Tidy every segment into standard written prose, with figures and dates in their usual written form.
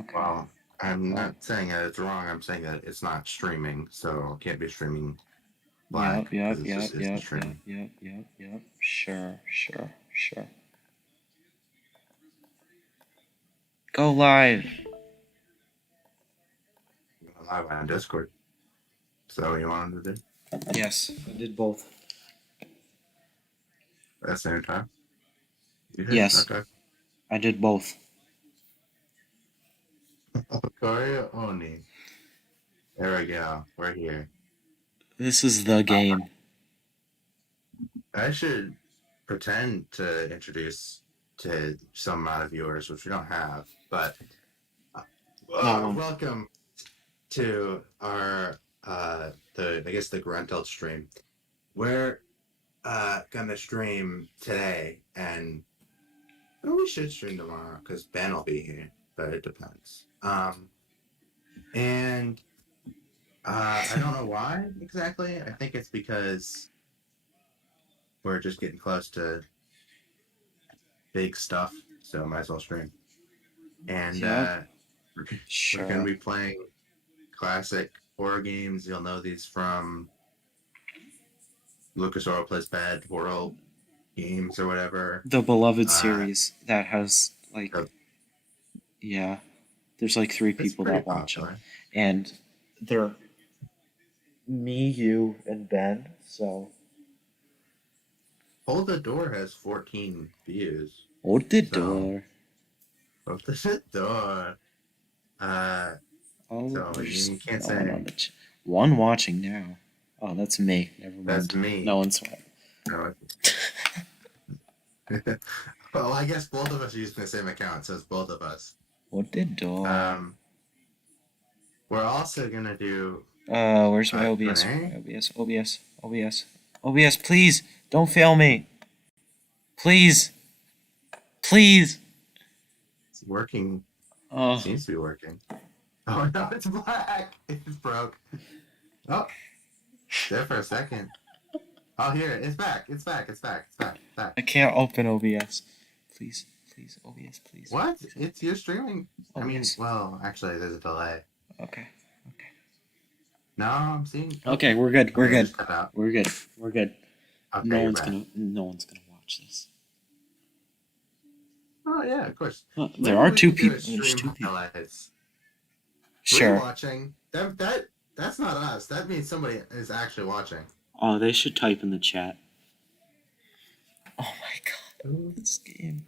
Okay. Well, I'm not saying that it's wrong. I'm saying that it's not streaming, so it can't be streaming live. Yep. Because it's just streaming. Sure. Go live. Live on Discord. So you wanted to do Yes, I did both. at the same time? You did? Yes, Okay. I did both. Korea Oni. There we go. We're here. This is the game. I should pretend to introduce to some amount of viewers, which we don't have, but welcome to our the GRENTLED stream. We're gonna stream today, and we should stream tomorrow because Ben will be here, but it depends. And I don't know why exactly. I think it's because we're just getting close to big stuff, so might as well stream. And we're going to be playing classic horror games. You'll know these from Lucas Oil Plays Bad World games or whatever. The beloved series that has like, there's like 3 people that watch it, and they're me, you, and Ben. So Hold the Door has 14 views. Hold the door. Hold the door. So you can't say one watching now. Oh, that's me. Never mind. That's me. No one's watching. No. Well, I guess both of us are using the same account, so it's both of us. What the door? We're also gonna do. Where's my OBS? OBS, please don't fail me. Please. It's working. Oh. It seems to be working. Oh no, it's black. It's broke. Oh, there for a second. Oh, here it's back. It's back. I can't open OBS. Please, OBS, please. What? It's you're streaming. OBS. I mean, well, actually, there's a delay. Okay. No, I'm seeing. Okay, we're good. We're good. Okay, No one's gonna watch this. Oh yeah, of course. There are 2 people. There's 2 people. Sure. Watching. That's not us. That means somebody is actually watching. Oh, they should type in the chat. Oh my god, this game.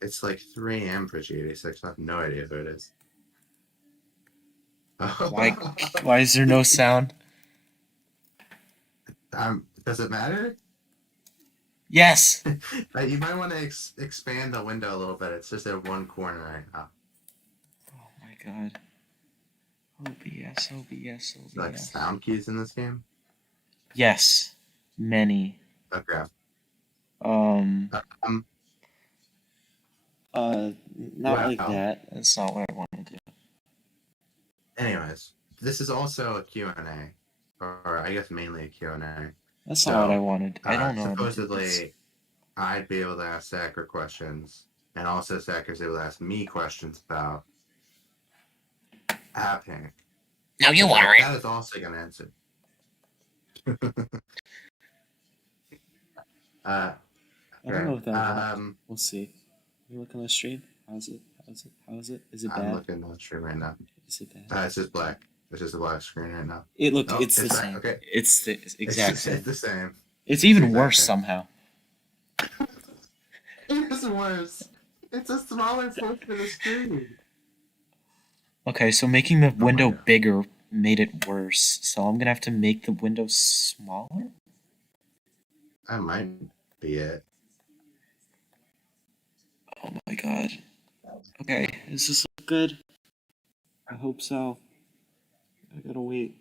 It's like 3 a.m. for G86. I have no idea who it is. Why is there no sound? Does it matter? Yes. You might want to expand the window a little bit. It's just at one corner right now. Oh my god. OBS. Like sound keys in this game? Yes. Many. Okay. Not like that. That's not what I want to do. Anyways, this is also a Q&A. Or I guess mainly a Q&A. That's not what I wanted. I don't know. Supposedly, I'd be able to ask Sacker questions. And also Sacker's able to ask me questions about Panic. No, you are. That is also going to answer. I don't know if that we'll see. You look on the stream? How is it? Is it bad? I'm looking on the stream right now. Is it bad? It's just black. It's just a black screen right now. It's the same. Okay. It's the exact same. It's the same. It's even worse somehow. It's worse. It's a smaller portion of the screen. Okay, so making the window bigger made it worse. So I'm gonna have to make the window smaller? That might be it. Oh my god. Okay, does this look good? I hope so. I gotta wait.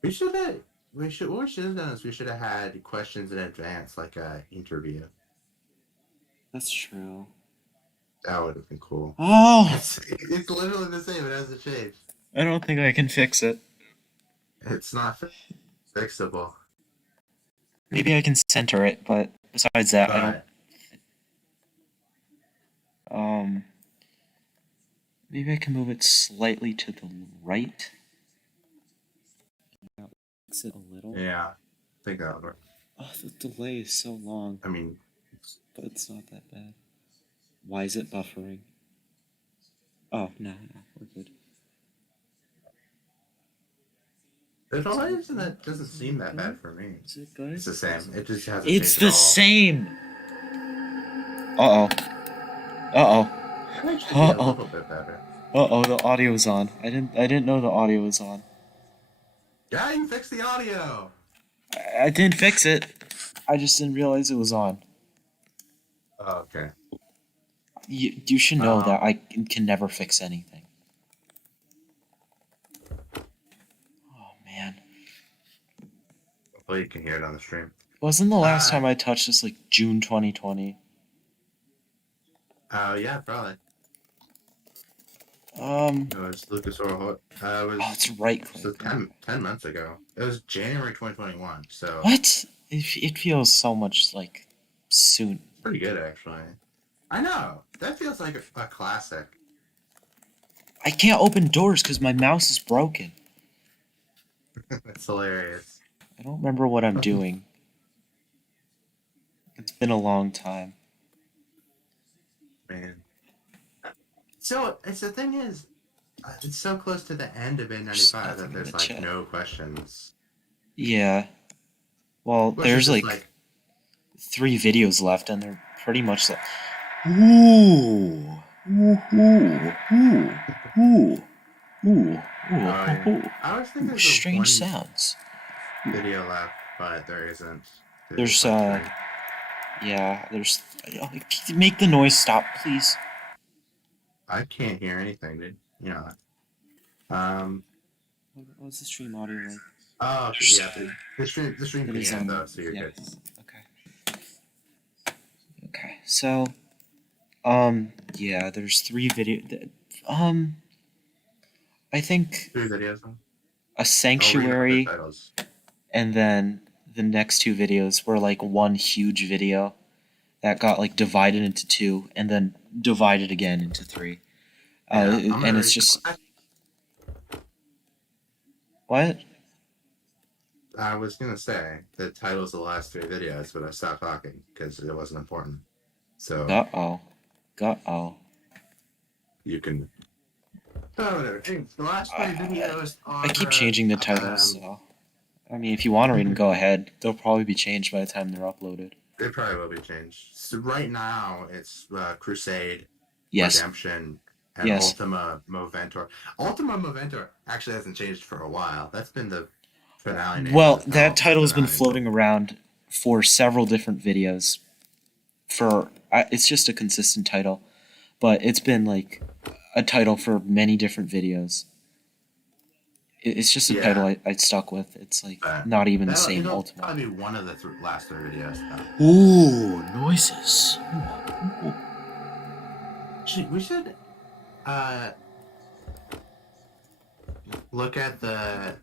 What we should have done is we should have had questions in advance, like a interview. That's true. That would have been cool. Oh! It's literally the same. It hasn't changed. I don't think I can fix it. It's not fixable. Maybe I can center it, but besides that, I don't. Maybe I can move it slightly to the right. Fix it a little. Yeah, I think that would work. Oh, the delay is so long, I mean, but it's not that bad. Why is it buffering? Oh, no, we're good. the delay doesn't seem that bad for me. Is it good? It's the same. It just hasn't It's changed the at all. same! Uh-oh. Uh-oh. It might actually be a little bit better. Uh-oh, the audio's on. I didn't know the audio was on. Yeah, you fixed the audio! I didn't fix it. I just didn't realize it was on. Oh, okay. You should know that I can never fix anything. Oh, man. Well, you can hear it on the stream. Wasn't the last time I touched this like June 2020? Yeah, probably. It was Lucas Oil. It's right click. So 10 months ago. It was January 2021, so... What? It feels so much like soon. Pretty good, actually. I know! That feels like a classic. I can't open doors because my mouse is broken. That's hilarious. I don't remember what I'm doing. It's been a long time. Man. So, the thing is, it's so close to the end of A95 that there's, like, chat. no questions. Yeah. Well, there's like 3 videos left, and they're pretty much like, ooh, ooh, ooh, ooh, ooh, ooh, ooh. I was thinking there's Strange sounds. Video left, but there isn't. There's yeah, there's. Make the noise stop, please. I can't hear anything, dude. You know. What's the stream audio like? Oh, yeah. The stream can hear though, so you're good. Okay. Okay. So, yeah, there's 3 video. I think 3 videos. a sanctuary, and then the next 2 videos were like one huge video that got like divided into 2, and then divided again into 3. And it's just what? I was gonna say the titles of the last 3 videos, but I stopped talking because it wasn't important. So. Uh-oh. You can. Oh, whatever. The last 3 videos are. I keep changing the titles, so. I mean, if you want to read them, go ahead. They'll probably be changed by the time they're uploaded. They probably will be changed. So right now, it's Crusade, yes. Redemption, and yes. Ultima Moventor. Ultima Moventor actually hasn't changed for a while. That's been the finale name. Well, that title has been floating around for several different videos. It's just a consistent title, but it's been like a title for many different videos. It's just a title I stuck with. It's like not even the same Ultima. It'll probably be one of the last 3 videos. Ooh, noises. We should look at the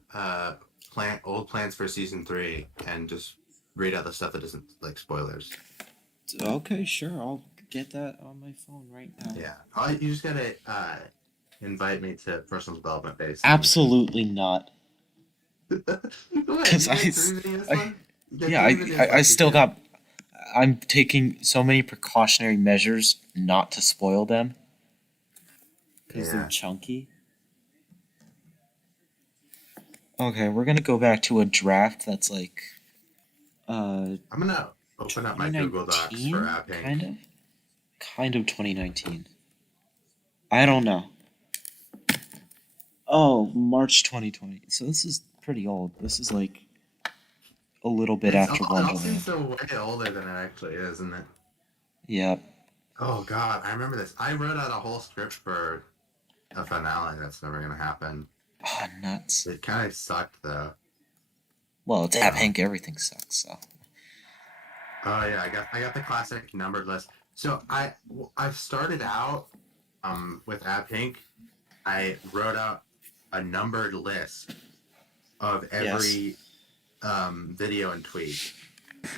old plans for season 3 and just read out the stuff that isn't like spoilers. Okay, sure. I'll get that on my phone right now. Yeah, you just gotta invite me to personal development base. Absolutely not. Because I still got. I'm taking so many precautionary measures not to spoil them. Because they're chunky. Okay, we're gonna go back to a draft that's like. I'm gonna open up my Google Docs for App Inc. Kind of 2019. I don't know. Oh, March 2020. So this is pretty old. This is like a little bit after Wonderland. It seems so way older than it actually is, isn't it? Yep. Oh god, I remember this. I wrote out a whole script for a finale that's never gonna happen. Oh, nuts. It kind of sucked though. Well, it's App Inc. Everything sucks, so. Oh yeah, I got the classic numbered list. So I started out with App Inc. I wrote out a numbered list of every video and tweet,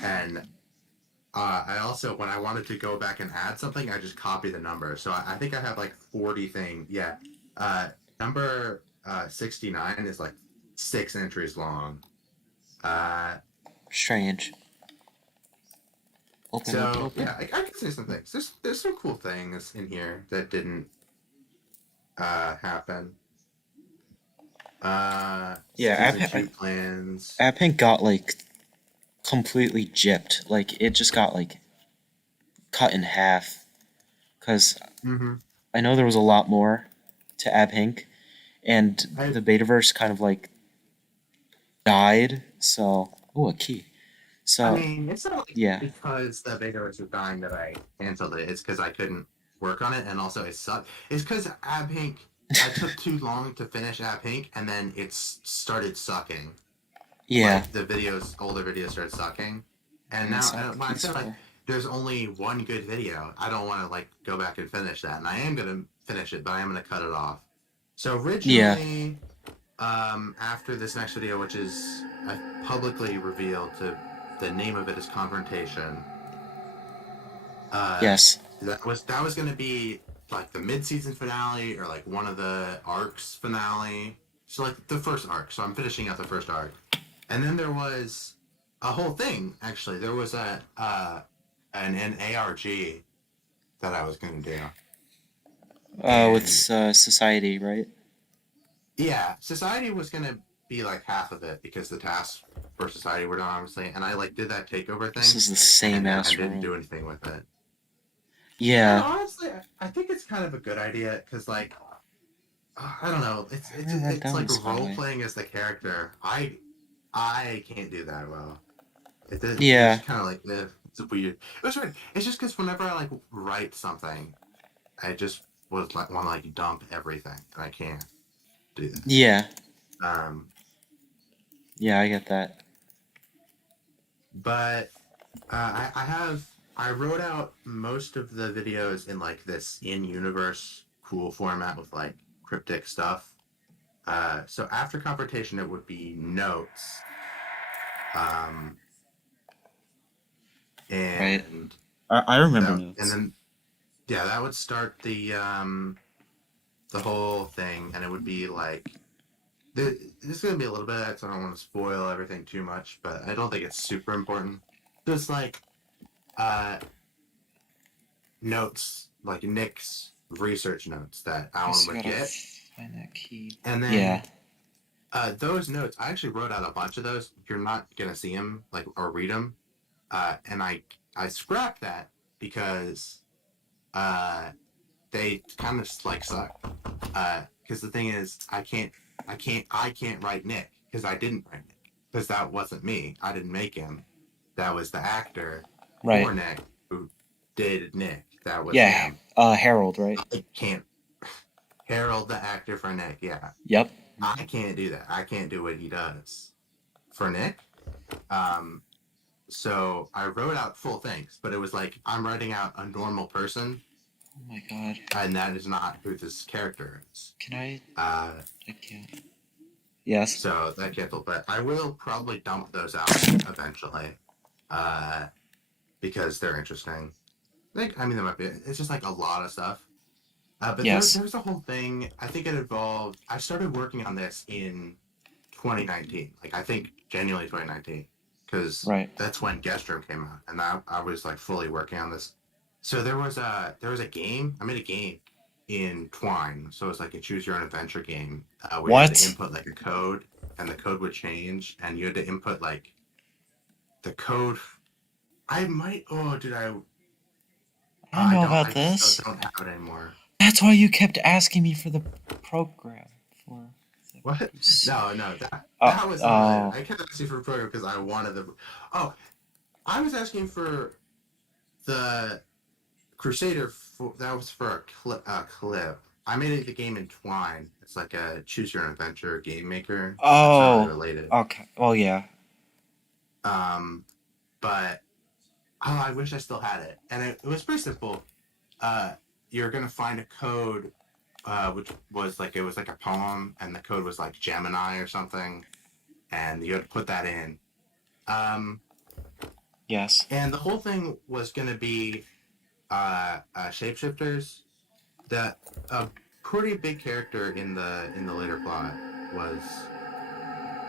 and I also, when I wanted to go back and add something, I just copy the number. So I think I have like 40 things. Yeah. Uh, number 69 is like 6 entries long. Uh, Strange. Open, so open. yeah, I can say some things. There's some cool things in here that didn't happen. Yeah, Season 2 plans. App Pink got like completely gypped. Like it just got like cut in half. Cause Mm-hmm. I know there was a lot more to App Pink, and I the Betaverse kind of like died. So, a key. I So mean, it's not like yeah, because the beta was dying that I canceled it. It's because I couldn't work on it, and also it sucked. It's because Ab Pink. I took too long to finish Ab Pink, and then it started sucking. yeah. Like the older videos started sucking, and And it's now not when I said like peaceful. there's only one good video, I don't want to like go back and finish that, and I am gonna finish it, but I am gonna cut it off. So Yeah. originally, after this next video, which is publicly revealed to the name of it is Confrontation. Uh, Yes. that was going to be like the mid-season finale or like one of the arcs finale. So like the first arc. So I'm finishing out the first arc, and then there was a whole thing. Actually, there was an ARG that I was going to do, With and society, right? yeah, Society was going to be like half of it because the tasks for Society were done obviously, and I like did that takeover This thing, is the same and then I ass didn't room. do anything with it. And Yeah. honestly, I think it's kind of a good idea because, like, I don't know, I never went it's down like this role hallway. playing as the character. I can't do that well. It's Yeah. kind of like it's weird. It was weird. It's just because whenever I like write something, I just was like want to like dump everything, and I can't do that. Yeah. Um, Yeah, I get that. but I wrote out most of the videos in like this in-universe cool format with like cryptic stuff. So after confrontation, it would be notes, um, Right. and I remember and notes. then yeah, that would start the whole thing, and it would be like this is gonna be a little bit of that, so I don't want to spoil everything too much, but I don't think it's super important. Just like uh, notes, like Nick's research notes that I Alan just would gotta get, find that key. and Yeah. then those notes, I actually wrote out a bunch of those. You're not gonna see them like or read them, and I scrapped that because uh, they kind of like suck. Because the thing is, I can't write Nick because I didn't write Nick because that wasn't me. I didn't make him. That was the actor Right. for Nick who did Nick. That was Yeah. him. Harold, right? I can't Harold the actor for Nick. Yeah, Yep. I can't do that. I can't do what he does for Nick. Um, so I wrote out full things, but it was like I'm writing out a normal person, Oh my god. and that is not who this character is. Can I? Uh, I can't. Yes. so that canceled, but I will probably dump those out eventually, uh, because they're interesting. I mean, there might be. It's just like a lot of stuff. But Yes. there's a whole thing. I think it involved. I started working on this in 2019. Like I think genuinely 2019, because Right. that's when Guest Room came out, and I was like fully working on this. So there was a game. I made a game in Twine. So it's like a choose your own adventure game where you had to What? input like a code, and the code would change, and you had to input like the code. I might. Oh, did I? I don't I know don't. about I just this. don't have it anymore. That's why you kept asking me for the program for. What? No, no, Uh, that was unrelated. oh. I kept asking for a program because I wanted the. Oh, I was asking for the Crusader. That was for a clip. I made the game in Twine. It's like a choose your own adventure game maker. That's not really Oh. related. Okay. Well, yeah. Um, but I wish I still had it, and it was pretty simple. Uh, you're gonna find a code, which was like it was like a poem, and the code was like Gemini or something, and you had to put that in. Um, Yes. And the whole thing was going to be shapeshifters. That a pretty big character in the later plot was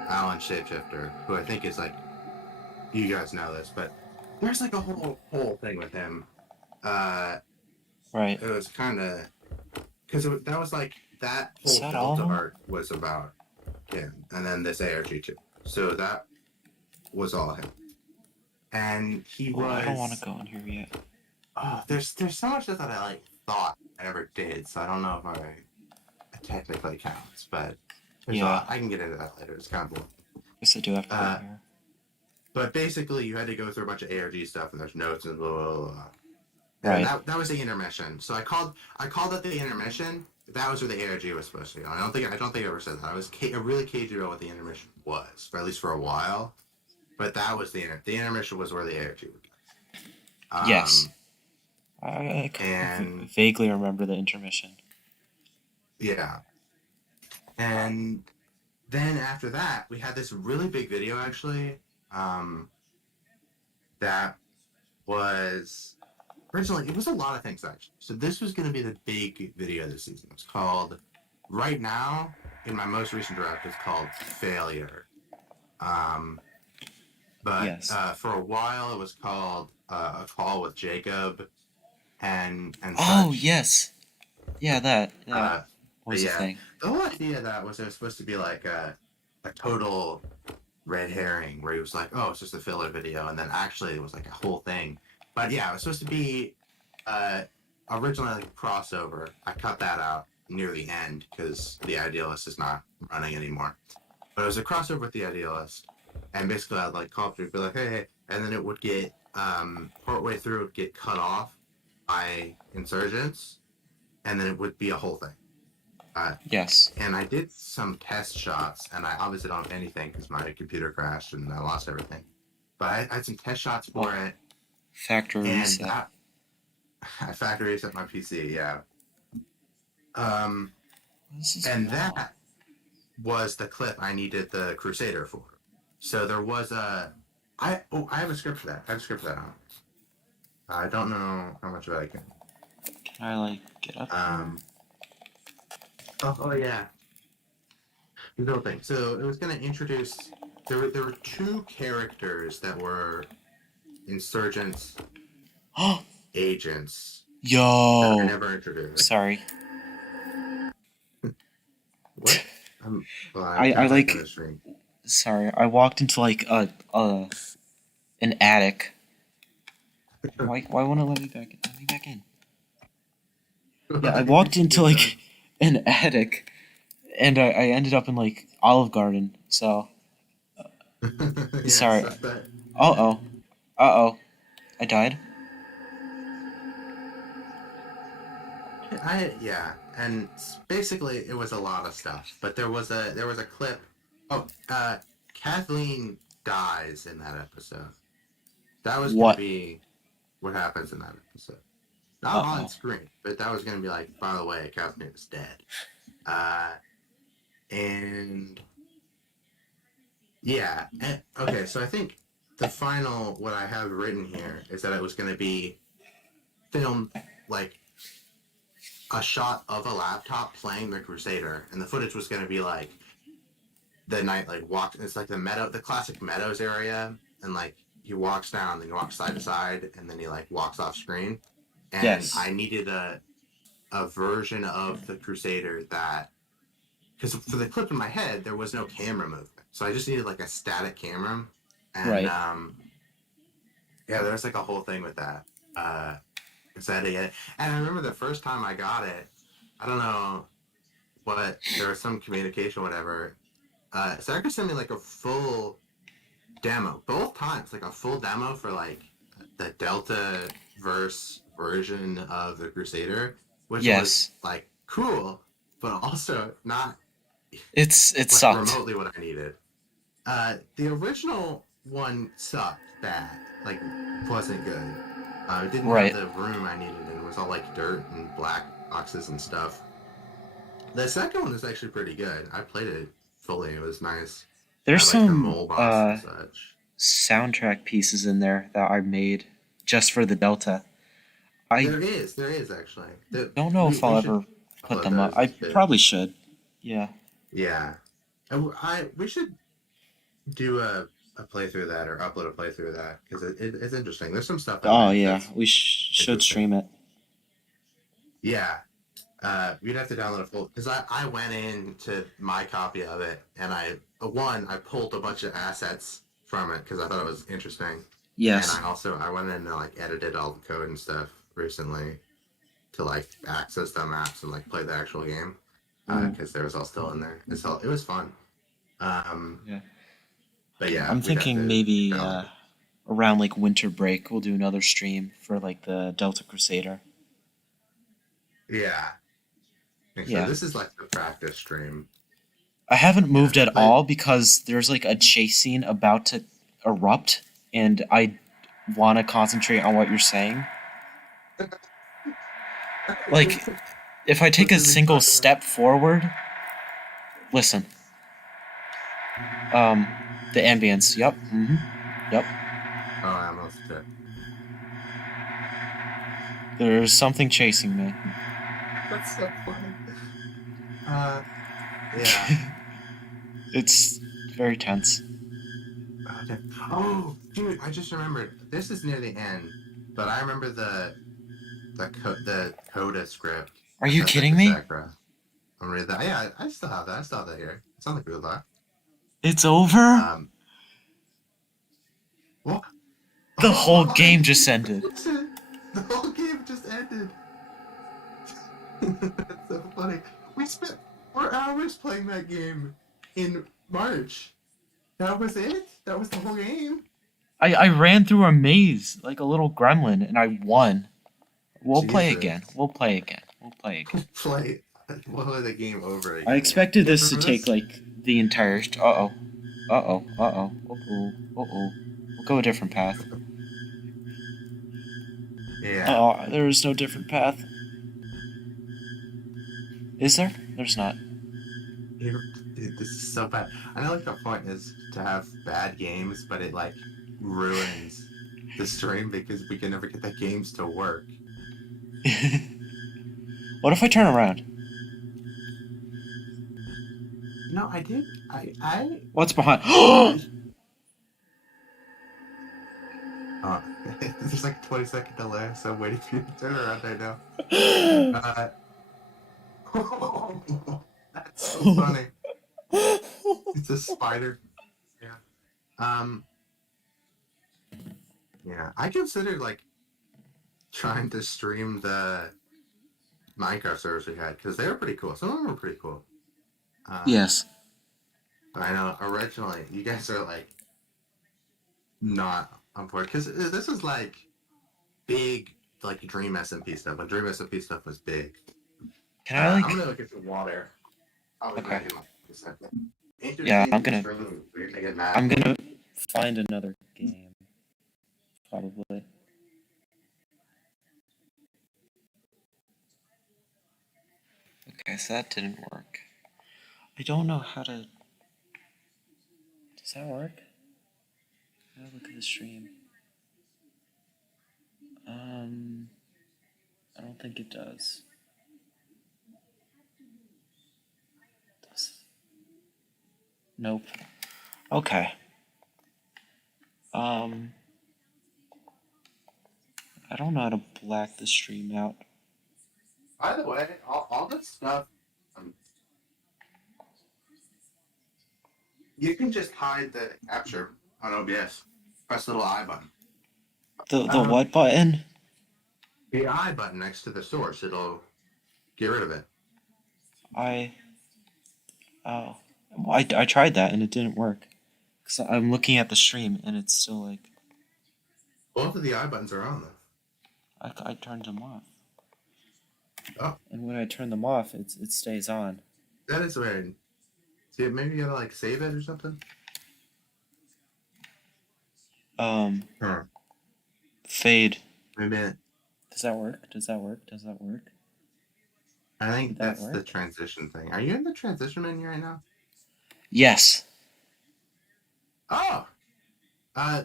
Alan Shapeshifter, who I think is like, you guys know this, but there's like a whole thing with him. Uh, Right. it was kind of because that was like that Is whole that all of Delta them? arc was about him, and then this ARG too. So that was all him, and he Oh, I don't want to was. go in here yet. Oh, there's so much that I like thought I ever did, so I don't know if I it technically counts, but there's a Yeah. lot. I can get into that later. It's kind of boring. Guess I do have to go in Uh, here. but basically, you had to go through a bunch of ARG stuff, and there's notes and blah blah blah. And Right. that was the intermission. So I called it the intermission. That was where the ARG was supposed to go. I don't think I ever said that. I really cagey about what the intermission was, for at least for a while. But that was the intermission was where the ARG would go. Yes. I And vaguely remember the intermission. yeah, and then after that, we had this really big video actually. Um, that was originally it was a lot of things actually. So this was going to be the big video this season. It's called right now in my most recent draft. It's called Failure. Um, but Yes. for a while it was called A Call with Jacob and Oh, such. yes. Yeah, that Uh, but was a yeah, thing. the whole idea of that was it was supposed to be like a total red herring where he was like, oh, it's just a filler video, and then actually it was like a whole thing. But yeah, it was supposed to be uh, originally like a crossover. I cut that out near the end because the Idealist is not running anymore. But it was a crossover with the Idealist, and basically I'd like call up to be like, hey, and then it would get partway through it would get cut off by insurgents, and then it would be a whole thing. Yes. And I did some test shots, and I obviously don't have anything because my computer crashed and I lost everything. But I had some test shots for Oh, it, factory and reset. that I factory reset my PC. Yeah, um, This is and long. that was the clip I needed the Crusader for. So there was I have a script for that. I have a script for that on. I don't know how much of it I can. Can I like get up here? Oh yeah, the little thing. So it was going to introduce. There were two characters that were insurgents Oh, agents that are yo. never introduced. Sorry. What? Well, I'm I typing like. the stream. Sorry. I walked into like a an attic. Why won't it let me back in? Let me back in. Yeah, I walked into like an attic, and I ended up in like Olive Garden. So Yes, sorry. that's that. Uh oh. I died. And basically it was a lot of stuff, but there was a clip. Oh, Kathleen dies in that episode. That was gonna What? be what happens in that episode. Uh Not on oh. screen, but that was gonna be like, by the way, Kathleen is dead. Uh, and yeah, okay. So I think the final what I have written here is that it was gonna be filmed like a shot of a laptop playing the Crusader, and the footage was going to be like the night like walk. It's like the classic Meadows area, and like he walks down, then he walks side to side, and then he like walks off screen. And Yes. I needed a version of the Crusader that because for the clip in my head there was no camera movement, so I just needed like a static camera, and Right. yeah, there was like a whole thing with that. So I had to get it. And I remember the first time I got it, I don't know what, there was some communication, whatever. Sarah sent me like a full demo, both times, like a full demo for like the Delta verse version of the Crusader, which was Yes. like cool, but also not It like sucked. remotely what I needed. The original one sucked bad, like wasn't good. It didn't have Right. the room I needed, and it was all like dirt and black boxes and stuff. The second one is actually pretty good. I played it fully. It was nice. I There's had like the some mole bots and such. soundtrack pieces in there that I made just for the Delta. I There is actually. don't know if We I'll should ever put upload them up. those I as probably vids. should. Yeah. Yeah, and we should do a playthrough of that or upload a playthrough of that because it's interesting. There's some stuff in Oh there yeah, that's we should interesting. stream it. Yeah, we'd have to download a full because I went into my copy of it and I pulled a bunch of assets from it because I thought it was interesting, and Yes. I went in and like edited all the code and stuff recently to like access the maps and like play the actual game Mm, because there was all still in there. It was fun. Um, yeah. but yeah, I'm we'd have thinking to maybe download it. around like winter break we'll do another stream for like the Delta Crusader. Yeah, I think so. Yeah. This is like the practice stream. I haven't Yeah, moved I at played. all because there's like a chase scene about to erupt and I want to concentrate on what you're saying. Like if I take a What are we single talking about? step forward, listen. Um the ambience. Yep. Yep. Oh, I almost did. There's something chasing me. That's so funny. Uh, yeah. It's very tense. Okay. Oh, dude, I just remembered. This is near the end, but I remember the Coda script Are for you kidding Sekta me? Sakura. I'm read that. Yeah, I still have that. I still have that here. It's on the Google Doc. It's over? Um, what? The whole Oh, I game just ended. missed it. The whole game just ended. That's so funny. We spent 4 hours playing that game in March. That was it? That was the whole game? I ran through a maze like a little gremlin and I won. We'll play again. Jesus. We'll play again. We'll play again. We'll play the game over I again. Yeah. expected You guys this to remember take this? like the entire. Uh oh. Uh oh. Uh oh. Uh oh. Uh oh. We'll go a different path. Yeah. Oh, there is no different path. Is there? There's not. Dude, this is so bad. I know like the point is to have bad games, but it like ruins the stream because we can never get the games to work. What if I turn around? No, I did. I What's behind? uh, there's like a 20-second delay, so I'm waiting for you to turn around right now. Uh, that's so funny. It's a spider. Yeah. Um. Yeah, I considered like trying to stream the Minecraft servers we had because they were pretty cool. Some of them were pretty cool. Um, Yes. but I know originally you guys are like not on board because this is like big, like Dream SMP stuff. When Dream SMP stuff was big. Can I like? I'm gonna look at some water. I'll be Okay. back in like a second. Yeah, Entertaining stream. We're gonna get mad. I'm gonna find another game. Probably. Okay, so that didn't work. I don't know how to. Does that work? I gotta look at the stream. I don't think it does. Nope. Okay. I don't know how to black the stream out. By the way, all this stuff, you can just hide the capture on OBS. Press the little I button. The what button? The I button next to the source, it'll get rid of it. Oh. Well, I tried that and it didn't work. Cause I'm looking at the stream and it's still like Both of the I buttons are on though. I turned them off. Oh, And when I turn them off, it stays on. that is weird. See, maybe you gotta like save it or something. Huh. Fade. Maybe Does that work? Does that work? Does that work? I think Did that that's the work? transition thing. Are you in the transition menu right now? Yes. Oh,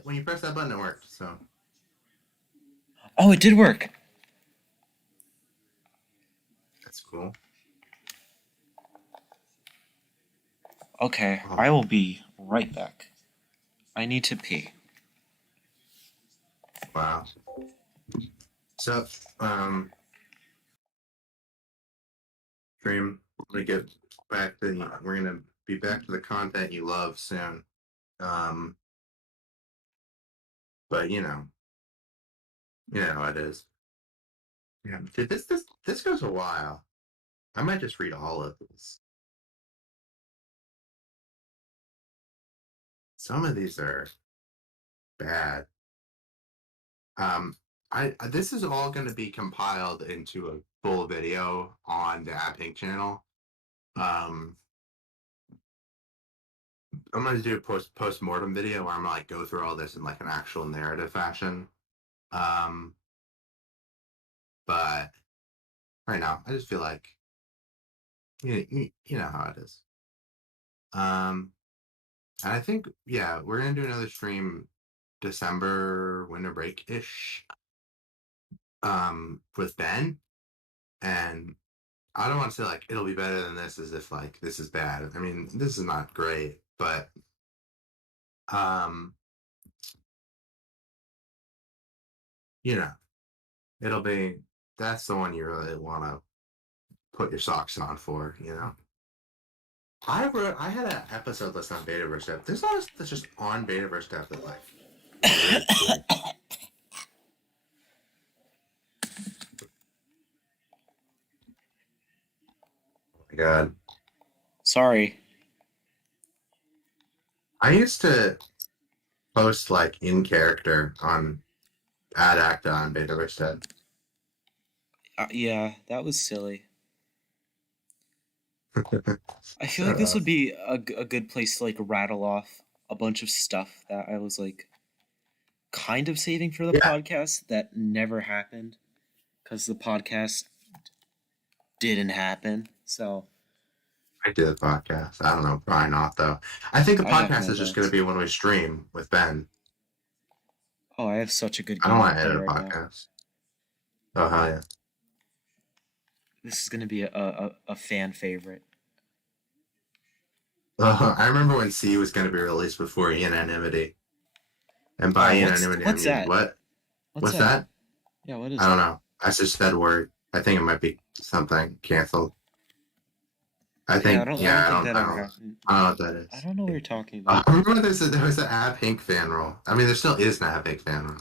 When you press that button, it worked. So Oh, it did work. that's cool. Okay, Oh I will be right back. I need to pee. wow. So Dream, let me get back to we're gonna be back to the content you love soon. Um, but you know how it is. Yeah, dude, this goes a while. I might just read all of these. Some of these are bad. I this is all going to be compiled into a full video on the App Inc. channel. Um, I'm going to do a post mortem video where I'm gonna like go through all this in like an actual narrative fashion. Um, but right now, I just feel like you know how it is. Um, and I think yeah, we're gonna do another stream December winter break ish. With Ben, and I don't want to say like it'll be better than this as if like this is bad. I mean, this is not great, but um, you know, it'll be that's the one you really want to put your socks on for, you know. I had an episode list on Betaverse stuff. There's a lot that's just on Betaverse stuff that like is really cool. Oh my god. Sorry. I used to post like in character on Ad Acta on Betaverse stuff. Yeah, that was silly. I feel like Shut this up. would be a good place to like rattle off a bunch of stuff that I was like kind of saving for the Yeah, podcast that never happened because the podcast didn't happen. So I did the podcast. I don't know, probably not though. I think the I have podcast no is just going to doubts. be when we stream with Ben. Oh, I have such a good I don't game to want to play edit a right now. podcast. Oh hell yeah. This is gonna be a fan favorite. I remember when C was going to be released before Anonymity. And by Oh, anonymity, I what's mean that? what? What's What's that? that? Yeah, what is I don't that? know. I just said word. I think it might be something canceled. I Yeah, think. I don't Yeah, think that I ever don't. happened. I don't know what that I is. don't know what you're talking I about. remember there was an App Inc. fan roll. I mean, there still is an App Inc. fan roll.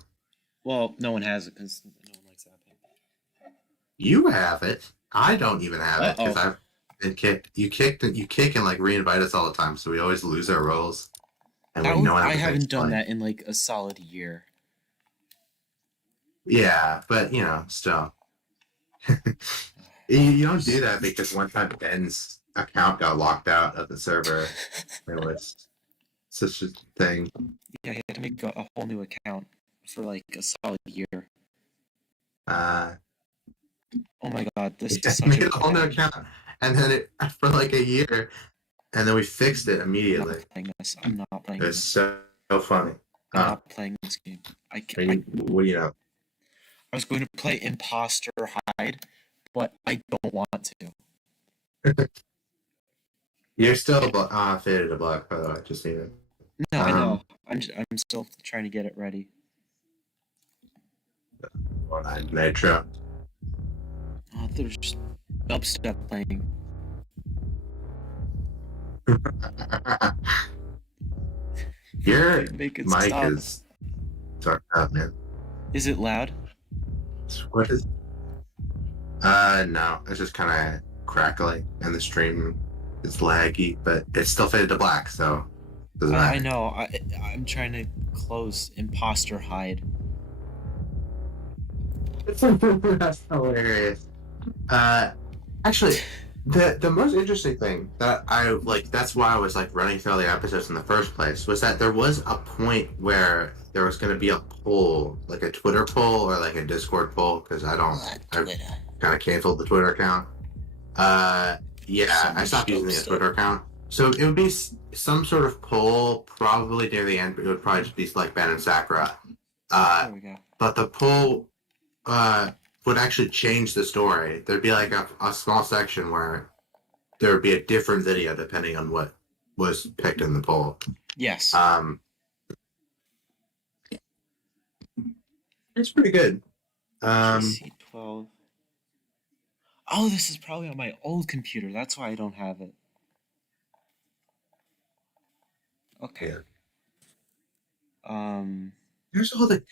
Well, no one has it because no one likes that thing. You have it. I don't even have Uh it because oh. I've been kicked. You kick and like reinvite us all the time, so we always lose our roles, and That we no was, one I ever takes haven't done play. that in like a solid year. Yeah, but still. You don't do that because one time Ben's account got locked out of the server. It was such a thing. Yeah, I had to make a whole new account for like a solid year. Uh, Oh my god, this is such made a a whole new bad. account, and then it for like a year, and then we fixed it I'm not immediately. playing this. I'm not It playing was this. so funny. I'm not playing this game. I mean, what you know? I was going to play Imposter Hide, but I don't want to. You're still faded to black, by the way. Just even. No, I know. Um, I'm still trying to get it ready. Nitro. Oh, there's dubstep playing. Your Make it mic stop. is fucked up, man. Is it loud? What is? No, it's just kind of crackly, and the stream is laggy, but it's still faded to black, so it doesn't I matter. know. I'm trying to close Imposter Hide. That's hilarious. Actually, the most interesting thing that I like, that's why I was like running through all the episodes in the first place, was that there was a point where there was going to be a poll, like a Twitter poll or like a Discord poll, because I kind of canceled the Twitter account. Yeah, So I much stopped using the dubstep. Twitter account. So it would be some sort of poll, probably near the end. But it would probably just be like Ben and Sakura. Uh, There we go. but the poll uh, would actually change the story. There'd be like a small section where there would be a different video depending on what was picked in the poll. Yes. It's pretty good. KC12. Oh, this is probably on my old computer. That's why I don't have it. Okay. Yeah. Um. Here's all the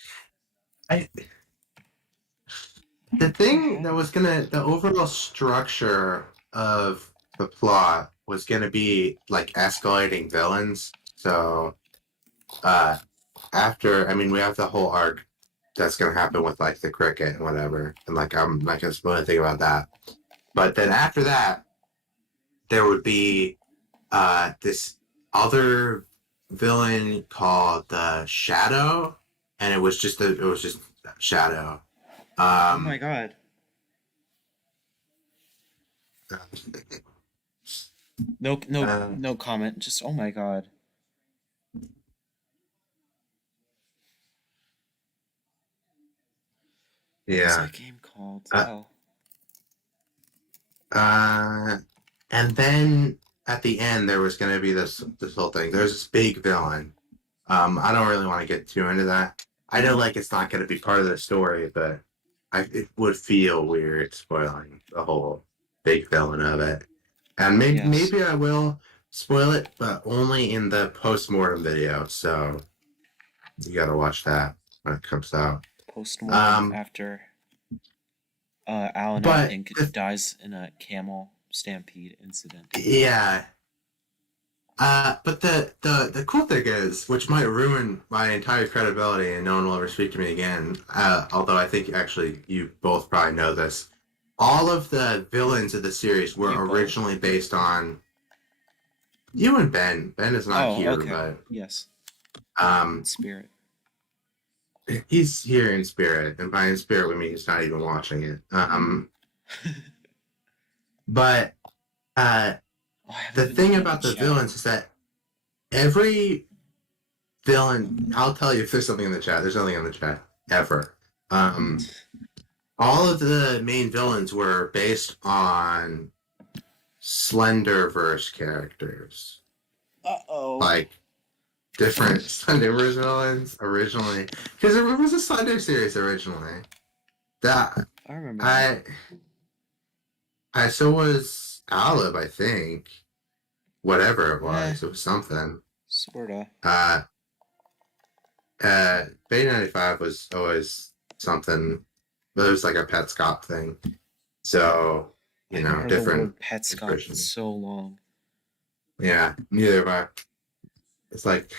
thing that was the overall structure of the plot was gonna be like escalating villains. So, I mean, we have the whole arc that's gonna happen with like the cricket and whatever, and like I'm not gonna spoil anything about that. But then after that, there would be this other villain called the Shadow, and it was just Shadow. Oh my god. No comment. Just oh my god. What's Yeah. that game called? Uh, and then at the end there was going to be this whole thing. There's this big villain. I don't really want to get too into that. I know like it's not going to be part of the story, but it would feel weird spoiling the whole big villain of it. And maybe I will spoil it, but only in the post-mortem video. So you got to watch that when it comes out. Post-mortem after Alan, I think, dies in a camel stampede incident. Yeah. But the cool thing is, which might ruin my entire credibility and no one will ever speak to me again, although I think actually you both probably know this, all of the villains of the series were originally based on you and Ben. Ben is not here, but yes. Spirit. He's here in spirit, and by in spirit we mean he's not even watching it. But the thing about the villains is that every villain, I'll tell you if there's something in the chat. There's nothing in the chat ever. All of the main villains were based on Slenderverse characters. Like different Slenderverse villains originally, because it was a Slender series originally. That I remember. So was Olive, I think. Whatever it was, it was something. Sorta. Bay 95 was always something, but it was like a Petscop thing. So, you know, different. Petscop for so long. Yeah, neither have I. It's like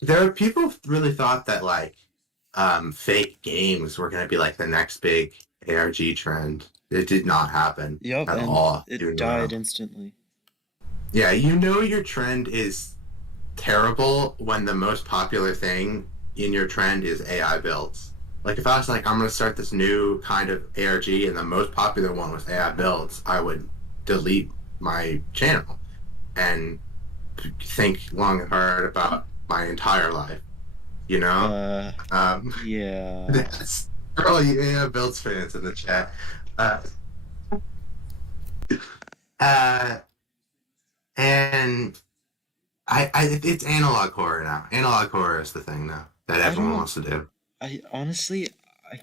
there are people really thought that like fake games were gonna be like the next big ARG trend. It did not happen at all. It died instantly. Yeah, you know your trend is terrible when the most popular thing in your trend is AI builds. Like if I was like, I'm gonna start this new kind of ARG and the most popular one was AI builds, I would delete my channel and think long and hard about my entire life. You know? Yeah. That's for all you AI builds fans in the chat. And it's analog horror now. Analog horror is the thing now that everyone wants to do. I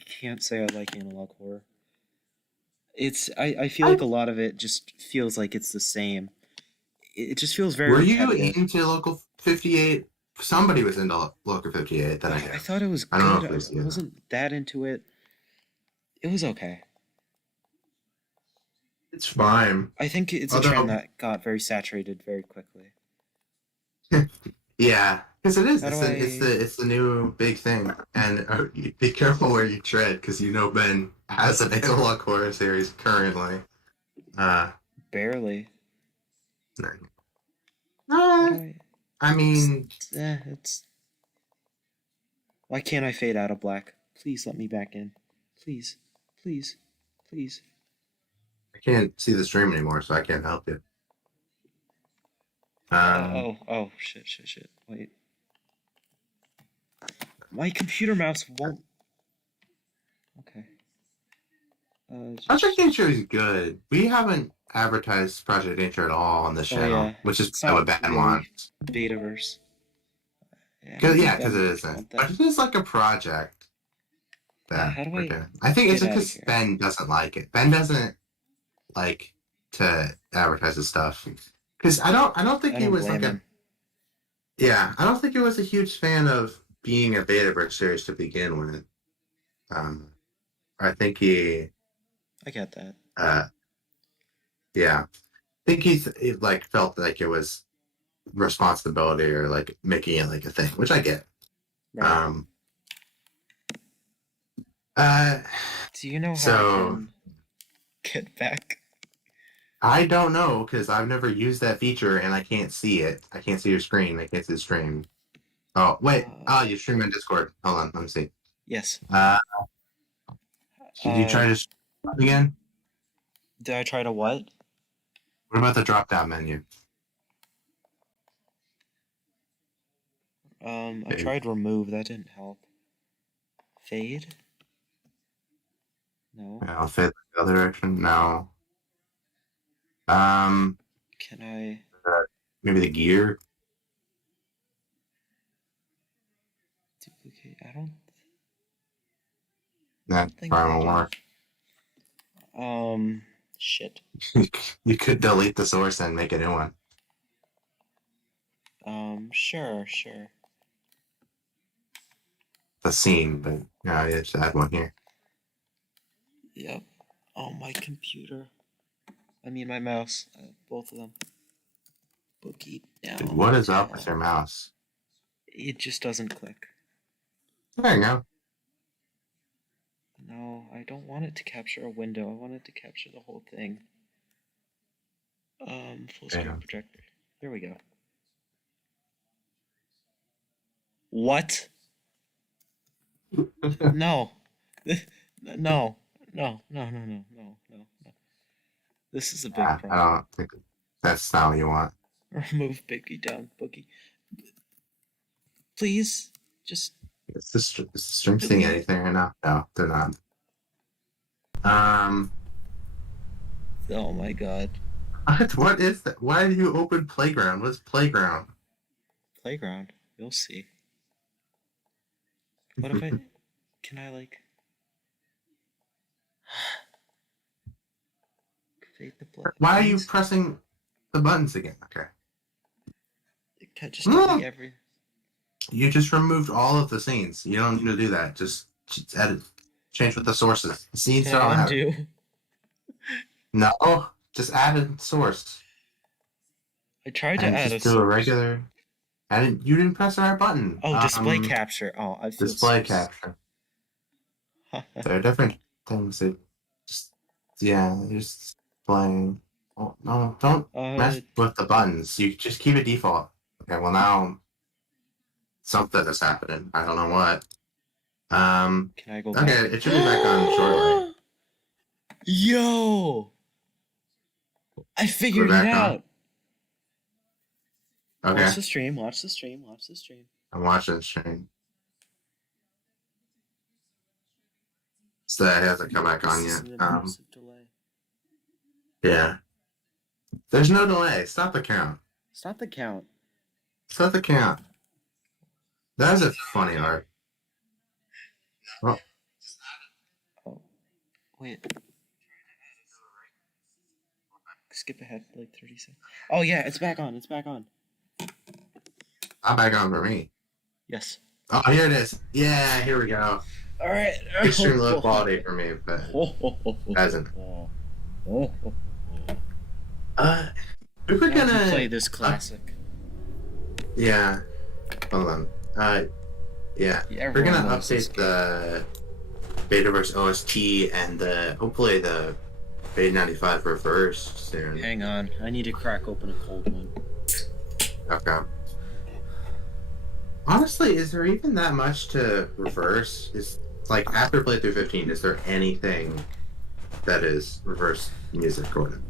can't say I like analog horror. I feel like a lot of it just feels like it's the same. It just feels very repetitive. Were you into Local 58? Somebody was into Local 58 that I know. I thought it was good. I wasn't that into it. It was okay. It's fine. I think it's a trend that got very saturated very quickly. Yeah, because it is. It's the new big thing, and be careful where you tread, because you know Ben has an analog horror series currently. Barely. I mean, it's. Why can't I fade out of black? Please let me back in. Please, please, please. I can't see the stream anymore, so I can't help you. Oh, shit. Wait. My computer mouse won't... Okay. Project Nature is good. We haven't advertised Project Nature at all on this channel, yeah. which is It's what not Ben really wants. Betaverse. Yeah, I don't Because think it Ben would isn't. want But that. it is like a project Yeah, that how do we're I doing. I think it's get out of because here? Ben doesn't like it. Ben doesn't like to advertise his stuff. Because I don't think I he don't was blame like him. I don't think he was a huge fan of being a Betaverse series to begin with. Um, I think he, I get that. uh, yeah, I think he like felt like it was responsibility or like making it like a thing, which I get. Right. Um, uh, Do you know how I so can get back? I don't know because I've never used that feature and I can't see it. I can't see your screen. I can't see the stream. Oh wait, you stream on Discord. Hold on, let me see. Yes. Did you try to stream again? Did I try to what? What about the drop down menu? I tried remove. That didn't help. Fade? No. I'll fade the other direction. No. Can I? Maybe the gear. Duplicate? I don't That think probably I won't can. Shit. work. You could delete the source and make a new one. Sure. The scene, but yeah, you just add one here. Yep. Oh, my computer. I mean, my mouse. Both of them. Boogie down. Dude, what is up with your mouse? It just doesn't click. There you go. No, I don't want it to capture a window. I want it to capture the whole thing. Full screen projector. Here we go. What? No. No. This is a big problem. I don't think that's not what you want. Remove Biggie down, Boogie. Please, just... Is the stream seeing anything right now? No, they're not. Oh my god. What is that? Why did you open Playground? What's Playground? Playground. You'll see. What if I... Can I, like... Fade the blood? Why are you pressing the buttons again? Okay. Just delete every... You just removed all of the scenes. You don't need to do that. Just edit. Change with the sources. The scenes Can don't I have... undo? No, just add a source. I tried to add just do a regular... You didn't press the right button. Oh, display capture. Oh, I feel display capture. They're different things. They're just displaying. Oh, no, don't mess with the buttons. You just keep it default. Okay, well now something is happening. I don't know what. Can I go back? Okay, it should be back on shortly. Yo! I figured it out. Okay. Watch the stream. I'm watching the stream. So that hasn't come back on yet. Delay. Yeah. There's no delay. Stop the count. Stop the count. That is a funny art. Oh, wait. Skip ahead like 30 seconds. Oh yeah, it's back on. I'm back on for me. Yes. Oh, here it is. Yeah, here we go. All right. Extreme low quality for me, but hasn't. We were gonna play this classic. Yeah. Hold on. Yeah. We're gonna update the Betaverse OST and hopefully the Beta 95 reverse soon. Hang on, I need to crack open a cold one. Okay. Honestly, is there even that much to reverse? Is like after playthrough 15, is there anything that is reverse music recorded?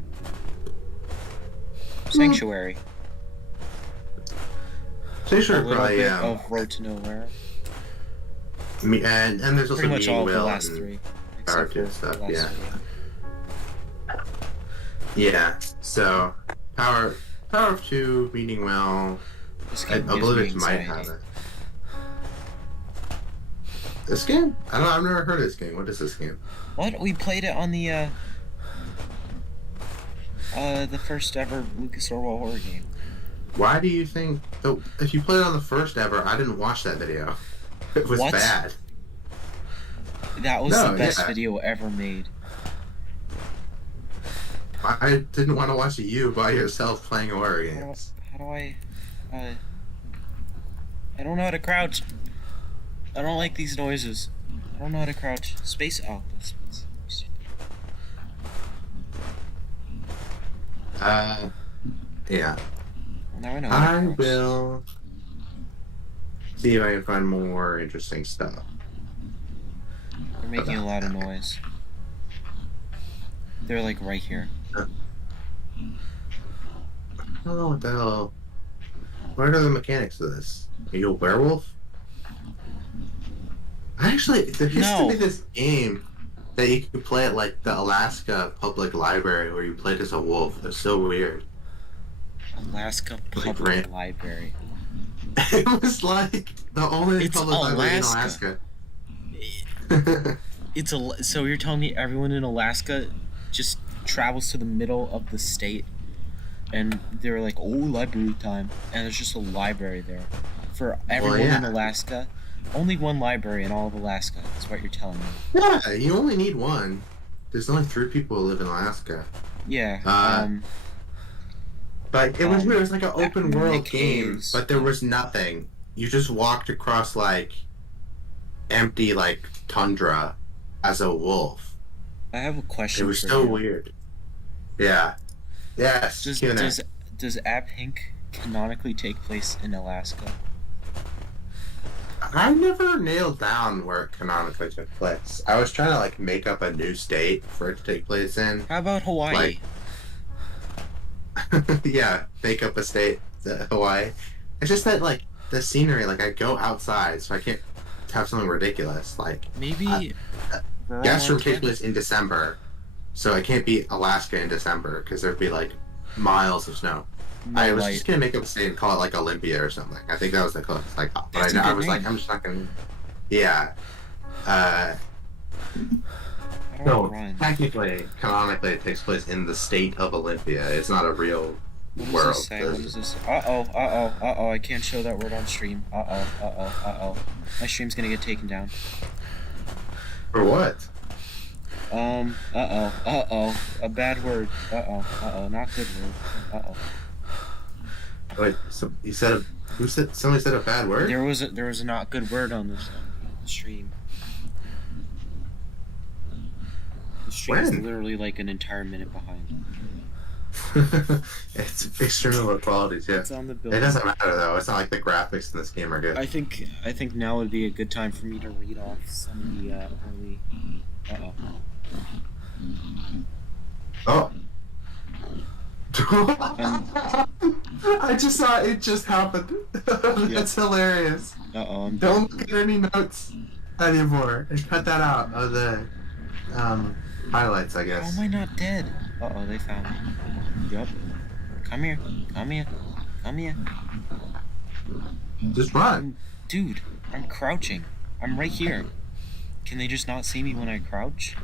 Sanctuary. Pretty a sure little probably bit of Road to Nowhere. And there's also Pretty much Mean all of the Will last and 3, Power except for 2 the stuff. last Yeah. video. Yeah. So Power of 2, Meaning Well. This I game gives me believe it might have anxiety. it. This game? I don't know. I've never heard of this game. What is this game? What? We played it on the first ever Lucas Orwell horror game. Why do you think? Oh, if you played it on the first ever, I didn't watch that video. It was What? bad. That was No, the best yeah. video ever made. I didn't want to watch you by yourself playing horror games. How do I don't know how to crouch. I don't like these noises. I don't know how to crouch. Space out. Yeah. Now I know how to I crouch. will see if I can find more interesting stuff. They're making a lot of noise. They're like right here. Oh, what the hell? What are the mechanics of this? Are you a werewolf? Actually, there used to be this game that you could play at like the Alaska Public Library where you played as a wolf. It's so weird. Alaska Public Like Library. It was like the only It's public library in Alaska. Alaska. So you're telling me everyone in Alaska just travels to the middle of the state and they're like, oh, library time, and there's just a library there for everyone in Alaska? Only one library in all of Alaska, is what you're telling me. Yeah, you only need one. There's only 3 people who live in Alaska. Yeah. But it was weird. It was like an open world game, caves. but there was nothing. You just walked across like empty like tundra as a wolf. I have a question. It was for so you. weird. Yeah. Yes. Does App Pink canonically take place in Alaska? I never nailed down where it canonically took place. I was trying to like make up a new state for it to take place in. How about Hawaii? Yeah, make up a state, Hawaii. It's just that like the scenery, like I go outside, so I can't have something ridiculous. Like Maybe. Gastron takes place in December, so it can't be Alaska in December because there'd be like miles of snow. I was just gonna make up a state and call it like Olympia or something. I think that was the closest. Like, but I was like, I'm just not gonna. Yeah. No, technically, canonically, it takes place in the state of Olympia. It's not a real world. What does this say? Uh-oh, I can't show that word on stream. Uh-oh. My stream's gonna get taken down. For what? Uh-oh. A bad word. Uh-oh. Not good word. Uh-oh. Wait, so you said somebody said a bad word? There was a not good word on this stream. The stream is literally like an entire minute behind. It's extremely low quality too. It's on the build. It doesn't matter though. It's not like the graphics in this game are good. I think now would be a good time for me to read off some of the early. Oh. I just saw it just happened. That's hilarious. I'm Don't get any notes anymore. And cut that out of the highlights, I guess. How am I not dead? They found me. Yup. Come here. Just run. Dude, I'm crouching. I'm right here. Can they just not see me when I crouch?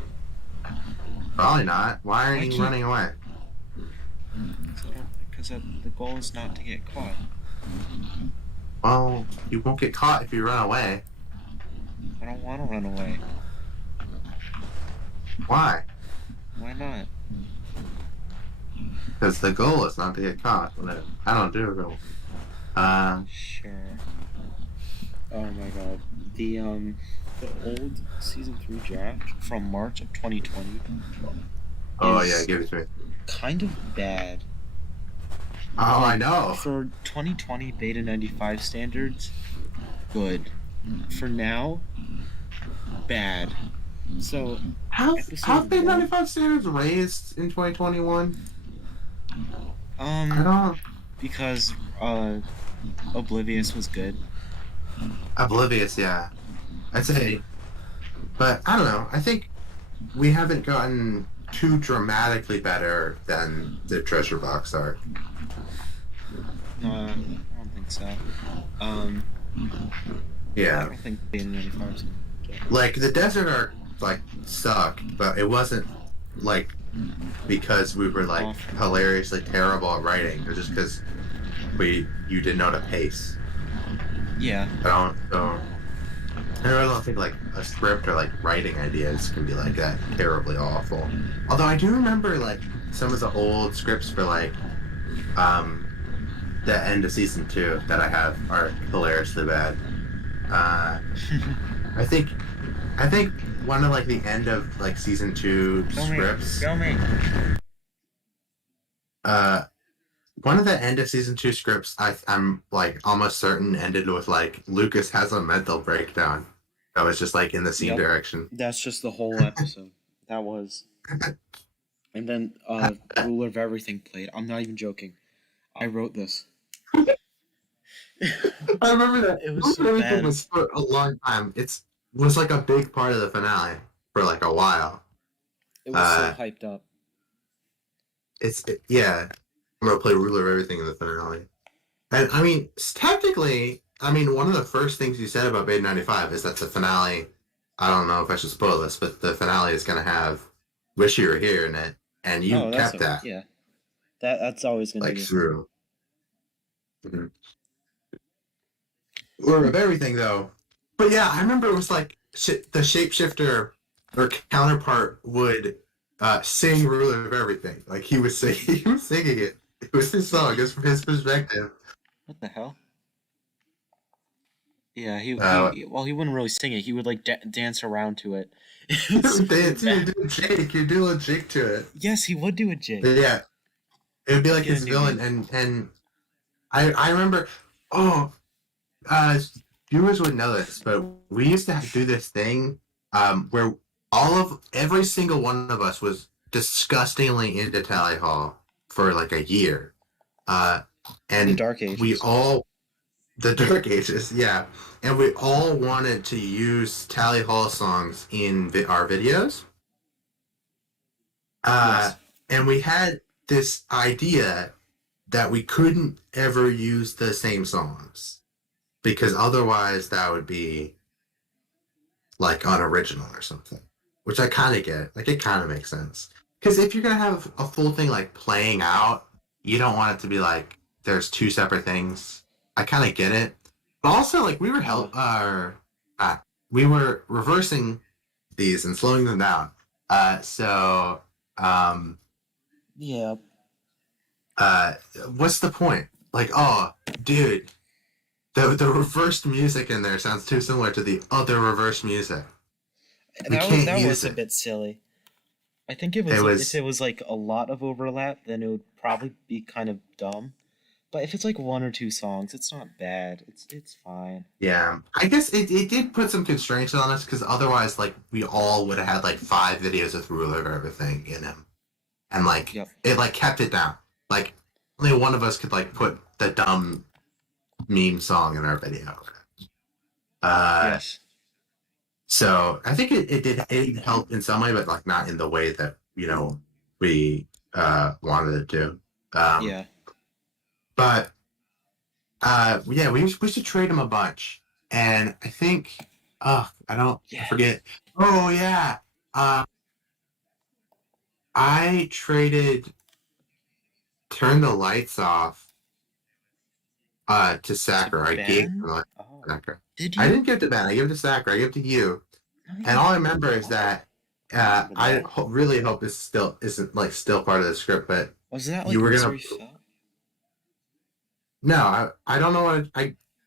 Probably not. Why aren't you running away? Because the goal is not to get caught. Well, you won't get caught if you run away. I don't want to run away. Why? Why not? Because the goal is not to get caught. I don't do a goal. Sure. Oh my god. The old season 3 draft from March of 2020. Oh yeah, give it to me. Kind of bad. Oh, I know. For 2020 beta 95 standards, good. For now, bad. So how beta 95 standards raised in 2021? I don't. Because Oblivious was good. Oblivious, yeah. I'd say, but I don't know. I think we haven't gotten too dramatically better than the Treasure Box arc. No, I don't think so. Um, I Yeah, don't think Beta 95 is gonna get like the Desert arc, like sucked, but it wasn't like because we were like awful. hilariously terrible at writing. It was just because you didn't know to pace. Yeah. I really don't think like a script or like writing ideas can be like that terribly awful. Although I do remember like some of the old scripts for like um the end of season 2 that I have are hilariously bad. Uh, I think I think one of like the end of like season 2 Kill me. scripts. Kill me. Uh, One of the end of season 2 scripts I'm like almost certain ended with like Lucas has a mental breakdown. That was just like in the scene Yep. direction. That's just the whole episode. That was. And then Ruler of Everything played. I'm not even joking. I wrote this. I remember that. It was so Everything bad. was for a long time. Was like a big part of the finale for like a while. It was so hyped up. Yeah. I'm gonna play Ruler of Everything in the finale. And I mean, technically, I mean, one of the first things you said about Beta 95 is that the finale. I don't know if I should spoil this, but the finale is gonna have "Wish You Were Here" in it, and you kept that yeah. That's always gonna like be. through. Mm-hmm. Ruler of Everything, though. But yeah, I remember it was like the shapeshifter or counterpart would sing "Ruler of Everything." Like he was singing, he was singing it. It was his song. It was from his perspective. What the hell? Yeah, Uh, he well, he wouldn't really sing it. He would like dance around to it. It you was super bad. do a Jake. You do a Jake to it. Yes, he would do a jig. But yeah, it would be like Get a his new villain, name. and I remember. Oh, uh, viewers would know this, but we used to do this thing where every single one of us was disgustingly into Tally Hall for like a year, uh, and The Dark Ages. we all the Dark Ages, yeah, and we all wanted to use Tally Hall songs in our videos, Yes. and we had this idea that we couldn't ever use the same songs because otherwise that would be like unoriginal or something, which I kind of get. Like it kind of makes sense because if you're gonna have a full thing like playing out, you don't want it to be like there's two separate things. I kind of get it, but also like we were reversing these and slowing them down. So Yeah. what's the point? Like, oh, dude, the reversed music in there sounds too similar to the other reversed music. We can't That use was a it. bit silly. I think it It was like, if was it was like a lot of overlap, then it would probably be kind of dumb. But if it's like one or two songs, it's not bad. It's fine. yeah. I guess it did put some constraints on us because otherwise, like, we all would have had like 5 videos with Ruler of Everything in them, and like Yep. it like kept it down. Like only one of us could like put the dumb meme song in our video. Yes. So I think it help in some way, but like not in the way that we wanted it to. Yeah. But yeah, we should trade him a bunch, and I think I Yeah. forget. Oh yeah, I traded Turn the Lights Off to Sacker. I gave him Ben? to Oh. Sacker. Did I you? didn't give it to Ben. I gave it to Sacker. I gave it to you. No, And all I remember is that I that. really hope this isn't like still part of the script, but Was that like you were gonna. Misery Felt? No, I don't know what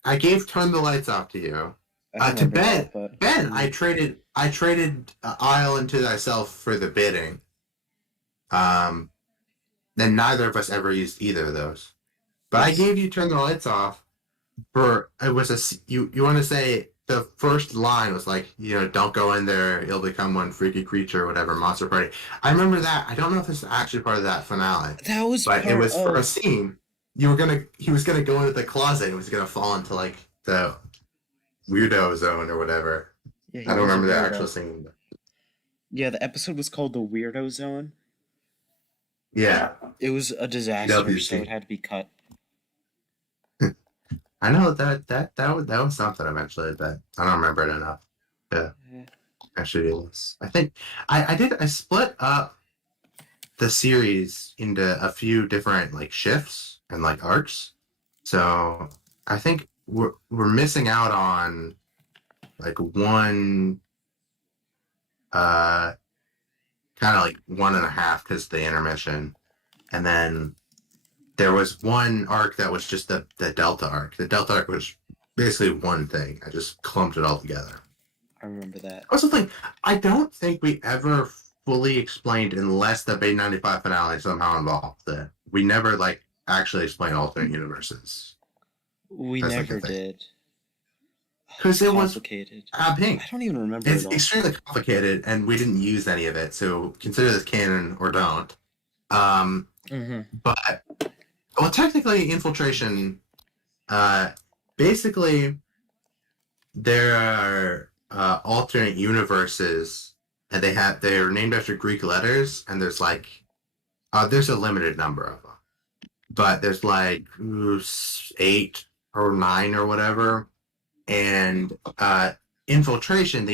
I gave Turn the Lights Off to you. I don't To remember Ben, that, but Ben, I traded Isle into Thyself for the bidding. Then neither of us ever used either of those. But I Yes. gave you Turn the Lights Off for it was you want to say the first line was like don't go in there, you'll become one freaky creature or whatever, monster party. I remember that. I don't know if this is actually part of that finale, That was but part it was for a of. scene. he was gonna go into the closet and was gonna fall into like the weirdo zone or whatever. Yeah, he I don't was a remember the weirdo. actual scene. Yeah, the episode was called The Weirdo Zone. Yeah, It was a disaster, so WC. it had to be cut. I know that was something eventually, but I don't remember it enough. Yeah, Eh, actually, it was. I think I split up the series into a few different like shifts and like arcs. So I think we're missing out on like one uh kind of like one and a half because the intermission, and then there was one arc that was just the Delta arc. The Delta arc was basically one thing. I just clumped it all together. I remember that. I also think I don't think we ever fully explained, unless the Bay 95 finale somehow involved it. We never like actually explained alternate universes. We That's like never a thing. did. Because it was Complicated. pink. I don't even remember It's it all. extremely complicated, and we didn't use any of it. So consider this canon or don't. But well, technically, infiltration. Basically, there are alternate universes, and they're named after Greek letters, and there's a limited number of them, but there's like 8 or 9 or whatever, and the infiltration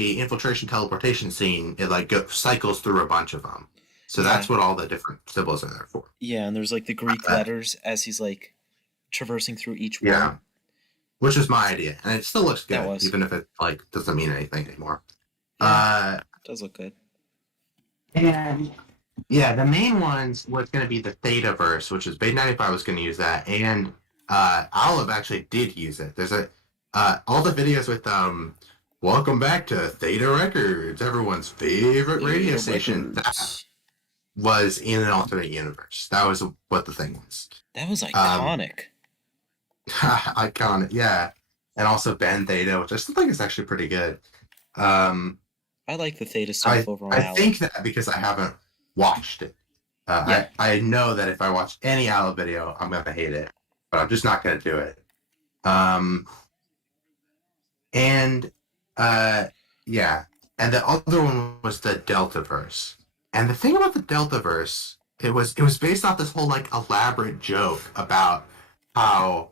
teleportation scene, it like cycles through a bunch of them. So that's what all the different symbols are there for. Yeah, and there's like the Greek letters as he's like traversing through each one. Yeah, which is my idea, and it still looks That good, was. even if it like doesn't mean anything anymore. Yeah, it does look good. And yeah, the main ones was going to be the Thetaverse, which is Bay 95 was going to use that, and Olive actually did use it. There's all the videos with welcome back to Theta Records, everyone's favorite radio station. That was in an alternate universe. That was what the thing was. That was iconic. Iconic, yeah. And also Ben Theta, which I still think is actually pretty good. I like the Theta stuff overall. I think that because I haven't watched it. I know that if I watch any Olive video, I'm going to hate it. But I'm just not going to do it. Yeah. And the other one was the Deltaverse. And the thing about the Deltaverse, it was based off this whole like elaborate joke about how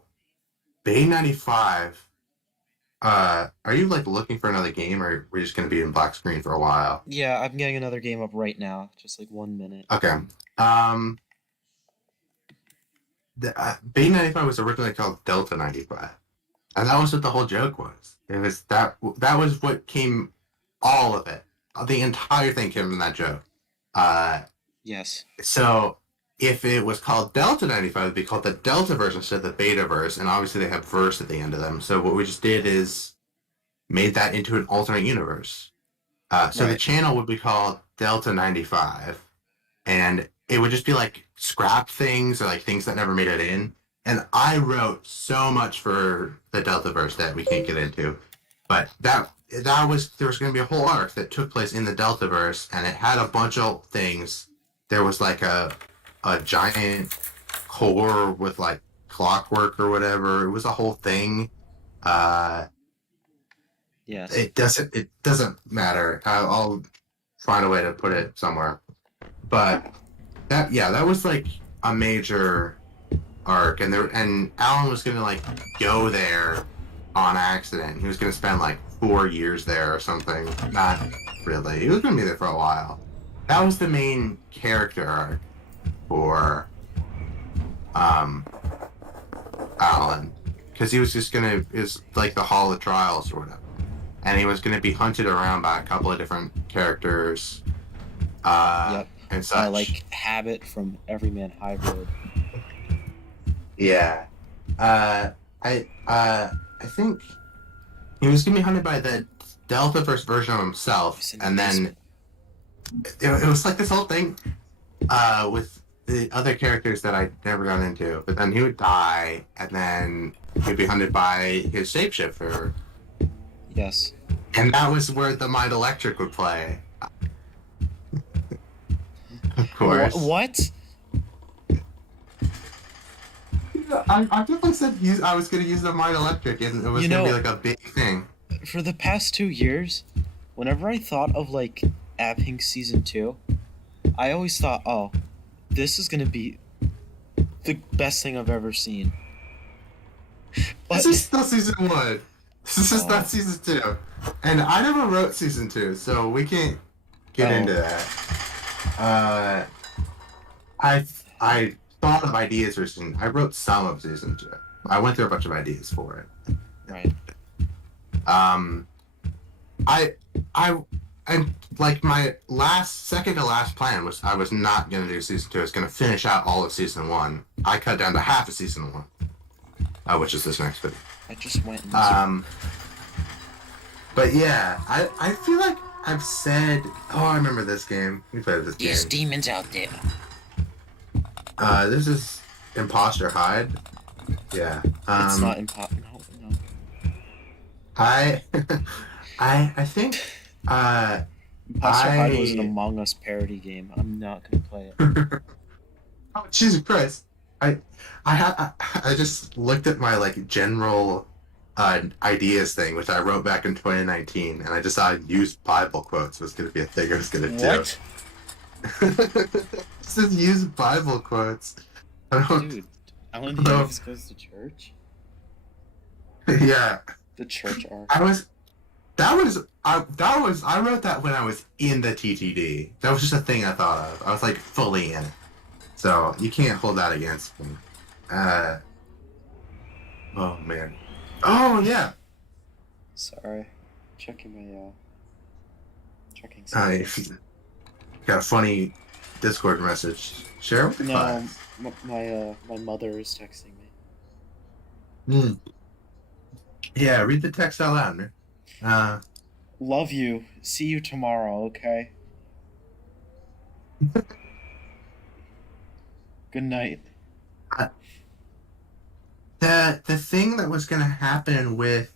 Bay 95. Are you like looking for another game, or we're just gonna be in black screen for a while? Yeah, I'm getting another game up right now. Just like 1 minute. Okay. The Bay 95 was originally called Delta 95, and that was what the whole joke was. It was that was what came, all of it, the entire thing came from that joke. Yes. So if it was called Delta 95, it'd be called the Deltaverse instead of the Betaverse, and obviously they have verse at the end of them. So what we just did is made that into an alternate universe. So the channel would be called Delta 95, and it would just be like scrap things or like things that never made it in. And I wrote so much for the Deltaverse that we can't get into, but there was going to be a whole arc that took place in the Deltaverse, and it had a bunch of things. There was like a giant core with like clockwork or whatever. It was a whole thing. Yes. It doesn't matter. I'll find a way to put it somewhere. But that was like a major arc, and Alan was gonna like go there on accident. He was gonna spend like 4 years there or something. Not really. He was gonna be there for a while. That was the main character arc for Alan, because he was just gonna is like the Hall of Trials or whatever, and he was gonna be hunted around by a couple of different characters. And such. Like Habit from Everyman Hybrid. Yeah. I think he was gonna be hunted by the Deltaverse version of himself, and then it was like this whole thing with the other characters that I never got into. But then he would die, and then he'd be hunted by his shapeshifter. Yes. And that was where the Mind Electric would play. Of course. What? I definitely said I was going to use the Mind Electric, and it was going to be like a big thing. For the past 2 years, whenever I thought of like App Inc. Season 2, I always thought, oh, this is gonna be the best thing I've ever seen. But This is still season 1. This is not season 2. And I never wrote season 2, so we can't get into that. I thought of ideas for season. I wrote some of season 2. I went through a bunch of ideas for it. right. And like my second to last plan was I was not gonna do season 2. I was gonna finish out all of season 1. I cut down to half of season 1, which is this next video. I just went. And but yeah, I feel like I've said. Oh, I remember this game. We played this game. There's demons out there. This is Imposter Hide. Yeah. It's not No. I think. Imposter Hide was an Among Us parody game. I'm not gonna play it. Oh, Jesus Christ! I just looked at my like general ideas thing, which I wrote back in 2019, and I decided use Bible quotes was going to be a thing I was going to do. What? Just use Bible quotes. Dude, Alan Hughes goes to church. Yeah. The church arc. I wrote that when I was in the TTD. That was just a thing I thought of. I was like fully in it. So you can't hold that against me. Oh man. Oh yeah. Sorry. Checking I something. got a funny Discord message. Share with the class. My mother is texting me. Yeah, read the text out loud, man. Love you. See you tomorrow, okay? Good night. The thing that was gonna happen with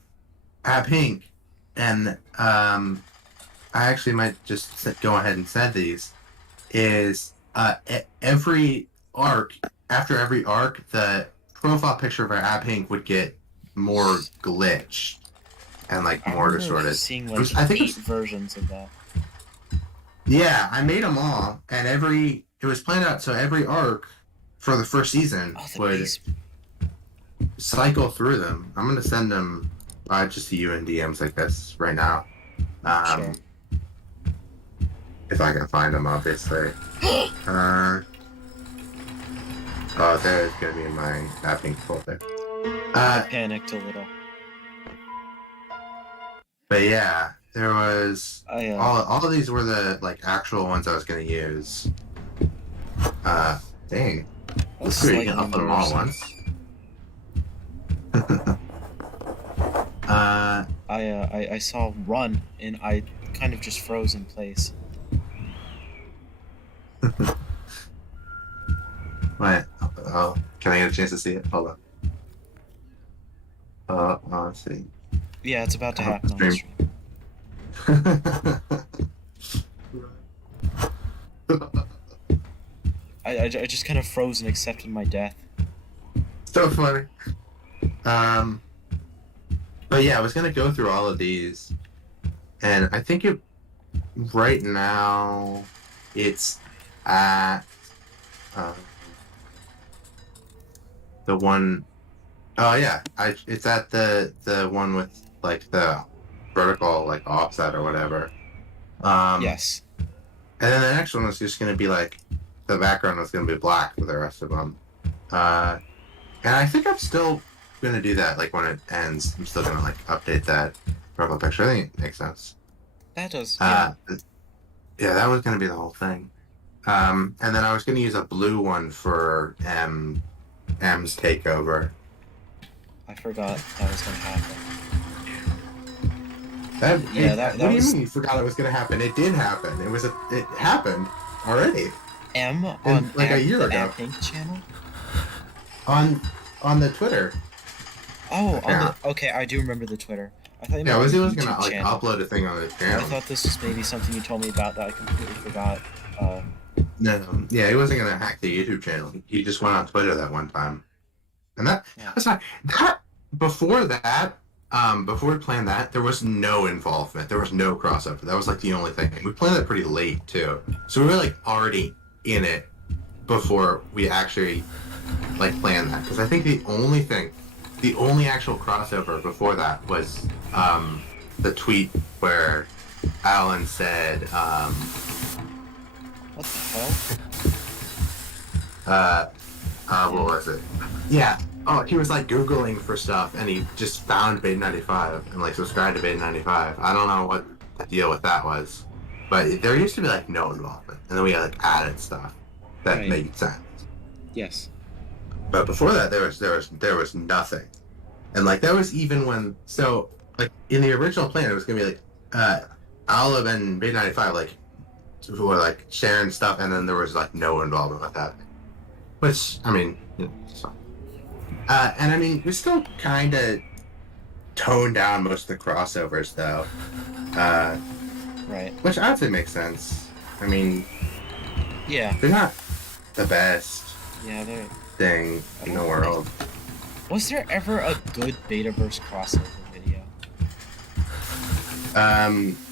App Inc. and I actually might just go ahead and say these is every arc after every arc the profile picture of our App Inc. would get more glitched and like more distorted. Seeing like I think 8 versions of that. Yeah, I made them all, and it was planned out so every arc for the first season would cycle through them. I'm gonna send them just to you in DMs like this right now. Sure. If I can find them, obviously. Oh, there's gonna be in my mapping folder. I panicked a little. But yeah, there was all of these were the like actual ones I was gonna use. Dang. Let's see if we can upload them all at once. I saw run and I kind of just froze in place. Wait. Oh, can I get a chance to see it? Hold on. Let's see. Yeah, it's about to happen on the stream. I just kind of froze and accepted my death. So funny. But yeah, I was gonna go through all of these, and I think right now it's at the one. Oh yeah, it's at the one with like the vertical like offset or whatever. Yes. And then the next one was just gonna be like the background was gonna be black for the rest of them. And I think I'm still gonna do that. Like when it ends, I'm still gonna like update that profile picture. I think it makes sense. That does. Yeah, that was gonna be the whole thing. And then I was gonna use a blue one for M's takeover. I forgot that was gonna happen. What do you mean you forgot it was gonna happen? It did happen. It happened already. M on like a year ago. Pink channel. On the Twitter. Oh, okay, I do remember the Twitter. I thought was gonna like upload a thing on the channel. I thought this was maybe something you told me about that I completely forgot. No, yeah, he wasn't gonna hack the YouTube channel. He just went on Twitter that one time. And that's not that before that. Before we planned that, there was no involvement. There was no crossover. That was like the only thing. We planned it pretty late too, so we were like already in it before we actually like planned that. Because I think the only actual crossover before that was the tweet where Alan said, What the hell? what was it? Yeah. Oh, he was like Googling for stuff and he just found Beta 95 and like subscribed to Beta 95. I don't know what the deal with that was, but there used to be like no involvement, and then we like added stuff that made sense. Yes. But before that, there was nothing, and like that was even when like in the original plan, it was gonna be like Olive and Beta 95 like who were like sharing stuff, and then there was like no involvement with that, which I mean, it's fine. And I mean, we still kind of toned down most of the crossovers, though. Right. Which I would say makes sense. I mean, yeah, they're not the best thing in the world. Was there ever a good Betaverse crossover video?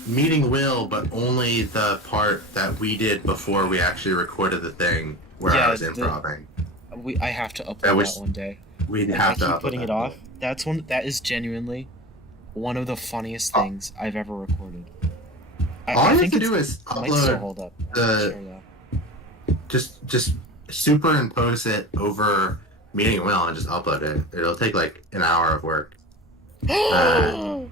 Meeting Will, but only the part that we did before we actually recorded the thing where I was improvising. I have to upload that one day. We'd have to keep putting it off. That is genuinely one of the funniest things I've ever recorded. All you have to do is upload. Might still hold up. Just superimpose it over Meeting Will and just upload it. It'll take like an hour of work. Well.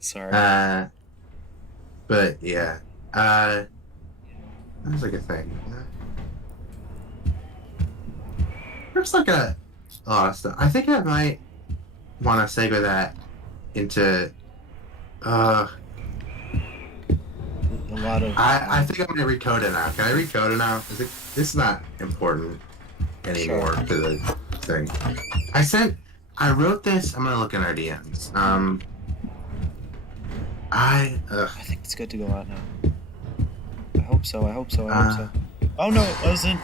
Sorry. But yeah. That was like a thing. There's like a lot of stuff. I think I might want to segue that into a lot of. I think I'm gonna recode it now. Can I recode it now? It's not important anymore to the thing. I wrote this. I'm gonna look in our DMs. I think it's good to go out now. I hope so. Oh no, it wasn't.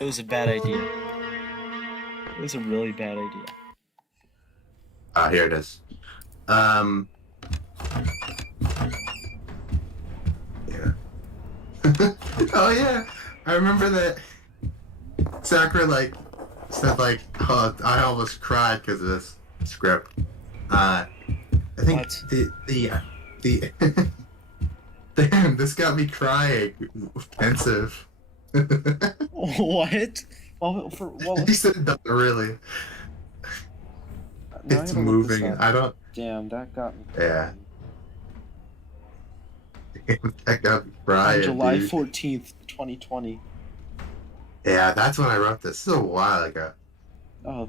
It was a bad idea. It was a really bad idea. Here it is. Yeah. Oh yeah, I remember that. Sakura said oh, I almost cried because of this script. I think the damn, this got me crying. Pensive. What? He said that really. It's moving. I don't. Damn, that got me. Yeah. That got me crying. On July 14th, 2020. Yeah, that's when I wrote this. This is a while ago. Oh.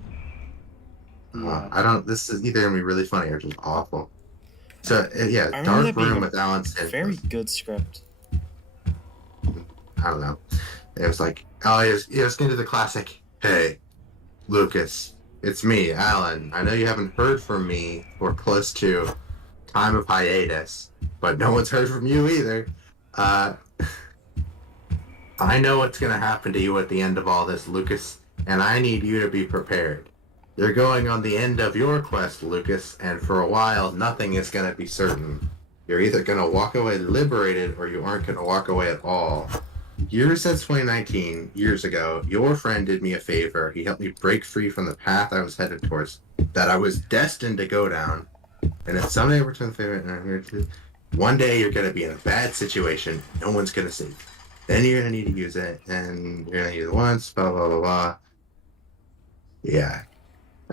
Yeah. I don't. This is either gonna be really funny or just awful. So yeah, Dark Room with Alan Smith. Very good script. I don't know. It was like, he was gonna do the classic. Hey, Lucas, it's me, Alan. I know you haven't heard from me for close to time of hiatus, but no one's heard from you either. I know what's gonna happen to you at the end of all this, Lucas, and I need you to be prepared. You're going on the end of your quest, Lucas, and for a while, nothing is going to be certain. You're either going to walk away liberated, or you aren't going to walk away at all. Years since 2019, years ago, your friend did me a favor. He helped me break free from the path I was headed towards, that I was destined to go down. And if someday I return the favor, one day you're going to be in a bad situation. No one's going to save you. Then you're going to need to use it, and you're going to use it once, blah, blah, blah, blah. Yeah.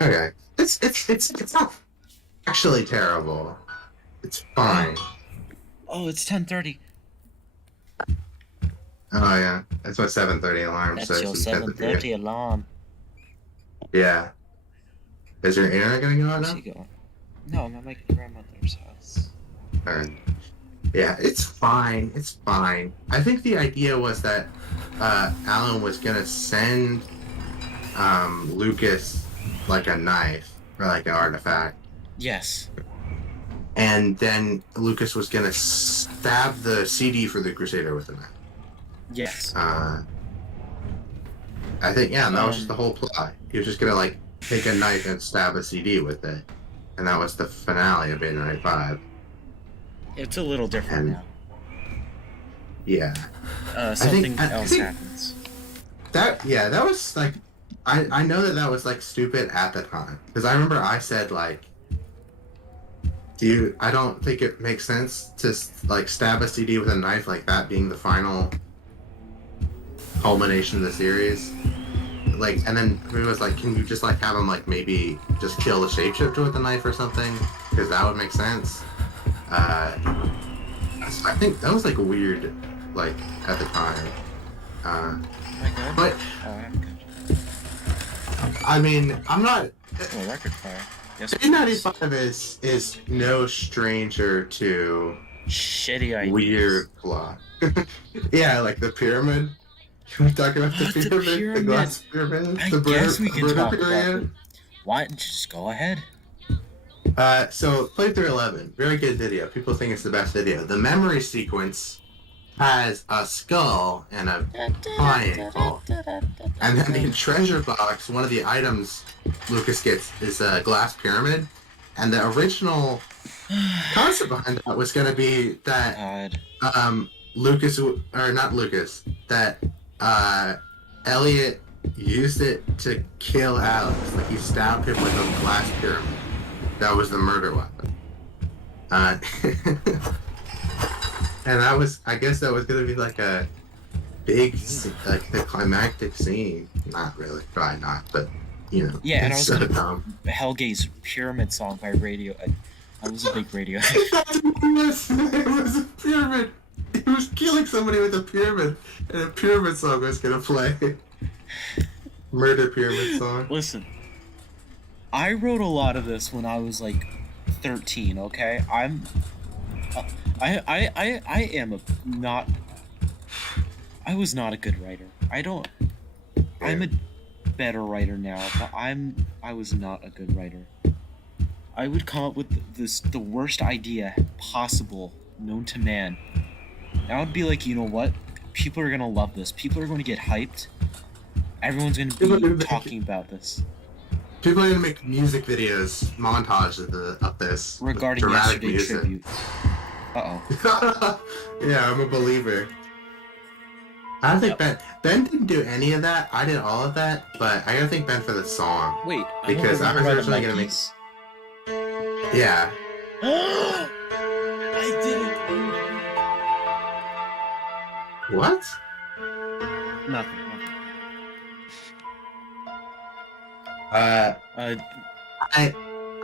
Okay. It's not actually terrible. It's fine. Oh, it's 10:30. Oh yeah, that's my 7:30 alarm. That's your 7:30 alarm. Yeah. Is your internet gonna go out now? No, I'm at my grandmother's house. Alright. Yeah, it's fine. It's fine. I think the idea was that Alan was gonna send Lucas like a knife or like an artifact. Yes. and then Lucas was gonna stab the CD for the Crusader with a knife. Yes. I think, yeah, and that was just the whole plot. He was just gonna like take a knife and stab a CD with it, and that was the finale of 895. It's a little different now. Yeah. Something else happens. That was like, I know that was like stupid at the time, because I remember I said like, I don't think it makes sense to like stab a CD with a knife, like that being the final culmination of the series. Like, and then it was like, can you just like have him like maybe just kill the shapeshifter with a knife or something? Because that would make sense. I think that was like weird, like at the time. But I mean, I'm not. Oh, record fire. Yes. 895 is no stranger to shitty ideas. Weird plot. Yeah, like the pyramid. Can we talk about the pyramid? The glass pyramid? I guess we can talk about it. Why? Just go ahead. So, Playthrough 11. Very good video. People think it's the best video. The memory sequence has a skull and a triangle. And then in Treasure Box, one of the items Lucas gets is a glass pyramid. And the original concept behind that was going to be that Elliot used it to kill Alex. Like, he stabbed him with a glass pyramid. That was the murder weapon. And I guess that was gonna be like a big, like the climactic scene. Not really, probably not, but you know. Yeah, and I was gonna Helge's Pyramid song by Radio. I was a big Radio. It was a pyramid. He was killing somebody with a pyramid, and a pyramid song was gonna play. Murder pyramid song. Listen, I wrote a lot of this when I was like 13. Okay, I was not a good writer. I'm a better writer now, but I was not a good writer. I would come up with the worst idea possible known to man. And I would be like, you know what? People are gonna love this. People are going to get hyped. Everyone's gonna be talking about this. People are gonna make music videos, montages of this. Regarding yesterday's tribute. Uh-oh. Yeah, I'm a believer. I don't think Ben didn't do any of that. I did all of that, but I gotta thank Ben for the song. Wait, because I was originally gonna make. Yeah. I didn't. What? Nothing.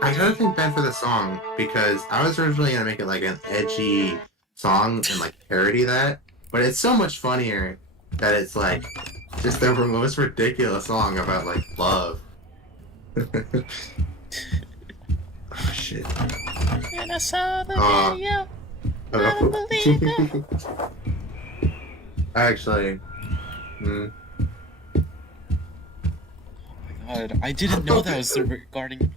I gotta thank Ben for the song, because I was originally gonna make it like an edgy song and like parody that, but it's so much funnier that it's like just the most ridiculous song about like love. Oh shit. And I saw the video. Unbelievable. Actually. God, I didn't know that was regarding.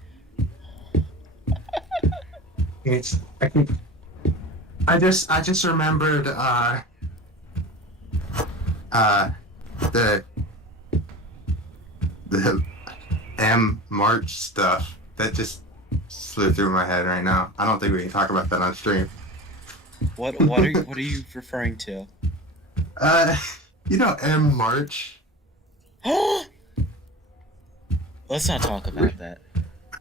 I just remembered the M March stuff that just flew through my head right now. I don't think we can talk about that on stream. What are you referring to? You know M March. Let's not talk about that.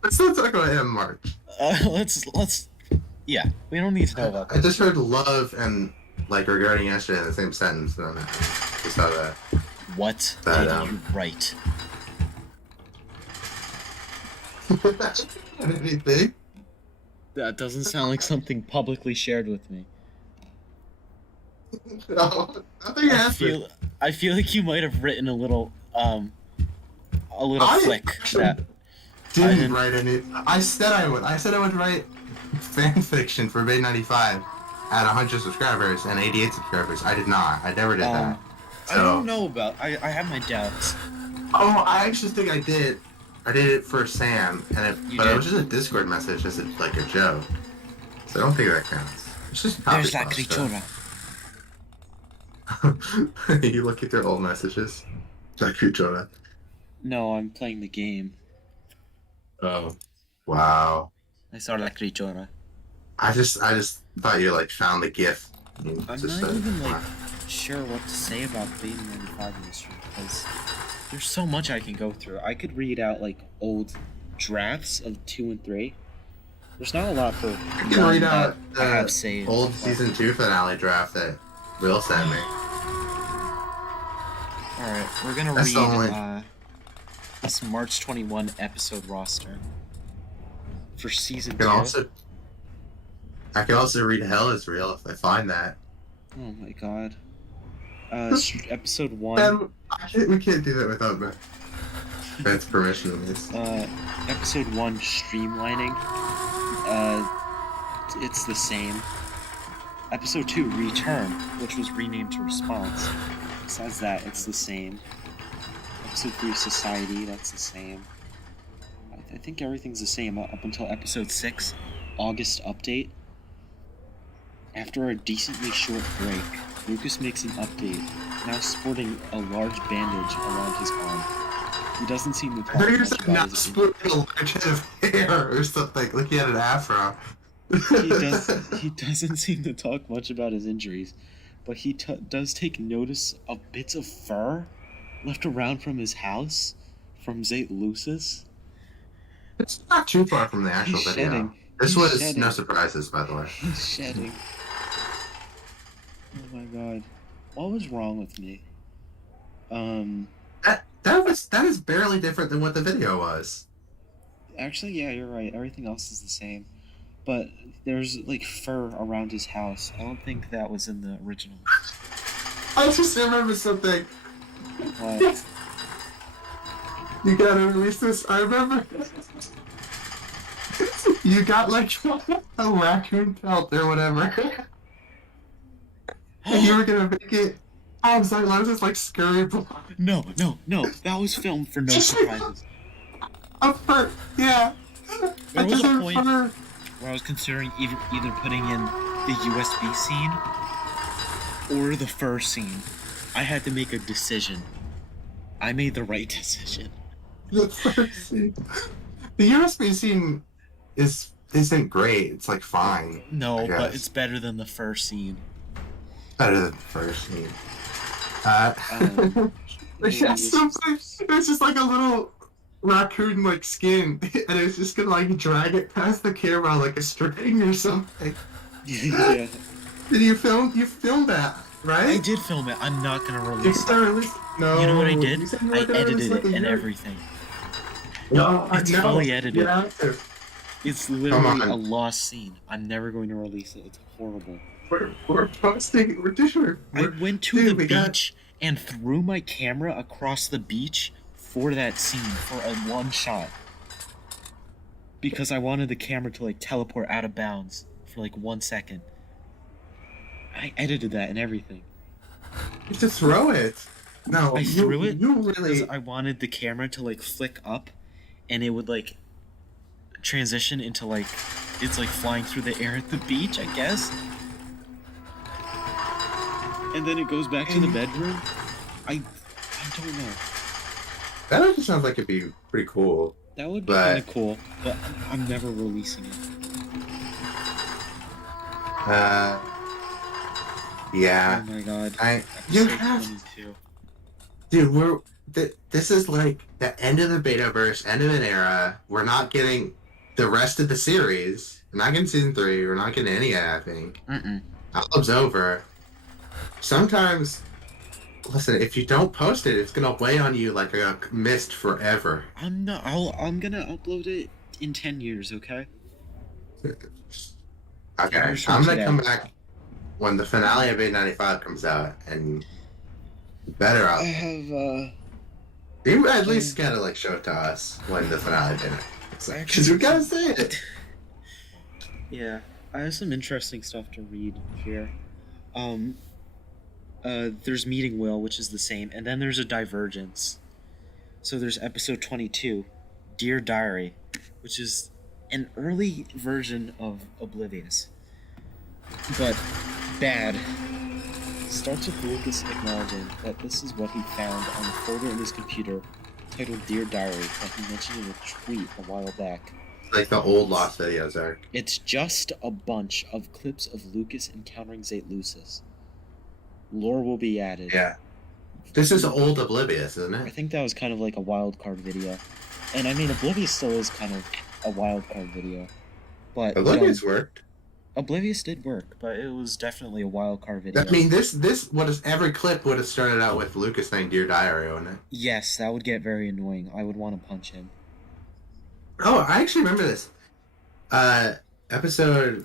Let's not talk about M March. Let's. Yeah, we don't need to know about that. I just heard love and like regarding yesterday in the same sentence. I don't know. Just saw that. What did you write? Anything? That doesn't sound like something publicly shared with me. No, nothing happened. I feel like you might have written a little flick that didn't write any. I said I would. I said I would write fan fiction for Bay 95 at 100 subscribers and 88 subscribers. I did not. I never did that. So, I don't know about. I have my doubts. Oh, I actually think I did. I did it for Sam, and it was just a Discord message, just like a joke. So I don't think that counts. It's just There's copy la stuff. criatura. You look at their old messages. That creature. No, I'm playing the game. Oh. Wow. I saw la criatura. I just thought you like found the GIF. You I'm just not said, even wow. sure what to say about Beta 95 industry because there's so much I can go through. I could read out old drafts of 2 and 3. There's not a lot for I can read out I have the saved. old season 2 finale draft that Will sent me. Alright, we're gonna That's the only. read this March 21 episode roster for season 2. I can also read Hell is Real if I find that. Oh my god. Episode 1. We can't do that without Ben's permission on this. Episode 1, Streamlining. It's the same. Episode 2, Return, which was renamed to Response. Besides that, it's the same. Episode 3, Society, that's the same. I think everything's the same up until episode 6, August Update. After a decently short break, Lucas makes an update, now sporting a large bandage around his arm. He doesn't seem to talk much about not his sporting a large head of hair or something, like he had an afro. He doesn't seem to talk much about his injuries, but he does take notice of bits of fur left around from his house from St. Lucis. It's not too far from the actual video. Shedding. This He's was shedding. no surprises, by the way. He's shedding. Oh my god. What was wrong with me? That is barely different than what the video was. Actually, yeah, you're right. Everything else is the same. But there's fur around his house. I don't think that was in the original. I just remember something. What? You gotta release this. I remember. You got a raccoon pelt or whatever. And you were gonna make it. I was just scurry block. No. That was filmed for no surprises. Yeah. There was a point where I was considering either putting in the USB scene or the fur scene. I had to make a decision. I made the right decision. The first scene. The USB scene isn't great. It's fine. No, but it's better than the fur scene. Better than the first scene. It was just a little raccoon skin, and it was just gonna drag it past the camera like a string or something. Yeah. Did you film? You filmed that, right? I did film it. I'm not gonna release it. No. You know what I did? I edited it and everything. No, it's fully edited. Yeah. It's literally a lost scene. I'm never going to release it. It's horrible. We're posting. We're doing. I went to the beach and threw my camera across the beach for that scene for a one shot because I wanted the camera to teleport out of bounds for 1 second. I edited that and everything. You just throw it. No, I threw it. You really. Because I wanted the camera to flick up, and it would transition into it's flying through the air at the beach, I guess. And then it goes back to the bedroom. I don't know. That actually sounds like it'd be pretty cool. That would be kind of cool, but I'm never releasing it. Yeah. Oh my god. You have 22. Dude, this is the end of the Betaverse, end of an era. We're not getting the rest of the series. We're not getting season 3. We're not getting any of that, I think. Album's over. Sometimes, listen, if you don't post it, it's gonna weigh on you like a mist forever. I'm gonna upload it in 10 years, okay? Okay, I'm gonna come back when the finale of 895 comes out, and better out. I have, You at least gotta show it to us when the finale of 895. Because we gotta say it. Yeah, I have some interesting stuff to read here. There's Meeting Will, which is the same, and then there's a divergence. So there's episode 22, Dear Diary, which is an early version of Oblivious. But bad. Starts with Lucas acknowledging that this is what he found on the folder in his computer titled Dear Diary that he mentioned in a tweet a while back. Like the old Lost videos are. It's just a bunch of clips of Lucas encountering Zayt Lucis. Lore will be added. Yeah. This is old Oblivious, isn't I it? think that was kind of like a wild card video. And I mean, Oblivious still is kind of a wild card video. But Oblivious worked. Oblivious did work, but it was definitely a wild card video. I mean, every clip would have started out with Lucas saying Dear Diary, wouldn't it? Yes, that would get very annoying. I would want to punch him. Oh, I actually remember this. Episode...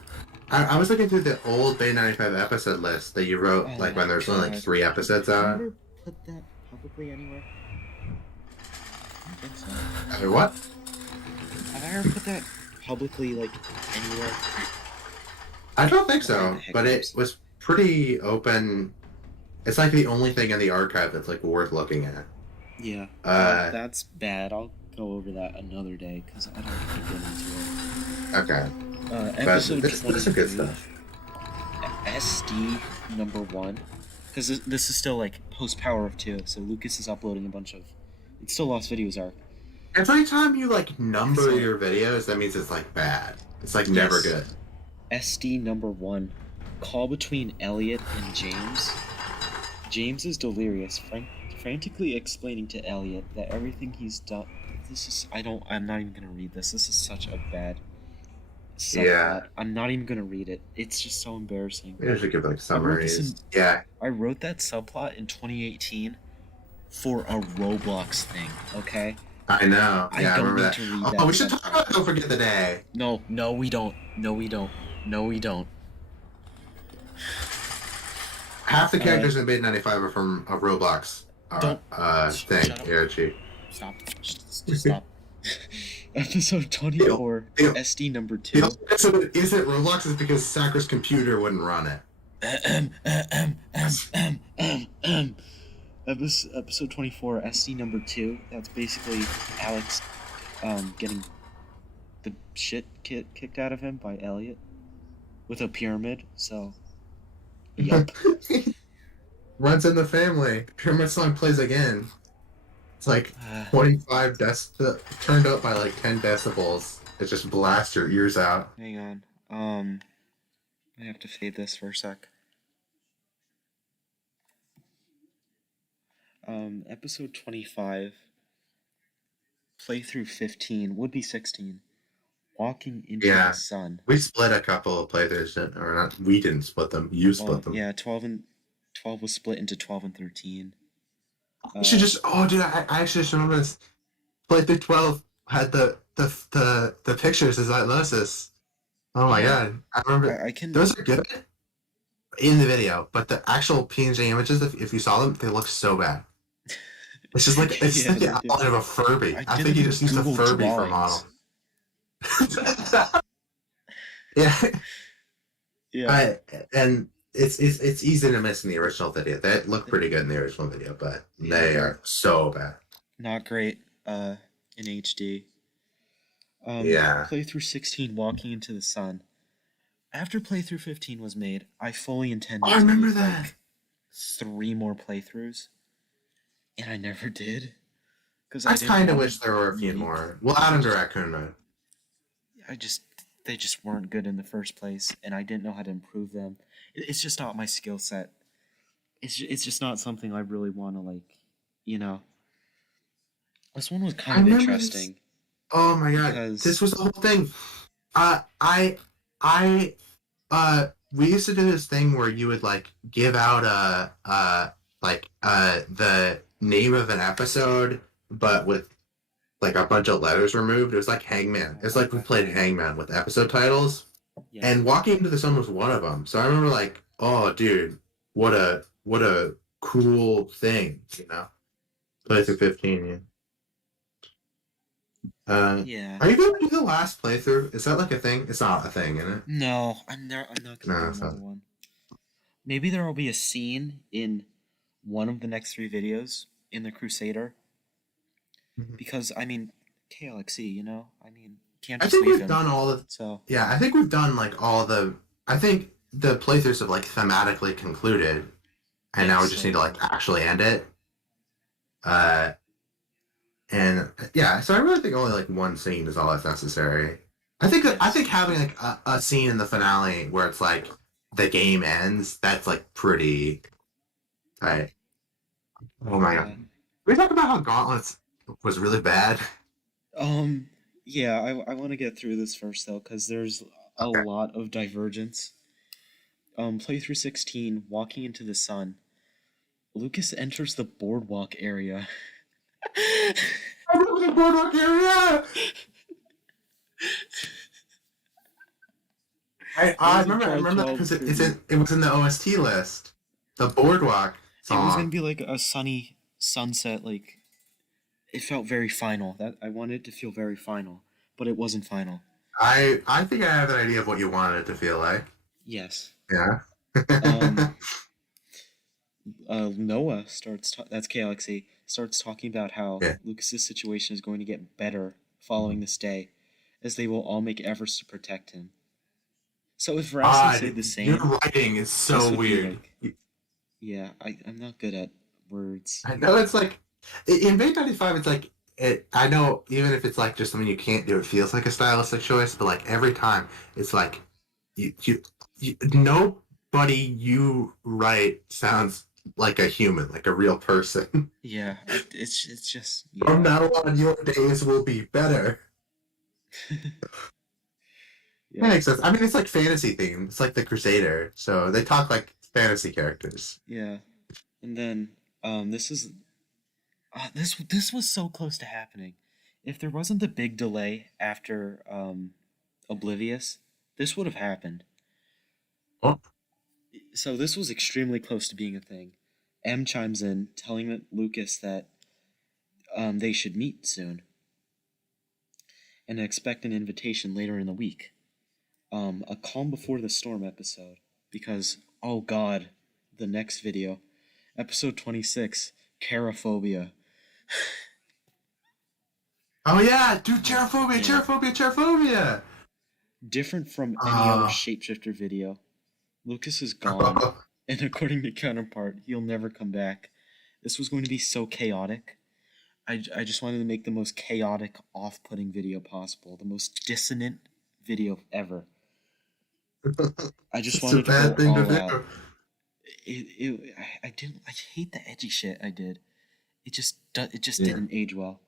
I was looking through the old Bay 95 episode list that you wrote, when there was only, 3 episodes out. Have you ever put that publicly anywhere? I don't think so. What? Have I ever put that publicly, anywhere? I don't think so, but it was pretty open. It's the only thing in the archive that's worth looking at. Yeah. That's bad. I'll go over that another day because I don't want to get into it. Okay. Episode this is good stuff. SD number 1, because this is still post Power of 2, so Lucas is uploading a bunch of. It's still Lost Videos arc. Every time you number your videos, that means it's bad. It's never good. SD number 1, call between Elliot and James. James is delirious, frantically explaining to Elliot that everything he's done. I'm not even gonna read this. This is such a bad subplot. Yeah. I'm not even gonna read it. It's just so embarrassing. We should give summaries. Yeah. I wrote that subplot in 2018 for a Roblox thing. Okay. I know. I yeah, don't I remember need that. to read that. We should talk about Don't Forget the Day. No, we don't. No, we don't. Half the characters in Bay 95 are from a Roblox thing. Yeah, cheap. Stop. Just stop. Episode 24, SD number 2. The episode that isn't Roblox is because Sakra's computer wouldn't run it. Episode 24, SD number 2. That's basically Alex getting the shit kicked out of him by Elliot with a pyramid, so... Yup. Runs in the family. Pyramid song plays again. It's 25 turned up by 10 decibels. It just blasts your ears out. Hang on. I have to fade this for a sec. Episode 25, playthrough 15, would be 16. Walking into the sun. We split a couple of playthroughs, or not? We didn't split them. You split them. Yeah, 12 was split into 12 and 13. You should just. Oh, dude! I actually just remember this. Playthrough 12 had the pictures as Losis. Oh my god! I remember. Those are good in the video, but the actual PNG images, if you saw them, they look so bad. It's just the outline of a Furby. I think you just used a Furby for model. Yeah. And it's easy to miss in the original video. They look pretty good in the original video, but they are so bad. Not great in HD. Playthrough 16, Walking into the Sun. After playthrough 15 was made, I fully intended to remember make, that. 3 more playthroughs, and I never did. I kind of wish there were a few more. We'll add them to Raccoon Mode. They just weren't good in the first place, and I didn't know how to improve them. It's just not my skill set. It's just not something I really want to This one was kind of interesting. Oh my god, this was the whole thing. We used to do this thing where you would give out the name of an episode, but with a bunch of letters removed. It was like Hangman. It's we played Hangman with episode titles, and Walking into the Sun was one of them. So I remember oh dude, what a cool thing, Playthrough 15, Are you gonna do the last playthrough? Is that a thing? It's not a thing, is it? No, I'm not gonna do another one. Maybe there will be a scene in one of the next 3 videos in the Crusader. Because KLXE, can't just I think leave we've him. done all of. So yeah, I think we've done all the. I think the playthroughs have like thematically concluded, and now we Yes, just need to like actually end it. Uh, and yeah, so I really think only like one scene is all that's necessary. I think yes. having like a scene in the finale where it's like the game ends, that's like pretty tight. Oh my god. Yeah. We talked about how Gauntlets was really bad. Um, yeah, I want to get through this first though, because there's a Okay. lot of divergence. Playthrough 16, Walking into the Sun. Lucas enters the boardwalk area. I live in the boardwalk area. I Doesn't remember drive that because 12 feet. it was in the OST list. The boardwalk It was gonna song. be like a sunny sunset, like it felt very final. That I wanted it to feel very final, but it wasn't final. I think I have an idea of what you wanted it to feel like. Yes. Yeah. Um, Noah that's Galaxy starts talking about how Yeah. Lucas's situation is going to get better following this day, as they will all make efforts to protect him. So if Veracity stayed the Your same, writing is this so would be weird. like, yeah, I'm not good at words. I know it's like in Vague 95 it's like I know even if it's like just something you can't do, it feels like a stylistic choice, but like every time it's like nobody you write sounds like a human, like a real person. Yeah, it's just From yeah, now on, your days will be better. That yep, makes sense. I mean, it's like fantasy themed. It's like the Crusader, so they talk like fantasy characters. yeah. And then this is this was so close to happening. If there wasn't the big delay after Oblivious, this would have happened. Oh, So this was extremely close to being a thing. M chimes in, telling Lucas that they should meet soon and expect an invitation later in the week. A calm before the storm episode, because oh god, the next video, episode 26, Charaphobia. oh yeah, dude, Oh cherophobia, man, cherophobia, cherophobia. different from any other Uh, shapeshifter video. Lucas is gone, and according to Counterpart, he'll never come back. This was going to be so chaotic. I just wanted to make the most chaotic, off putting video possible, the most dissonant video ever. I just it's a wanted to bad go thing to all out. do. I didn't. I hate the edgy shit I did. It just Yeah. didn't age well.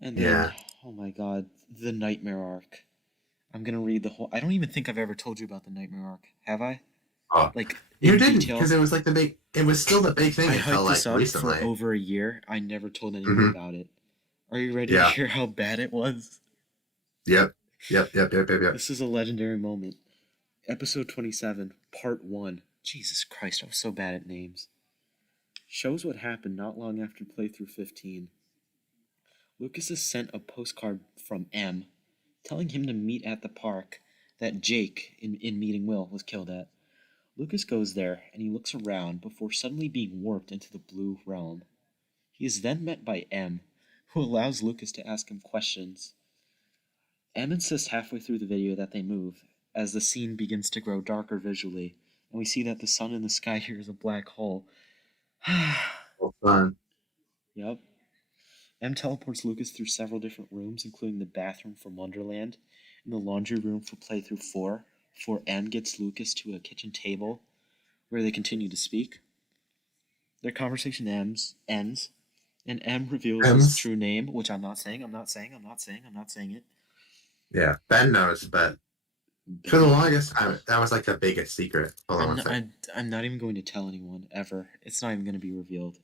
And then, Yeah. oh my god, the nightmare arc. I'm gonna read the whole. I don't even think I've ever told you about the nightmare arc. Have I? Oh, Like you in didn't because detail. it was like the big. It was still the big thing I until hyped like this up for recently. over a year. I never told anyone Hmm. about it. Are you ready to Yeah. hear how bad it was? Yep. Yep. Yep. Yep. Yep. Yep. This is a legendary moment. Episode 27, Part 1. Jesus Christ, I was so bad at names. Shows what happened not long after playthrough 15. Lucas is sent a postcard from M, telling him to meet at the park that Jake, in Meeting Will, was killed at. Lucas goes there, and he looks around before suddenly being warped into the blue realm. He is then met by M, who allows Lucas to ask him questions. M insists halfway through the video that they move, as the scene begins to grow darker visually, and we see that the sun in the sky here is a black hole. Well, fun. Yep. M teleports Lucas through several different rooms, including the bathroom from Wonderland and the laundry room for playthrough 4, before M gets Lucas to a kitchen table where they continue to speak. Their conversation ends, and M reveals his M's. true name, which I'm not saying, I'm not saying, I'm not saying, I'm not saying it. Yeah. Ben knows, but for the longest time, that was like the biggest secret. Hold on one second. I'm not even going to tell anyone ever. It's not even going to be revealed.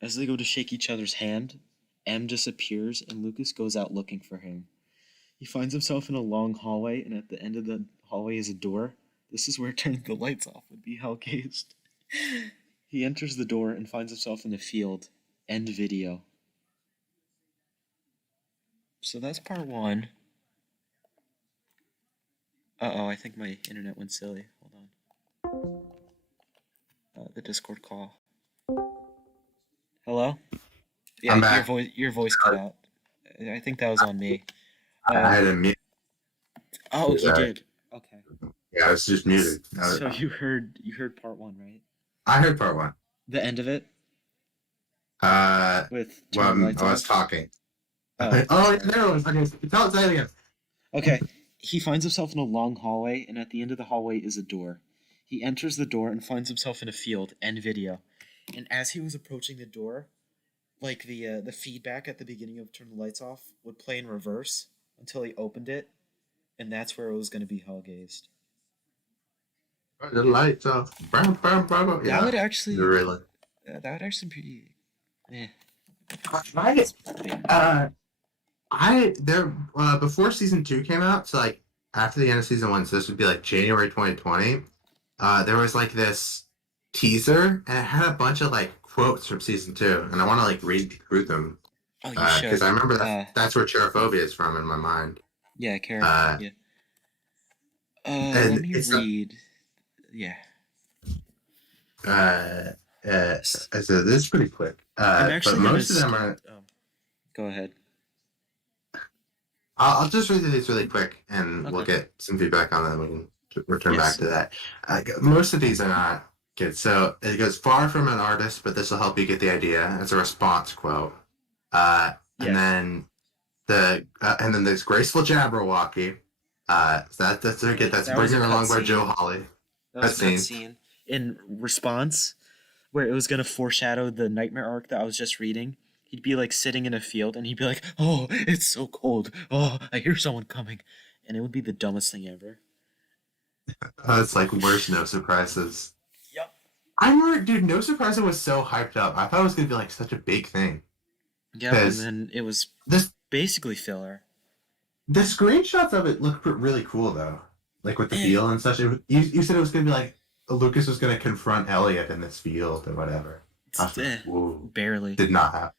As they go to shake each other's hand, M disappears and Lucas goes out looking for him. He finds himself in a long hallway, and at the end of the hallway is a door. This is where turning the lights off would be hellcased. He enters the door and finds himself in a field. End video. So that's part 1. Uh-oh, I think my internet went silly. Hold on. The Discord call. Hello? Yeah, I'm back. your voice cut out. I think that was on me. I had a mute. Oh, he Yeah, did. Okay. yeah, it's just muted. So you heard part one, right? I heard part one. The end of it Uh, with turning the when lights I was off. talking. Oh, Oh, yeah, sorry. there it was. Okay, tell it that again. Okay. He finds himself in a long hallway, and at the end of the hallway is a door. He enters the door and finds himself in a field. End video. And as he was approaching the door, like the feedback at the beginning of Turn the Lights Off would play in reverse until he opened it, and that's where it was going to be hell gazed. The lights off. Bam, bam, bam, bam. That would Yeah, actually really. that would actually be eh. I, uh, I there before season 2 came out, so like after the end of season 1, so this would be like January 2020. There was like this teaser, and it had a bunch of like quotes from season 2, and I want to like read through them Oh, you because should. I remember that's where cherophobia is from in my mind. Yeah, Uh, Kara. Let and me it's read. Yeah. uh, so this is pretty quick. I'm But actually gonna most of them start. are. Go ahead. I'll just read through these really quick, and we'll Okay. get some feedback on them. We can return back Yes. to that. Most of these are not good. So it goes far from an artist, but this will help you get the idea. It's a response quote, and Yes. then and then there's graceful Jabberwocky. That's very good. That's That was a bringing along by cutscene. Joe Holly. That was a Cutscene. cutscene in response where it was gonna foreshadow the nightmare arc that I was just reading. He'd be like sitting in a field and he'd be like, "Oh, it's so cold. Oh, I hear someone coming," and it would be the dumbest thing ever. It's like worst no surprises. Yep. I remember, dude. No surprises was so hyped up. I thought it was gonna be like such a big thing. Yeah, and 'Cause then it was this basically filler. the screenshots of it look really cool though, like with the Eh. field and such. You said it was gonna be like Lucas was gonna confront Elliot in this field or whatever. I was like, whoa, Barely. did not happen.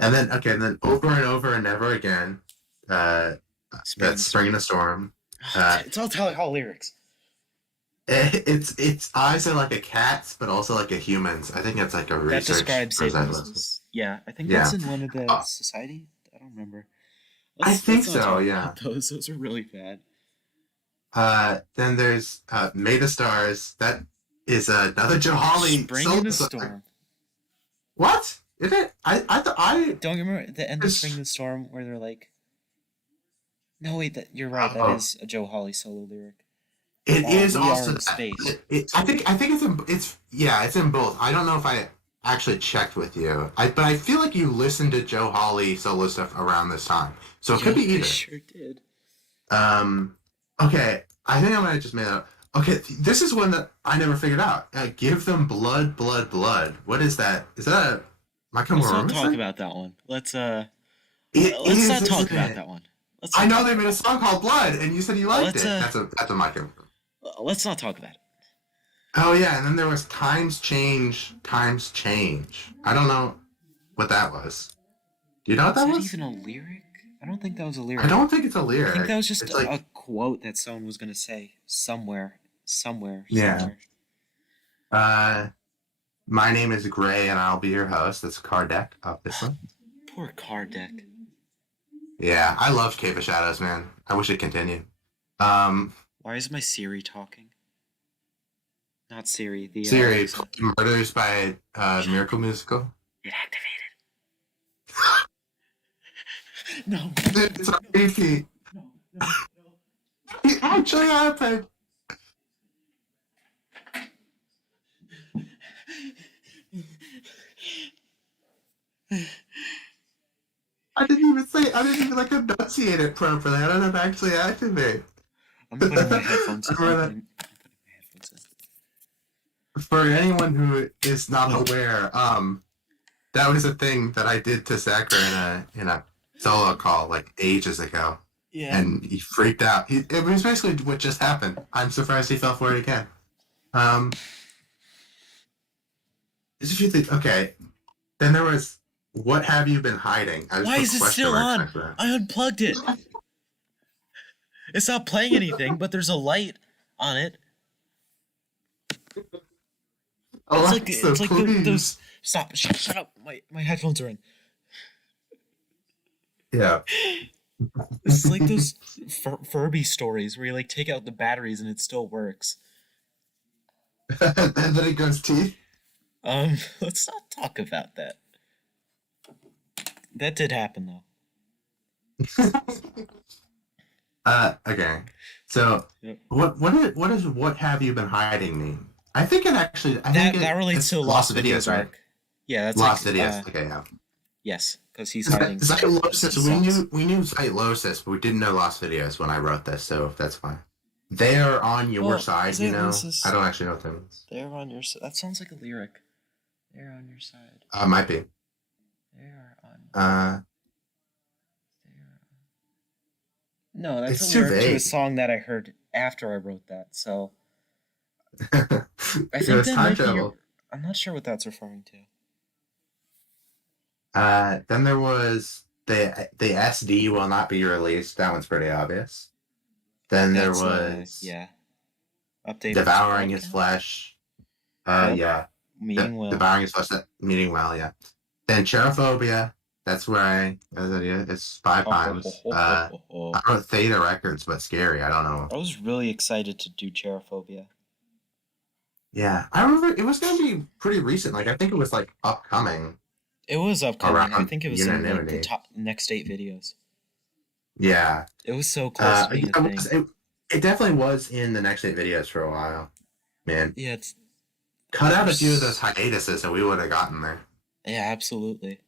And then over and over and never again. That's Spring in the Storm. It's all Tyler Hall lyrics. Its eyes are like a cat's, but also like a human's. I think it's like a That research describes result. Satan's. Yeah, I think Yeah. that's in one of the society. I don't remember. I think not so, talk yeah. about those. Those are really bad. Then there's Made of Stars. That is another Joe Holly. Spring in the Storm. What? Is it? I Don't you remember the end of Spring in the Storm where they're like, no wait, you're right. That is a Joe Holly solo lyric. It is we also are in space. I think it's in both. I don't know if I actually checked with you. But I feel like you listened to Joe Holly solo stuff around this time, so it could be either. I sure did. Okay, I think I might have just made it up. Okay, this is one that I never figured out. Give them blood, blood, blood. What is that? Is that a Let's not talk about that one. Let's not talk about that one. I know they made a song called Blood, and you said you liked it. That's a mic. Let's not talk about it. Oh yeah, and then there was Times Change. I don't know what that was. Do you know what that was? Is that even a lyric? I don't think that was a lyric. I don't think it's a lyric. I think that was just a quote that someone was going to say somewhere. Yeah. My name is Gray, and I'll be your host. That's Card Deck, obviously. Poor Card Deck. Yeah, I loved Cave of Shadows, man. I wish it continued. Why is my Siri talking? Not Siri. The Siri, Murders by Miracle Musical. It activated. No. It's on repeat. No. It actually happened. I didn't even like enunciate it properly. I don't have to actually activate. I'm putting my headphones in. For anyone who is not aware, that was a thing that I did to Zachary in a solo call like ages ago. Yeah. And he freaked out. It was basically what just happened. I'm surprised he fell for it again. There's a few things. Okay. Then there was What Have You Been Hiding? Why is it still on? I unplugged it. It's not playing anything, but there's a light on it. It's like those. Stop! Shut up! My headphones are in. Yeah. This is like those Furby stories where you like take out the batteries and it still works. And then it goes teeth. Let's not talk about that. That did happen though. Okay. So Yep. what have you been hiding me? I think it actually That relates it's to Lost Lost Videos, Videos right? arc. Yeah, that's like Lost Videos. Okay, yeah. yes, because he's hiding stuff because he Zylosis, sucks. we knew Zylosis, but we didn't know Lost Videos when I wrote this, so that's fine. They're on your Well, side, is you it know. I Lucis? don't actually know what that means. They're on your side. That sounds like a lyric. They're on your side. Might be. They're on. Uh, They're... No, that's a it's too lyric to a vague. song that I heard after I wrote that. So I It think was that time might be your. travel. I'm not sure what that's referring to. Then there was the SD will not be released. That one's pretty obvious. Then there That's was yeah. Updated devouring squad his count. flesh. Yep. Yeah, Meeting Will. devouring his flesh. That meaning well, yeah. Then cherophobia. That's where it's 5 times. I wrote Theta Records, but scary. I don't know. I was really excited to do Cherophobia. Yeah, I remember it was gonna be pretty recent. Like I think it was like upcoming It was upcoming. I around think it was in like the unanimity. top next 8 videos. Yeah, It was so close to being a thing. it definitely was in the next 8 videos for a while. Man, Yeah, it's cut out a few of those there's hiatuses and we would have gotten there. yeah, absolutely.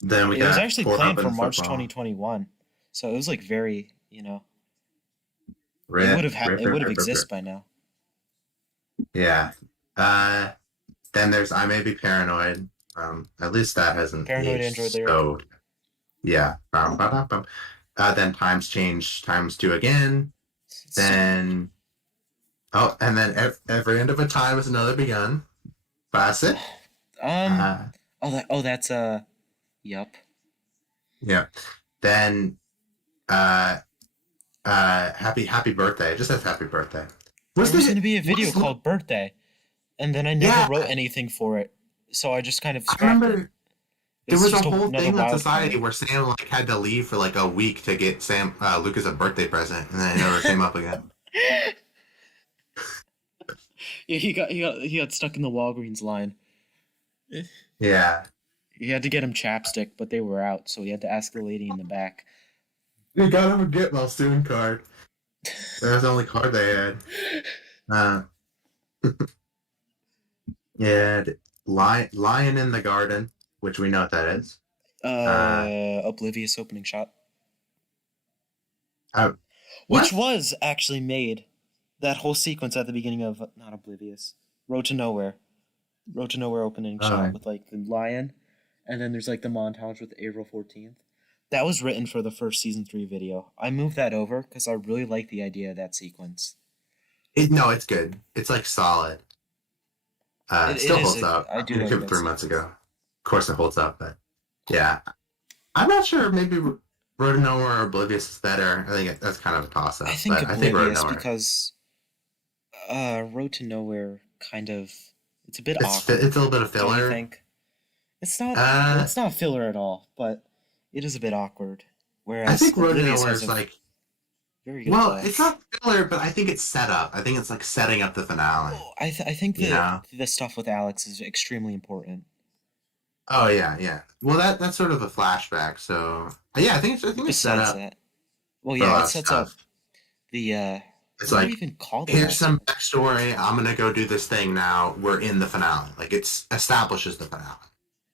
Then we It was got actually caught planned up for in March football. 2021, so it was like very, Rip, it would have existed by now. Yeah. Then there's I May Be Paranoid. At least that hasn't Paranoid aged Android lyric. so. Yeah. Then Times Change Times 2 again. Then and then every end of a time is another begun. Classic. That's yup. Yeah. Then happy birthday. It just says happy birthday. There was going to be a video called Birthday, and then I never wrote anything for it, so I just kind of I scrapped remember it. there was a just whole another thing on wild Society card. where Sam like had to leave for like a week to get Lucas a birthday present, and then it never came up again. Yeah, he got stuck in the Walgreens line. Yeah. He had to get him chapstick, but they were out, so he had to ask the lady in the back. You got him a Get Well Soon card. That was the only card they had. Yeah, Lion in the Garden, which we know what that is. Oblivious opening shot. What? Which was actually made. That whole sequence at the beginning of not Oblivious. Road to Nowhere. Road to Nowhere opening shot with like the lion. And then there's like the montage with April 14th. That was written for the first season 3 video. I moved that over because I really like the idea of that sequence. No, it's good. It's like solid. It still holds up. I do It like came that 3 months sequence. ago. Of course it holds up, but yeah. I'm not sure. Maybe Road to Nowhere or Oblivious is better. I think that's kind of a toss-up. I think I think Road to Oblivious Nowhere. because Road to Nowhere kind of it's a bit It's awkward. a little bit of filler. Don't you think? It's not filler at all, but it is a bit awkward. Whereas I think Road to Oblivious Nowhere has is a like very good well, plot. it's not filler, but I think it's set up. I think it's like setting up the finale. I think that the stuff with Alex is extremely important. Oh yeah. Well, that's sort of a flashback. So yeah, I think it's set up. That, well, yeah, it sets up the. It's what like do we even call the here's some backstory. I'm gonna go do this thing now. We're in the finale. Like it establishes the finale.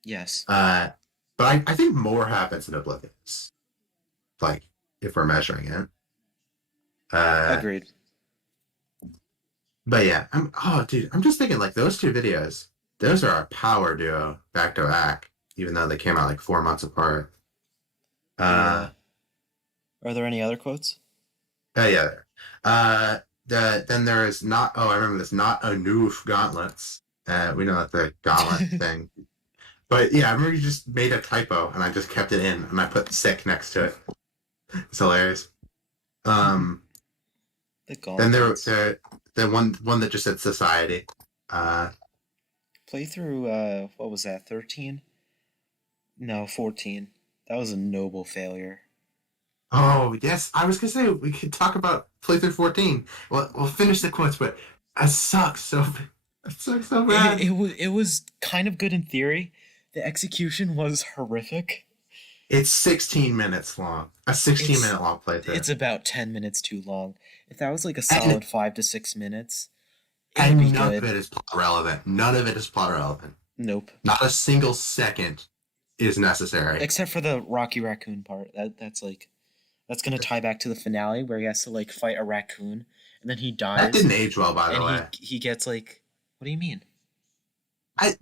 Yes. But I think more happens in Oblivious. Like if we're measuring it. Agreed. But yeah, I'm just thinking like those 2 videos. Those are our power duo back to back, even though they came out like 4 months apart. Are there any other quotes? Yeah. Then there is not. Oh, I remember this. Not a noof gauntlets. We know that the gauntlet thing. But yeah, I remember you just made a typo, and I just kept it in, and I put sick next to it. It's hilarious. The Then there gauntlets. the one that just said society. Play through what was that? 13? No, 14. That was a noble failure. Oh yes, I was gonna say we could talk about playthrough 14. Well, we'll finish the quotes, but it sucks so. It sucks so bad. It was kind of good in theory. The execution was horrific. It's 16 minutes long. A 16 It's minute long playthrough. it's about 10 minutes too long. If that was like a And solid 5 to 6 minutes, it would be and none of good. it is plot relevant. None of it is plot relevant. Nope. Not a single second is necessary. Except for the Rocky Raccoon part. That's gonna tie back to the finale where he has to like fight a raccoon and then he dies. That didn't age well, by the way. And he gets like, what do you mean?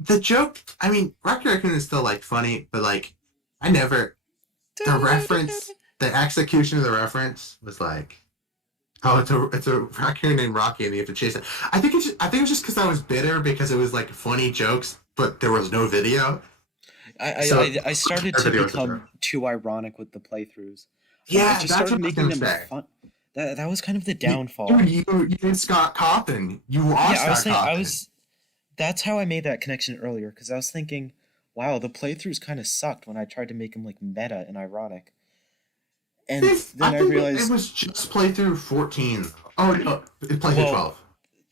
The joke. I mean, Rocky Raccoon is still like funny, but like, I never. The reference, the execution of the reference was like, oh, it's a raccoon named Rocky, and you have to chase it. I think it was just because I was bitter because it was like funny jokes, but there was no video. I started to become too ironic with the playthroughs. Yeah, I just that's started what I was making gonna them say. fun. That was kind of the downfall. Dude, you did Scott Cawthon. You watched I Cawthon. was. That's how I made that connection earlier because I was thinking, wow, the playthroughs kind of sucked when I tried to make them like meta and ironic. And then I think realized it was just playthrough 14. Oh no, playthrough 12.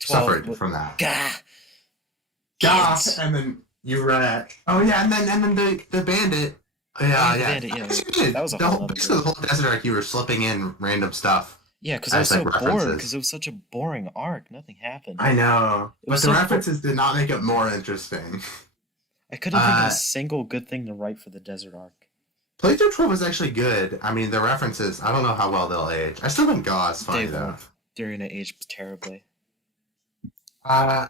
Suffered from that. Gah, Gah, kids. and then you run at. Oh yeah, and then the bandit. Yeah, the yeah. bandit, yeah. That was a whole other basically the thing. whole desert arc. You were slipping in random stuff. Yeah, because I was as, so like, bored references. because it was such a boring arc. Nothing happened. I know, It but was the so references did not make it more interesting. I couldn't think of a single good thing to write for the desert arc. Playthrough 12 was actually good. I mean, the references, I don't know how well they'll age. I still think Gau's funny, They though. won't. They're gonna age terribly. The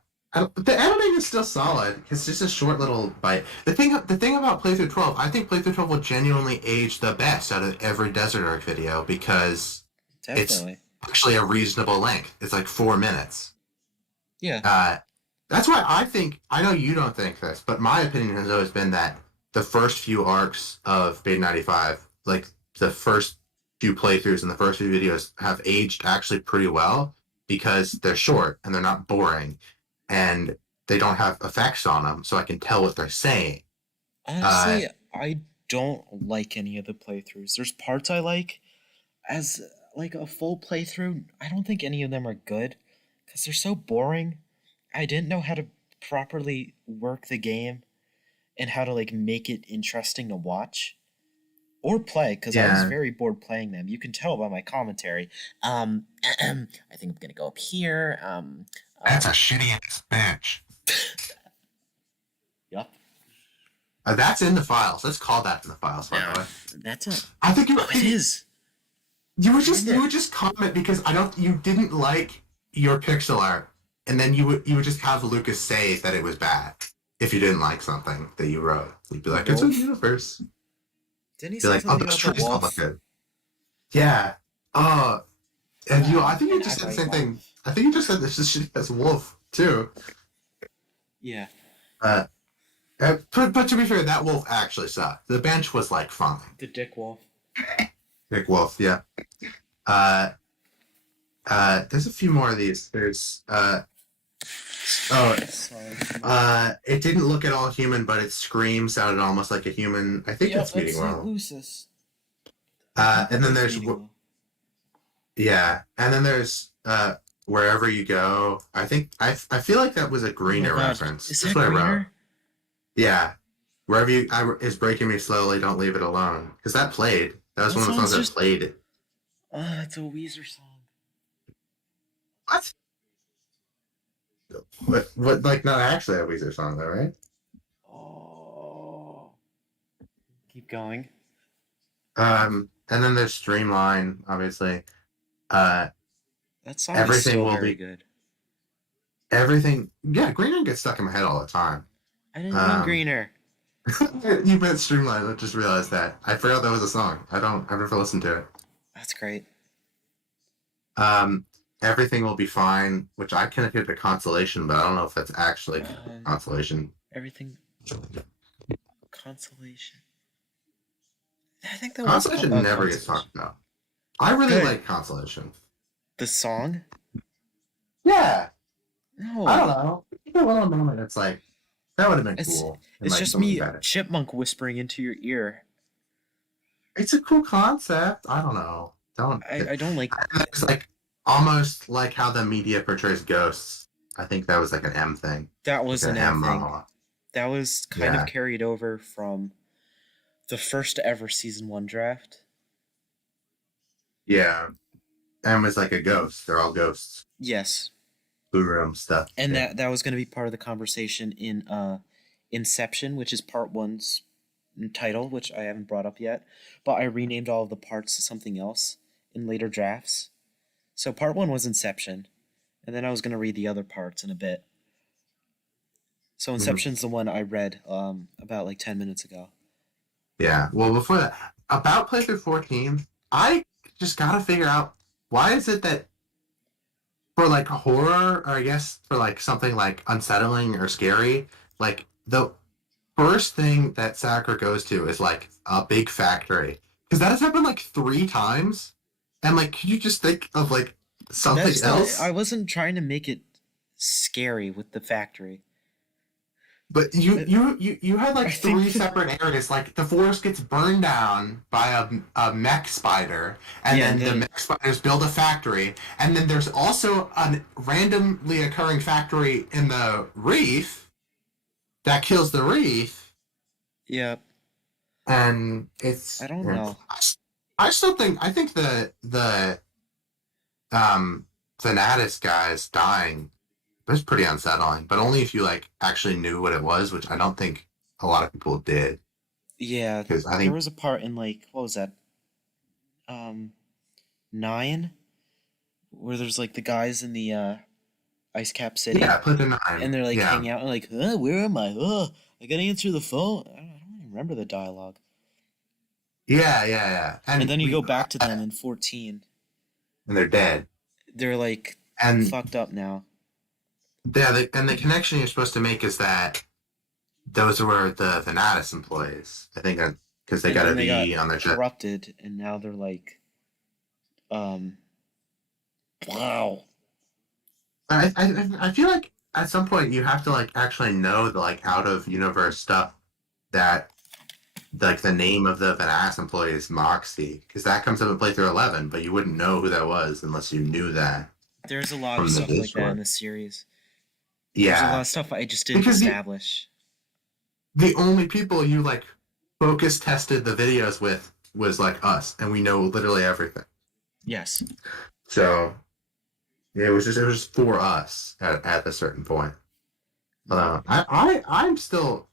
editing is still solid. It's just a short little bite. The thing about Playthrough 12, I think Playthrough 12 will genuinely age the best out of every Desert Arc video because Definitely. it's actually a reasonable length. It's like 4 minutes. Yeah. That's why I know you don't think this, but my opinion has always been that the first few arcs of Beta 95, like the first few playthroughs and the first few videos, have aged actually pretty well because they're short and they're not boring and they don't have effects on them, so I can tell what they're saying. Honestly, I don't like any of the playthroughs. There's parts I like. As like a full playthrough, I don't think any of them are good because they're so boring. I didn't know how to properly work the game and how to like make it interesting to watch or play because I was Yeah. very bored playing them. You can tell by my commentary. I think I'm gonna go up here. That's a shitty ass bench. Yup. That's in the files. Let's call that in the files, by the way. That's it. I think Oh, it is. You would just comment because you didn't like your pixel art, and then you would just have Lucas say that it was bad if you didn't like something that you wrote. You'd be like, it's a universe. Didn't he Be say like, oh, something those about the trees don't look wolf? good. Yeah. And I think you just said the same thing. I think you just said this shit as wolf too. Yeah. But to be fair, that wolf actually sucked. The bench was like fine. The dick wolf. Dick Wolf, yeah. There's a few more of these. There's Sorry. it didn't look at all human, but its scream sounded almost like a human. I think that's meeting well. Lucis. And then there's Meeting well. yeah, and then there's wherever you go. I think I feel like that was a Greener Oh my God. reference. Is That's that what I wrote. Greener? Yeah, wherever you is breaking me slowly. Don't leave it alone because that played. That was That one of the songs song's that played. Oh, it's a Weezer song. What? Like not actually a Weezer song though, right? Oh. Keep going. And then there's Streamline, obviously. That song is Everything still will very be- good. Everything. Yeah, Greener gets stuck in my head all the time. I didn't mean Greener. You meant Streamline. I just realized that. I forgot that was a song. I've never listened to it. That's great. Everything will be fine, which I connected to Consolation, but I don't know if that's actually Consolation. Everything. Consolation. I think that Consolation was never gets talked about. I really Good. like Consolation. The song? Yeah. No. I don't know. Well, a moment, it's like that would have been It's- cool. It's like, just something me, better. Chipmunk, whispering into your ear. It's a cool concept. I don't know. Don't. I don't like. It's like almost like how the media portrays ghosts. I think that was like an M thing, That like was an an M M. thing. That was kind of Yeah, carried over from the first ever season 1 draft. yeah. M was like a ghost. They're all ghosts. Yes. Blue room stuff. And Yeah. that was going to be part of the conversation in Inception, which is part 1's title, which I haven't brought up yet, but I renamed all of the parts to something else in later drafts. So part 1 was Inception, and then I was going to read the other parts in a bit. So Mhm. Inception's the one I read about like 10 minutes ago. Yeah. Well, before that, about playthrough 14, I just gotta figure out why is it that for like horror, or I guess for like something like unsettling or scary, like the first thing that Sakura goes to is like a big factory. Because that has happened like 3 times. And like, could you just think of like something I else? wasn't trying to make it scary with the factory. But I, you had I like think 3 separate areas. Like the forest gets burned down by a mech spider, and yeah, and then the then mech spiders build a factory, and then there's also a randomly occurring factory in the reef that kills the reef, yeah, and I it's. don't know. I still think the Thanatis guys dying was pretty unsettling, but only if you like actually knew what it was, which I don't think a lot of people did. Yeah, Because I there think, was a part in like what was that? Um, 9 where there's like the guys in the ice cap city yeah, put the and nine. they're like Yeah, hanging out and like, where am I? I gotta answer the phone. I don't even remember the dialogue. yeah. And then you go back to them Uh, in 14. and they're dead. They're like And fucked up now. yeah, and the connection you're supposed to make is that those were the Thanatis employees. I think because they And got then to they got be on their jet. corrupted and now they're like, um, wow. I feel like at some point you have to like actually know the like out of universe stuff that like the name of the Vanass employee is Moxie, because that comes up in playthrough 11, but you wouldn't know who that was unless you knew that There's a lot of from the stuff like that in Discord. the series. There's a lot Yeah, of stuff I just didn't because establish. the only people you like focus tested the videos with was like us, and we know literally everything. Yes. So it was just for us at a certain point. Yep. I'm still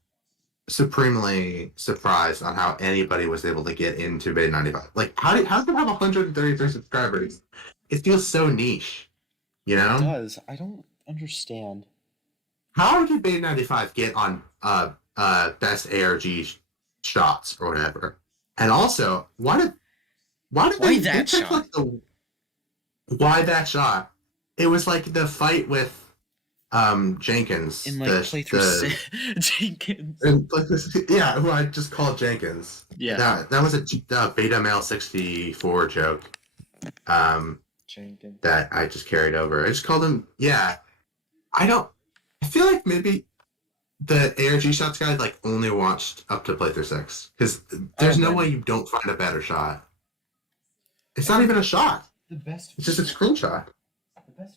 supremely surprised on how anybody was able to get into Bay 95. Like, how did it have 133 subscribers? It feels so niche, you It know? does. I don't understand. How did Bay 95 get on best ARG shots or whatever? And also, why did Why they that picked shot? like the why that shot? It was like the fight with In Jenkins, like playthrough Jenkins. like this, yeah, who I just called Jenkins. Yeah. That was a beta male 64 joke Jenkins. that I just carried over. I just called him. Yeah, I don't. I feel like maybe the ARG shots guy like only watched up to playthrough 6, because Oh, there's no way then. you don't find a better shot. It's I not even think a shot. the best It's just a screenshot.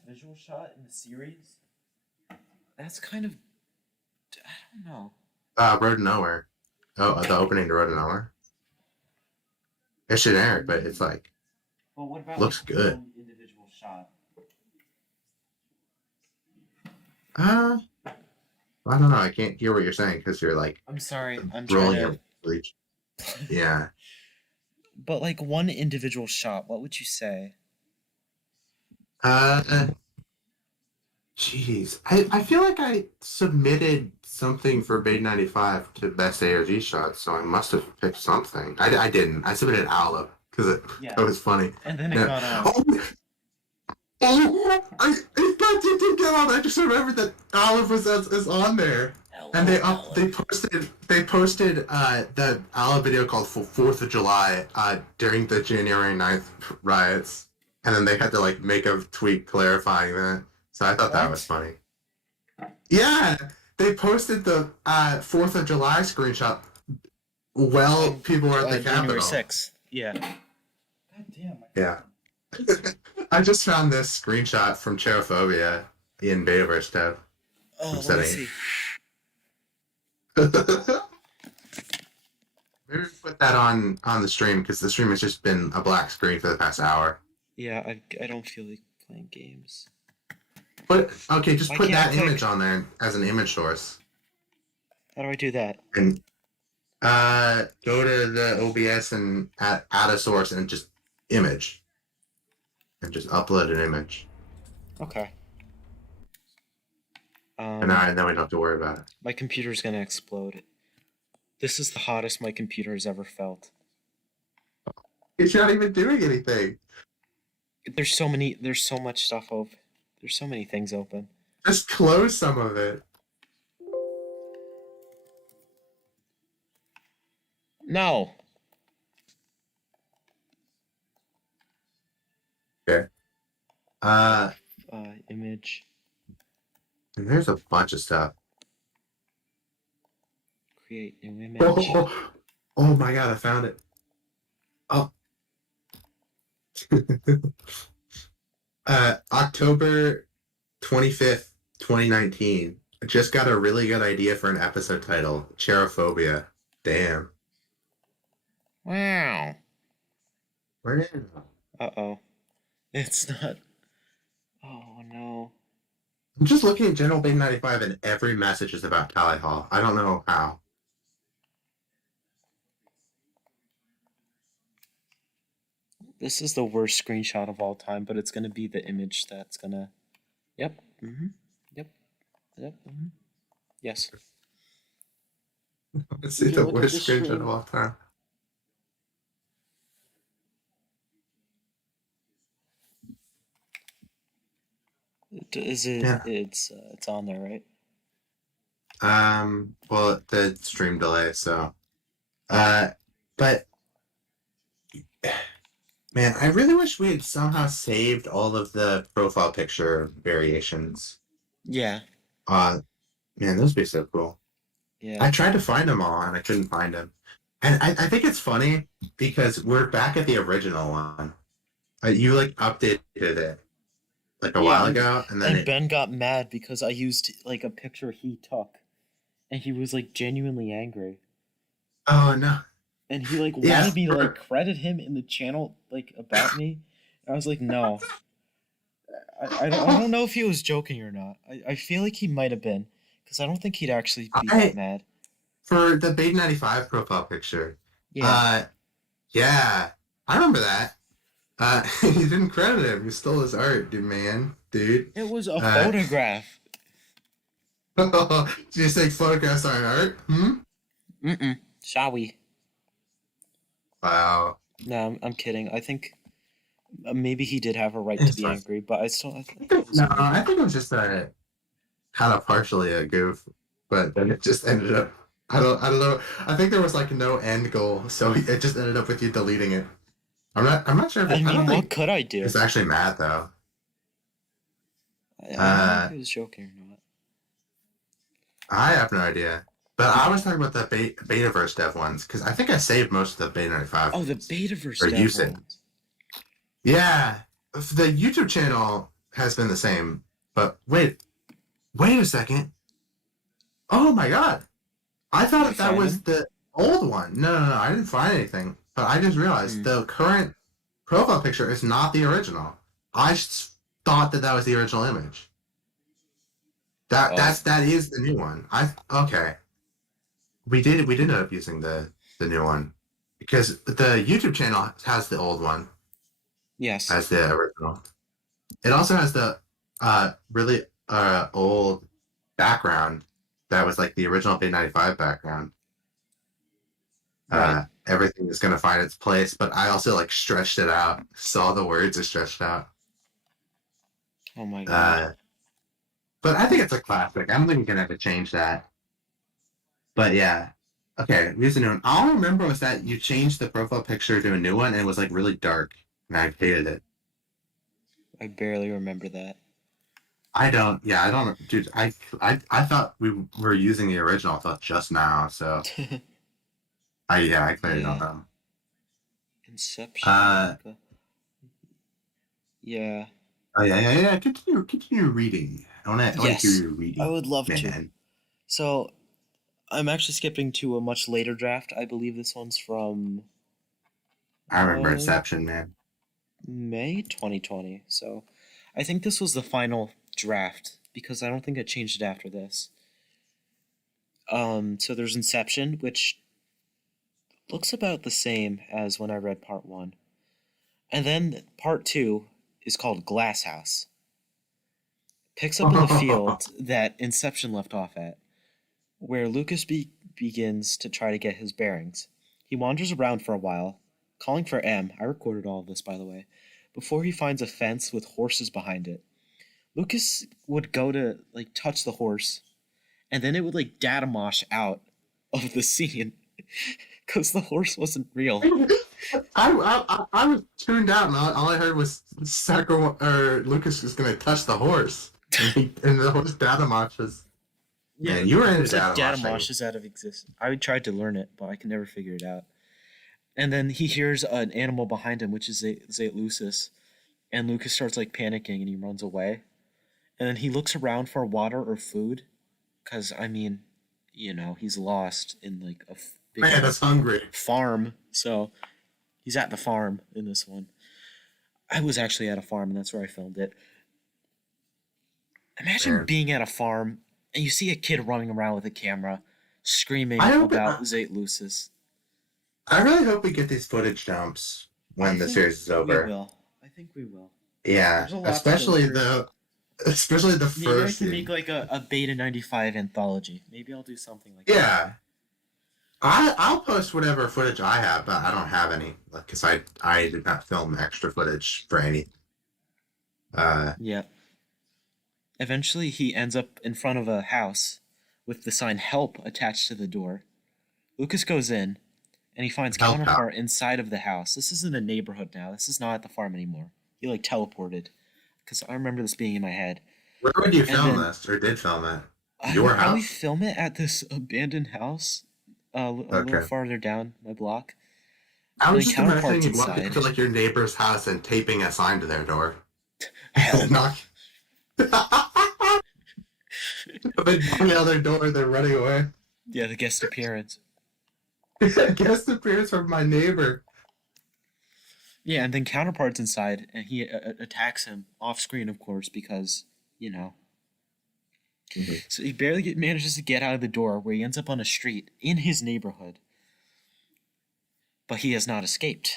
visual shot in the series. That's kind of I don't know. Road to Nowhere. Oh, the opening to Road to Nowhere. It's generic, but it's like Well, what about like looks good. one individual shot? Uh, I don't know. I can't hear what you're saying because you're like I'm sorry. I'm trying rolling to. your reach. Yeah. But like one individual shot, what would you say? Uh, Jeez. I feel like I submitted something for Bait 95 to best ARG shot, so I must have picked something. I didn't. I submitted Olive because Yeah. it was funny. And then it Yeah. got I thought you did get on. I just remembered that Olive is on there. And they posted the Olive video called Fourth of July during the January 9th riots, and then they had to like make a tweet clarifying that. So I thought that was What? funny. Yeah, they posted the 4th of July screenshot while people were at the January Capitol. 6th. Yeah. God damn. Yeah. I just found this screenshot from Cherophobia in Betaverse tab. I'm Oh, let me setting see. it. Maybe put that on the stream because the stream has just been a black screen for the past hour. Yeah, I don't feel like playing games. But okay, just Why put can't I that click? image on there as an image source, How do I do that? and go to the OBS and add a source and just image, and just upload an image, Okay. and then we don't have to worry about it. My computer's gonna explode. This is the hottest my computer has ever felt. It's not even doing anything. There's so much stuff open. There's so many things open. Just close some of it. No. Okay. Image. And there's a bunch of stuff. Create new image. Oh my god, I found it. Oh. October 25th, 2019. I just got a really good idea for an episode title. Cherophobia. Damn. Wow. Where? Uh-oh. It's not. Oh, no. I'm just looking at General Bane 95 and every message is about Tally Hall. I don't know how. This is the worst screenshot of all time, but it's going to be the image that's going to... Yep. Mm-hmm. Yep. Yep. Mm-hmm. Yes. Let's see the worst screenshot of all time. Is it? Yeah. It's on there, right? Well, the stream delay, so. But man, I really wish we had somehow saved all of the profile picture variations. Yeah. Man, those would be so cool. Yeah. I tried to find them all and I couldn't find them. And I think it's funny because we're back at the original one. You like updated it like a while ago, and then Ben got mad because I used like a picture he took, and he was like genuinely angry. Oh no! And he like wanted me to like credit him in the channel like about me. And I was like, no. I don't know if he was joking or not. I feel like he might have been because I don't think he'd actually be that mad. For the Bait 95 profile picture. Yeah. Yeah, I remember that. You didn't credit him. You stole his art, dude. It was a photograph. Do you think photographs aren't art? Mm-mm. Shall we? Wow. No, I'm kidding. I think maybe he did have a right to be angry, but I think it was just kind of partially a goof, but then it just ended up. I don't know. I think there was like no end goal, so it just ended up with you deleting it. I'm not sure if I mean, what could I do? It's actually mad though. I don't know if he was joking or not. I have no idea. But I was talking about the Betaverse dev ones, because I think I saved most of the Beta 95. Oh, the Betaverse dev ones. Yeah. The YouTube channel has been the same. But wait a second. Oh my god. I thought that was the old one. No, I didn't find anything. But I just realized the current profile picture is not the original. I thought that was the original image. That is the new one. Okay. We did end up using the new one because the YouTube channel has the old one. Yes. As the original. It also has the really old background that was like the original Beta 95 background. Right. Everything is gonna find its place, but I also like stretched it out, so all the words are stretched out. Oh my god. But I think it's a classic. I don't think we can ever change that. But yeah. Okay, here's a new one. All I remember was that you changed the profile picture to a new one and it was like really dark. And I hated it. I barely remember that. I don't dude, I thought we were using the original just now, so I clearly don't know. Inception. Uh, Okay. Yeah. oh yeah. Continue reading. I want to hear Yes, your I reading, would love to. man. So I'm actually skipping to a much later draft. I believe this one's from I remember uh, Inception, man. May 2020. So I think this was the final draft because I don't think I changed it after this. So there's Inception, which looks about the same as when I read part one. And then part two is called Glass House. Picks up in the field that Inception left off at, where Lucas begins to try to get his bearings. He wanders around for a while, calling for M. I recorded all of this, by the way, before he finds a fence with horses behind it. Lucas would go to touch the horse, and then it would data mosh out of the scene because the horse wasn't real. I was tuned out, and all I heard was Lucas is gonna touch the horse, and the horse data matches. Yeah, Man, you were it into was like data data moshes out of existence. I tried to learn it, but I can never figure it out. And then he hears an animal behind him, which is Zayt Lucis, and Lucas starts panicking and he runs away. And then he looks around for water or food, because he's lost in a big Man, that's hungry. farm. So he's at the farm in this one. I was actually at a farm, and that's where I filmed it. Imagine being at a farm and you see a kid running around with a camera, screaming about Zayt Lucis. I really hope we get these footage dumps when the series is over. We will. I think we will. Yeah, especially the first. Maybe I can make a Beta 95 anthology. Maybe I'll do something like that. Yeah. I'll post whatever footage I have, but I don't have any because I did not film extra footage for any. Yeah. Eventually, he ends up in front of a house with the sign "Help" attached to the door. Lucas goes in, and he finds Counterpart inside of the house. This isn't a neighborhood now. This is not at the farm anymore. He teleported, because I remember this being in my head. Where would you film this, or did film it? Your house? I would probably film it at this abandoned house, a little farther down my block. I was just imagining you walking into your neighbor's house and taping a sign to their door. Hell no. They knock on their door, they're running away. Yeah, the guest appearance. Guest appearance from my neighbor. Yeah, and then Counterpart's inside, and he attacks him off screen, of course, because Mm-hmm. So he barely manages to get out of the door, where he ends up on a street in his neighborhood. But he has not escaped.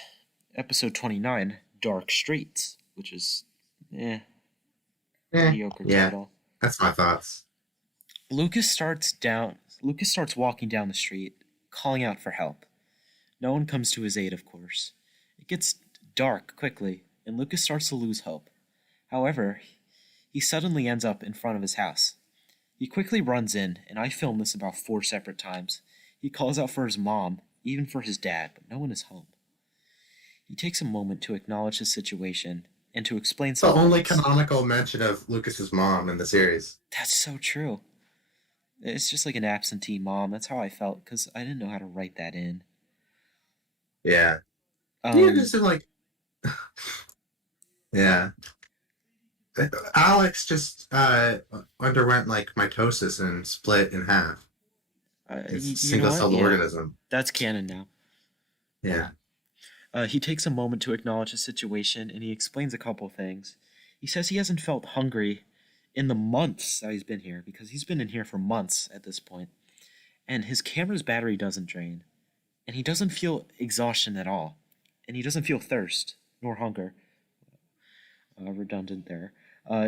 Episode 29, Dark Streets, which is mediocre title. That's my thoughts. Lucas starts walking down the street, calling out for help. No one comes to his aid, of course. It gets dark quickly, and Lucas starts to lose hope. However, he suddenly ends up in front of his house. He quickly runs in, and I filmed this about 4 separate times. He calls out for his mom, even for his dad, but no one is home. He takes a moment to acknowledge his situation and to explain something. The only canonical mention of Lucas's mom in the series. That's so true. It's just like an absentee mom. That's how I felt, because I didn't know how to write that in. Yeah. Just yeah. Alex just underwent mitosis and split in half. It's a single-celled organism. That's canon now. Yeah. He takes a moment to acknowledge his situation, and he explains a couple things. He says he hasn't felt hungry in the months that he's been here, because he's been in here for months at this point. And his camera's battery doesn't drain. And he doesn't feel exhaustion at all. And he doesn't feel thirst, nor hunger. Redundant there.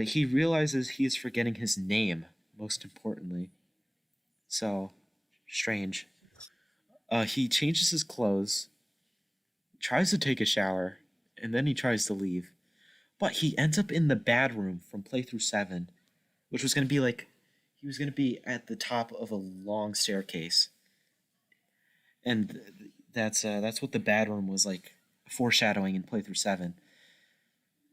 He realizes he is forgetting his name, most importantly. So, strange. He changes his clothes, tries to take a shower, and then he tries to leave. But he ends up in the bad room from playthrough 7, which was going to be he was going to be at the top of a long staircase. And that's what the bad room was foreshadowing in playthrough 7.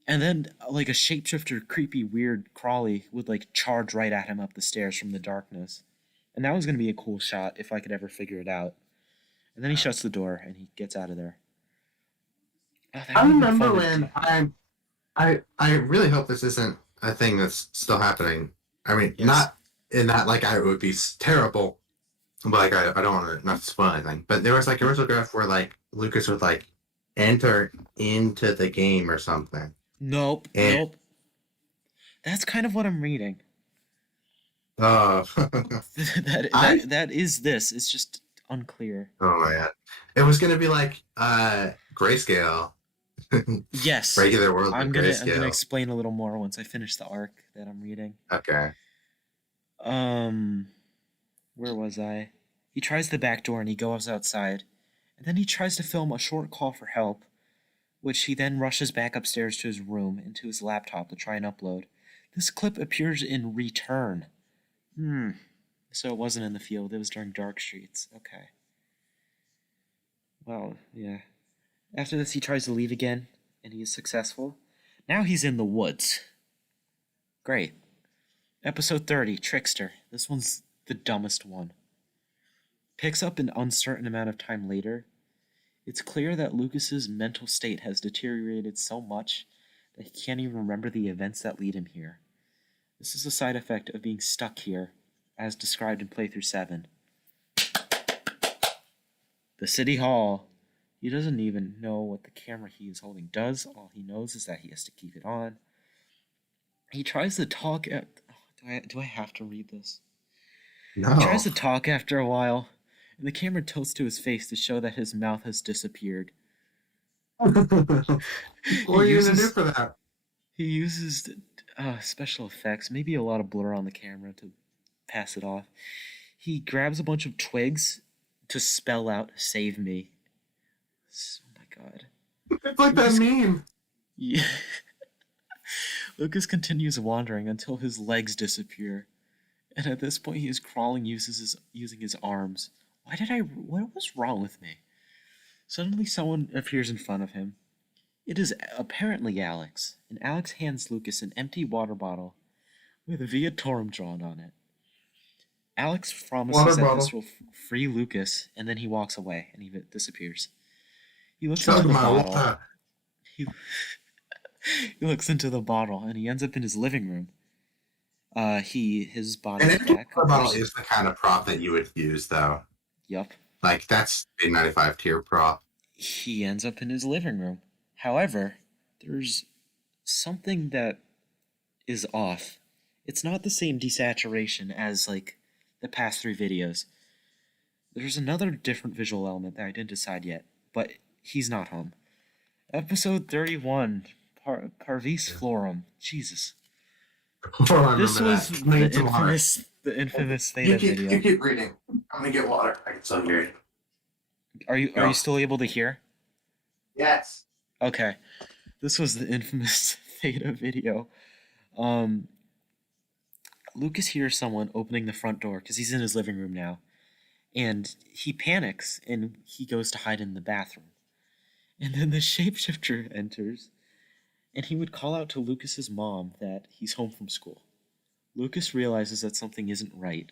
And then, a shapeshifter, creepy, weird crawly would, charge right at him up the stairs from the darkness. And that was going to be a cool shot if I could ever figure it out. And then he shuts the door, and he gets out of there. Oh, that I would have been remember fun to when do. I really hope this isn't a thing that's still happening. I mean, Yes. not in that like it would be terrible, but like I don't want to not spoil anything. But there was like a original draft where like Lucas would like enter into the game or something, Nope. and Nope. That's kind of what I'm reading. uh, that I that is this. It's just unclear. oh my god, it was gonna be like grayscale, Yes. regular world with I'm gonna grayscale. explain a little more once I finish the arc that I'm reading. Okay. Um where was I? He tries the back door and he goes outside. And then he tries to film a short call for help, which he then rushes back upstairs to his room and to his laptop to try and upload. This clip appears in Return. Hmm. So it wasn't in the field, it was during Dark Streets. Okay. Well, yeah. After this, he tries to leave again, and he is successful. Now he's in the woods. Great. Episode 30, Trickster. This one's the dumbest one. Picks up an uncertain amount of time later. It's clear that Lucas's mental state has deteriorated so much that he can't even remember the events that lead him here. This is a side effect of being stuck here, as described in Playthrough 7. The City Hall. He doesn't even know what the camera he is holding does. All he knows is that he has to keep it on. He tries to talk at... Do I have to read this? No. He tries to talk after a while, and the camera tilts to his face to show that his mouth has disappeared. What are you gonna do for that? He uses special effects, maybe a lot of blur on the camera to pass it off. He grabs a bunch of twigs to spell out "Save me." Oh my god. It's like that meme. Yeah. Lucas continues wandering until his legs disappear. And at this point he is crawling using his arms. What was wrong with me? Suddenly someone appears in front of him. It is apparently Alex, and Alex hands Lucas an empty water bottle with Viatorum drawn on it. Alex promises Water that this bottle. will free Lucas, and then he walks away and he disappears. He looks Chug into the my bottle. water. He, he looks into the bottle, and he ends up in his living room. His body An is empty back. water bottle is the kind of prop that you would use, though. Yup. Like that's a 95 tier prop. He ends up in his living room. However, there's something that is off. It's not the same desaturation as like the past 3 videos. There's another different visual element that I didn't decide yet, but he's not home. Episode 31, Parvis Florum. Jesus. This was the infamous Theta video. You keep reading. I'm gonna get water. I can still hear you. Are you still able to hear? Yes. Okay. This was the infamous Theta video. Lucas hears someone opening the front door because he's in his living room now. And he panics and he goes to hide in the bathroom. And then the shapeshifter enters and he would call out to Lucas's mom that he's home from school. Lucas realizes that something isn't right.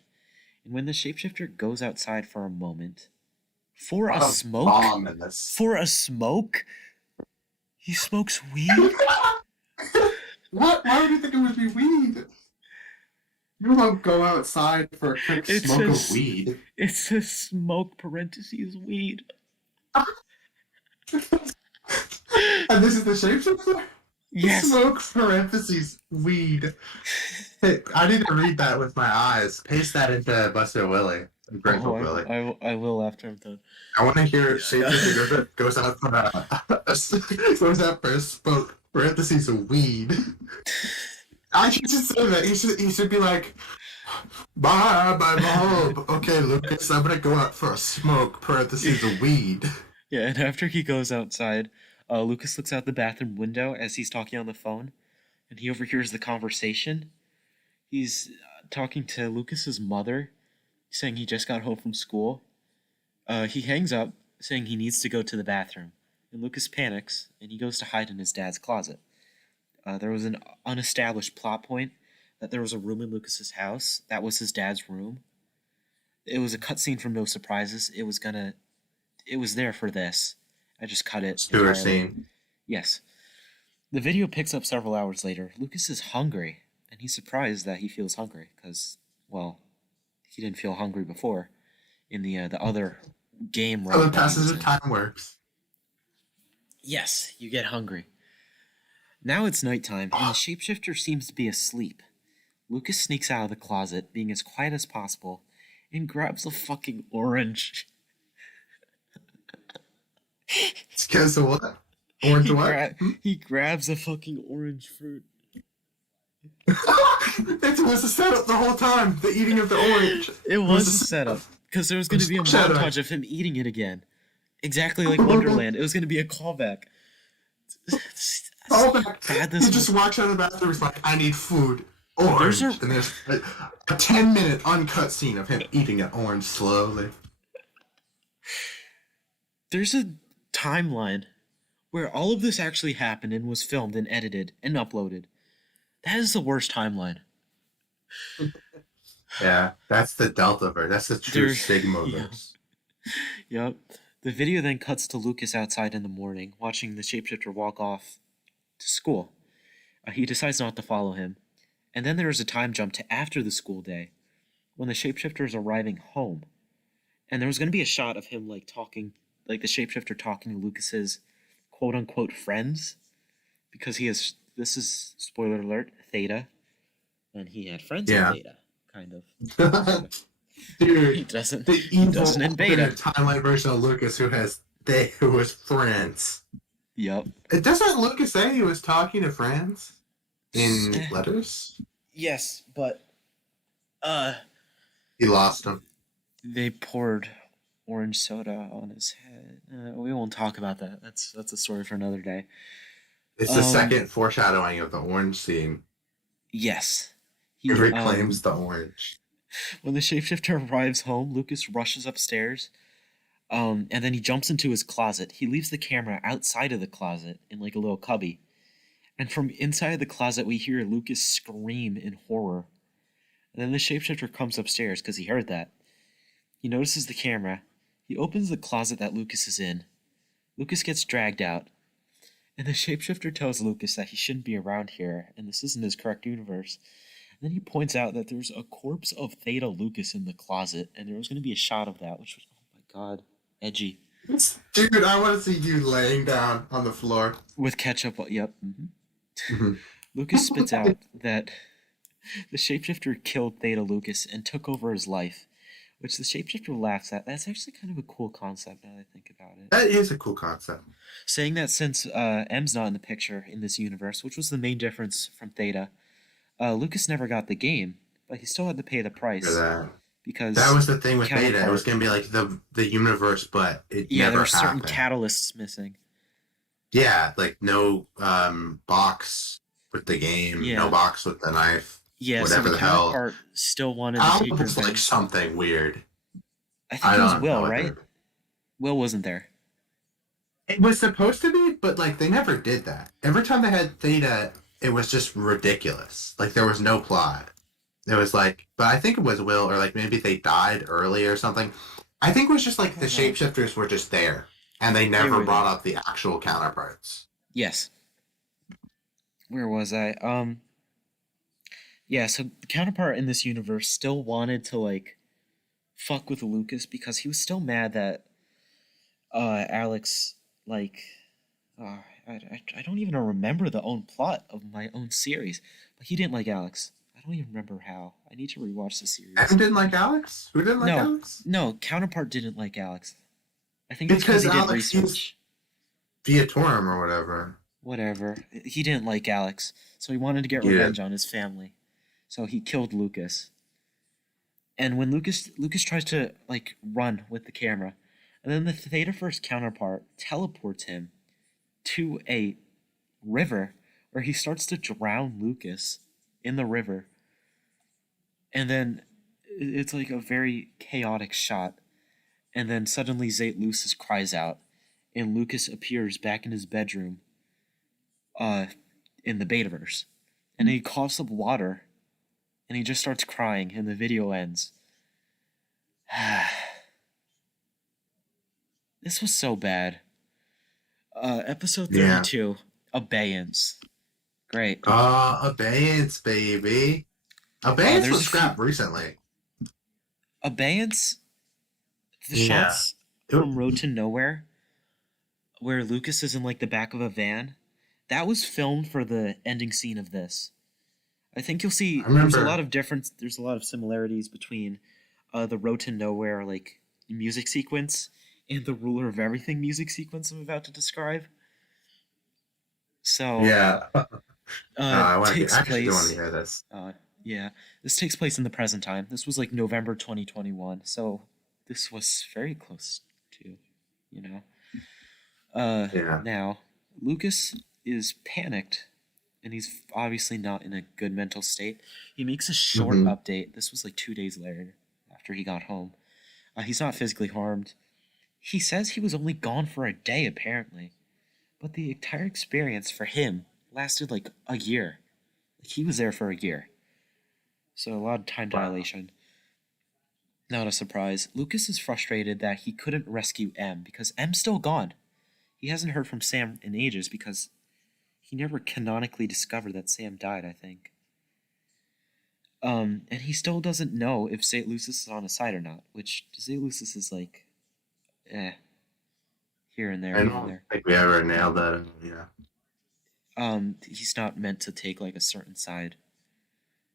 And when the shapeshifter goes outside for a moment, for a smoke, he smokes weed. What? Why would you think it would be weed? You won't go outside for a quick smoke of weed. It says smoke parentheses weed. And this is the shapeshifter? Yes. Smoke parentheses weed. Hey, I need to read that with my eyes. Paste that into Buster Willie. Grateful Willie. I will after I'm done. I want to hear shapeshifter goes out for a smoke parentheses weed. I should just say that. He should be like, bye, mom. Okay, Lucas, I'm gonna go out for a smoke, parentheses, a weed. Yeah, and after he goes outside, Lucas looks out the bathroom window as he's talking on the phone, and he overhears the conversation. He's talking to Lucas's mother, saying he just got home from school. He hangs up, saying he needs to go to the bathroom, and Lucas panics, and he goes to hide in his dad's closet. There was an unestablished plot point that there was a room in Lucas's house that was his dad's room. It was a cutscene from No Surprises. It was there for this. I just cut it. Sewer scene. Yes. The video picks up several hours later. Lucas is hungry, and he's surprised that he feels hungry because, well, he didn't feel hungry before in the other game So run. the that he passage was of in. time works. Yes, you get hungry. Now it's nighttime, and the shapeshifter seems to be asleep. Lucas sneaks out of the closet, being as quiet as possible, and grabs a fucking orange. It's because of what? Orange what? He grabs a fucking orange fruit. It was a setup the whole time. The eating of the orange. It was a setup because there was going to be a montage of him eating it again, exactly like Wonderland. It was going to be a callback. He just walks out of the bathroom. He's like, "I need food." Orange. And there's a 10-minute uncut scene of him eating an orange slowly. There's a timeline where all of this actually happened and was filmed and edited and uploaded. That is the worst timeline. Yeah, that's the Deltaverse. That's the true Sigmaverse. Yep. The video then cuts to Lucas outside in the morning, watching the shapeshifter walk off to school. He decides not to follow him. And then there is a time jump to after the school day, when the shapeshifter is arriving home. And there was going to be a shot of him talking, like the shapeshifter talking to Lucas's quote-unquote friends, because he has, this is, spoiler alert, Theta, and he had friends in Theta, kind of. Dude, he doesn't in Beta. Timeline version of Lucas who was friends. Yep. Doesn't Lucas say he was talking to friends in letters? Yes, but he lost them. They poured orange soda on his head. We won't talk about that. That's a story for another day. It's the second foreshadowing of the orange scene. Yes. He reclaims the orange. When the shapeshifter arrives home, Lucas rushes upstairs, and then he jumps into his closet. He leaves the camera outside of the closet in like a little cubby. And from inside the closet, we hear Lucas scream in horror. And then the shapeshifter comes upstairs because he heard that. He notices the camera. He opens the closet that Lucas is in. Lucas gets dragged out. And the shapeshifter tells Lucas that he shouldn't be around here, and this isn't his correct universe. And then he points out that there's a corpse of Theta Lucas in the closet, and there was going to be a shot of that, which was, oh my god, edgy. Dude, I want to see you laying down on the floor. With ketchup, yep. Mm-hmm. Lucas spits out that the shapeshifter killed Theta Lucas and took over his life, which the shapeshifter laughs at. That's actually kind of a cool concept now that I think about it. That is a cool concept. Saying that since M's not in the picture in this universe, which was the main difference from Theta, Lucas never got the game, but he still had to pay the price. Because that was the thing with Theta. It was going to be like the universe, but it never there were certain happened. catalysts missing. Yeah, like no box with the game, no box with the knife. Yeah, whatever so the hell. Still wanted to take revenge. Like something weird. I think it was Will, right? Will wasn't there. It was supposed to be, but like they never did that. Every time they had Theta, it was just ridiculous. Like there was no plot. It was like, but I think it was Will, or like maybe they died early or something. I think it was just like the shapeshifters were just there, and they never brought up the actual counterparts. Yes. Where was I? Yeah, so the counterpart in this universe still wanted to like fuck with Lucas because he was still mad that Alex I don't even remember the own plot of my own series, but he didn't like Alex. I don't even remember how. I need to rewatch the series. Adam didn't like Alex? Who didn't like Alex? No, counterpart didn't like Alex. I think it's because he did research. Viatorum or whatever. Whatever. He didn't like Alex, so he wanted to get revenge on his family. So he killed Lucas. And when Lucas tries to like run with the camera, and then the Theta First counterpart teleports him to a river where he starts to drown Lucas in the river. And then it's like a very chaotic shot. And then suddenly Zate Lucis cries out, and Lucas appears back in his bedroom in the Betaverse. And he coughs up water, and he just starts crying, and the video ends. This was so bad. Episode Yeah. 32, Abeyance. Great. Abeyance, baby. Abeyance There's was a few. scrapped recently. Abeyance, the Yeah. shots It, from Road to Nowhere, where Lucas is in like the back of a van, that was filmed for the ending scene of this. I think you'll I see there's a lot remember. of difference. There's a lot of similarities between the Road to Nowhere like music sequence and the Ruler of Everything music sequence I'm about to describe. So, Yeah. I want to get. takes I actually do want to place. hear this. Uh, yeah, this takes place in the present time. This was like November 2021, so this was very close to, you know. Yeah. Now Lucas is panicked, and he's obviously not in a good mental state. He makes a short Hmm. update. This was like 2 days later after he got home. He's not physically harmed. He says he was only gone for a day, apparently, but the entire experience for him lasted like a year. Like he was there for a year. So a lot of time Wow. dilation. Not a surprise. Lucas is frustrated that he couldn't rescue M because M's still gone. He hasn't heard from Sam in ages because he never canonically discovered that Sam died, I think. And he still doesn't know if St. Lucis is on his side or not, which St. Lucis is like, eh, here and there, I here and don't there. think we ever nailed that. Yeah. He's not meant to take like a certain side.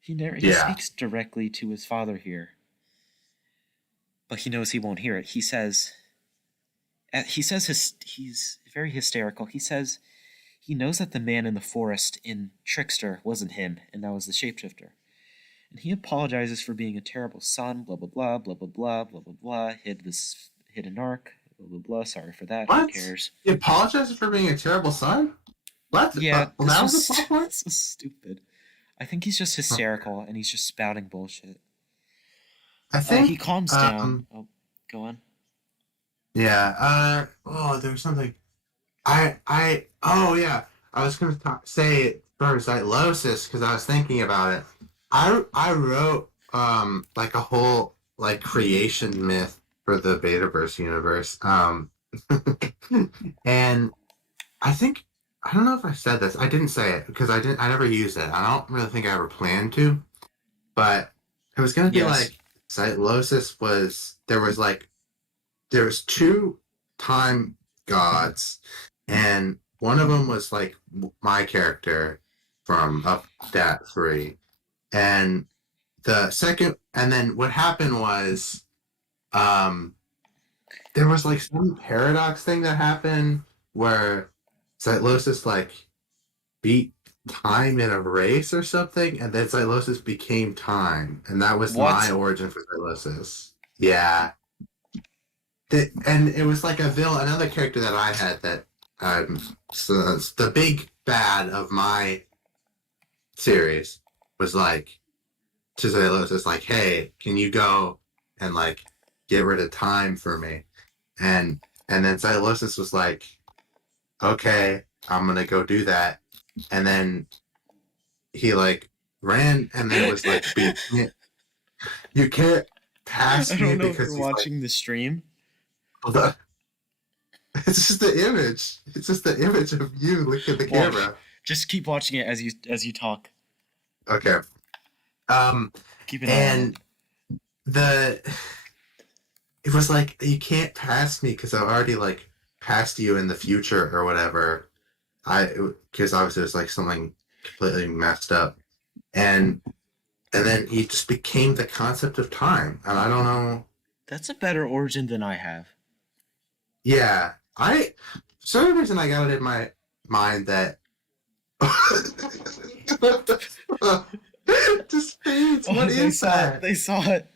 He Yeah. speaks directly to his father here, but he knows he won't hear it. He's very hysterical. He says he knows that the man in the forest in Trickster wasn't him, and that was the shapeshifter. And he apologizes for being a terrible son, blah blah blah, blah blah blah, blah blah blah, hid an arc, blah blah blah, sorry for that, who What? cares? He apologized for being a terrible son? What? Yeah, Well, that was the plot point? this was stupid. I think he's just Oh, hysterical and he's just spouting bullshit. I He think, calms down. Oh, go on. yeah, there was something. Yeah. I was going to say first, like, Losis, because I was thinking about it. I wrote, like a whole, like, creation myth for the Betaverse universe. And I think I don't know if I said this. I didn't say it because I never used it. I don't really think I ever planned to, but it was gonna be Yes. like Cytlosis was there was two time gods, and one of them was like my character from Up That 3, and the second, and then what happened was um there was like some paradox thing that happened where Cytlosis like beat time in a race or something, and then Xylosis became time, and that was my What? origin for Xylosis. Yeah, and it was like a villain, another character that I had that so the big bad of my series was like to Xylosis, like, hey, can you go and like get rid of time for me? And then Xylosis was like, okay, I'm gonna go do that, and then he like ran and then was like, but you can't I pass me don't know if because you're he's like, watching the stream. hold on. It's just the image. It's just the image of you looking at the Well, camera. just keep watching it as you talk. Okay. Um, Keep an eye on it. and the it was like you can't pass me because I've already like passed you in the future or whatever. Because obviously it was like something completely messed up, and then he just became the concept of time, and I don't know. That's a better origin than I have. Yeah, for some reason I got it in my mind that just fades. Oh, What they is saw it. that? They saw it.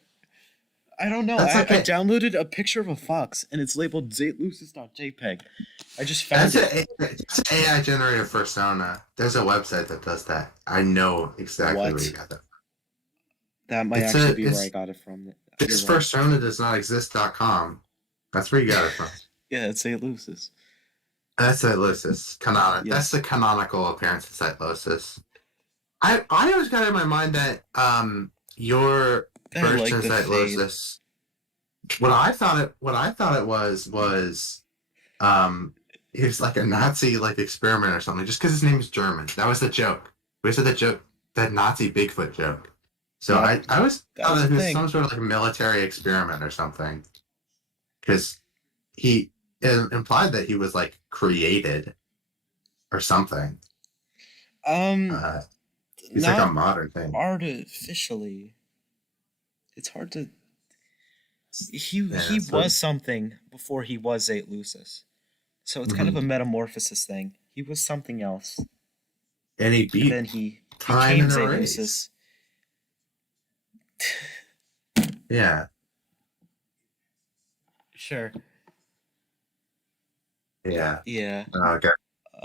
I don't know. That's like I a downloaded a picture of a fox and it's labeled zlucis.jpg. I just found that's an AI generated persona. There's a website that does that. I know exactly where What? you got that. That might It's actually a be where I it's got it from. You're this right. persona does not exist.com. That's where you got it from. Yeah, it's St. Lucis. That's Cytlosis. Canonic. That's Yes. the canonical appearance of Cytlosis. I always got in my mind that your I version like of the fade. Cytlosis, what I thought it was um he was like a Nazi like experiment or something, just because his name is German. That was the joke. We said that joke, that Nazi Bigfoot joke. So Yep, I was that thought was that the he was thing. some sort of like military experiment or something, because he it implied that he was like created or something. Um, Uh, he's like a not modern thing. artificially. It's hard to. He Yeah, so was something before he was St. Lucis. So it's kind of mhm. a metamorphosis thing. He was something else, And he and beat then he time became in a St. race. Lucis. Yeah, Sure. yeah. Yeah. Okay.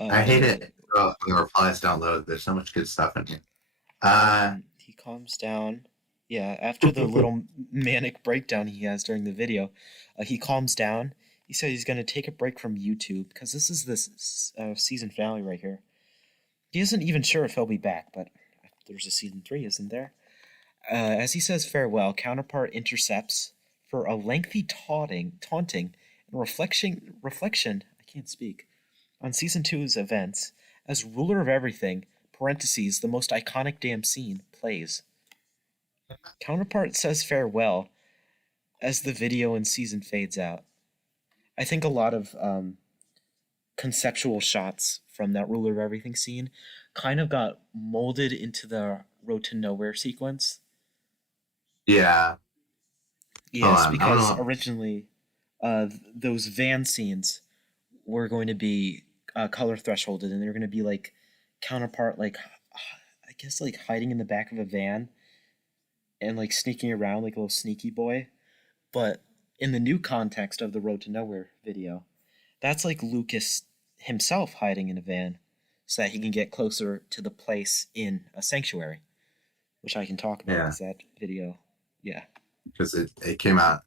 I hate Uh, it when the replies don't load. There's so much good stuff in here. Uh, he calms down. Yeah, after the little manic breakdown he has during the video, he calms down. He said he's going to take a break from YouTube because this is this season finale right here. He isn't even sure if he'll be back, but there's a season 3, isn't there? As he says farewell, Counterpart intercepts for a lengthy taunting, and reflection. I can't speak on season two's events as ruler of everything. Parentheses, the most iconic damn scene plays. Counterpart says farewell as the video in season fades out. I think a lot of conceptual shots from that ruler of everything scene kind of got molded into the road to nowhere sequence. yeah. Hold Yes, on. I don't because know. originally those van scenes were going to be color thresholded, and they're going to be like Counterpart, like I guess like hiding in the back of a van and like sneaking around like a little sneaky boy. But in the new context of the Road to Nowhere video, that's like Lucas himself hiding in a van so that he can get closer to the place in a sanctuary, which I can talk about Yeah, because that video, yeah. because it came out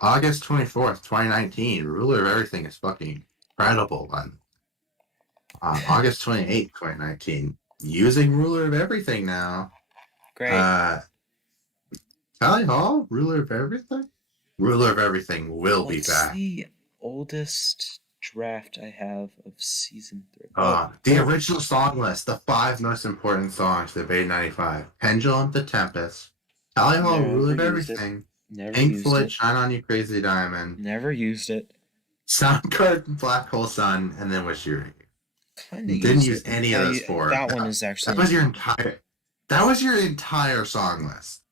August 24th, 2019. Ruler of Everything is fucking incredible. On August 28th, 2019, using Ruler of Everything now. Great. Uh, Tally Hall, Ruler of Everything? Ruler of Everything will be What's back. the oldest draft I have of season 3? Oh, The oh, original song list, the 5 most important songs to Bay 95. Pendulum, The Tempest, Tally Hall, Ruler never of used it. Everything, Never Pink used Floyd, it. Shine On You Crazy Diamond, Never used it. Soundgarden, Black Hole Sun, and then Wish You Were Here. Kind of You didn't used use it. any of those four. That one is That actually. was your entire. That was your entire song list.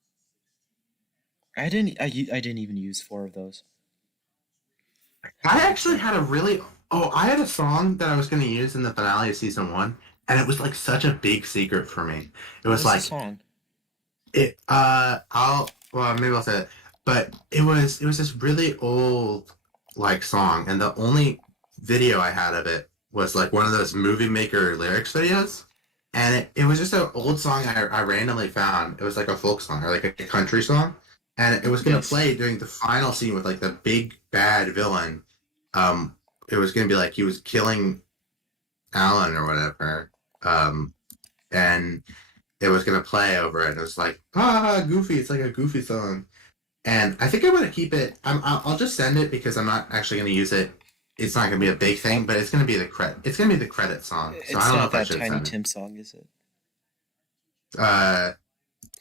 I didn't even use 4 of those. I Holy actually crap! had a really. Oh, I had a song that I was going to use in the finale of season 1, and it was like such a big secret for me. It What was was the like song? it. Well, maybe I'll say it, but it was this really old like song, and the only video I had of it was like one of those movie maker lyrics videos. And it was just an old song I randomly found. It was like a folk song or like a country song. And it was going to Yes. play during the final scene with like the big bad villain. Um, it was going to be like he was killing Alan or whatever. Um, and it was going to play over it. It was like, Goofy. It's like a Goofy song. And I think I'm going to keep it. I'll just send it because I'm not actually going to use it. It's not going to be a big thing, but it's going to be the credit. It's going to be the credit song. So I It's don't know not if I that should Tiny send it. Tim song, is it? Uh,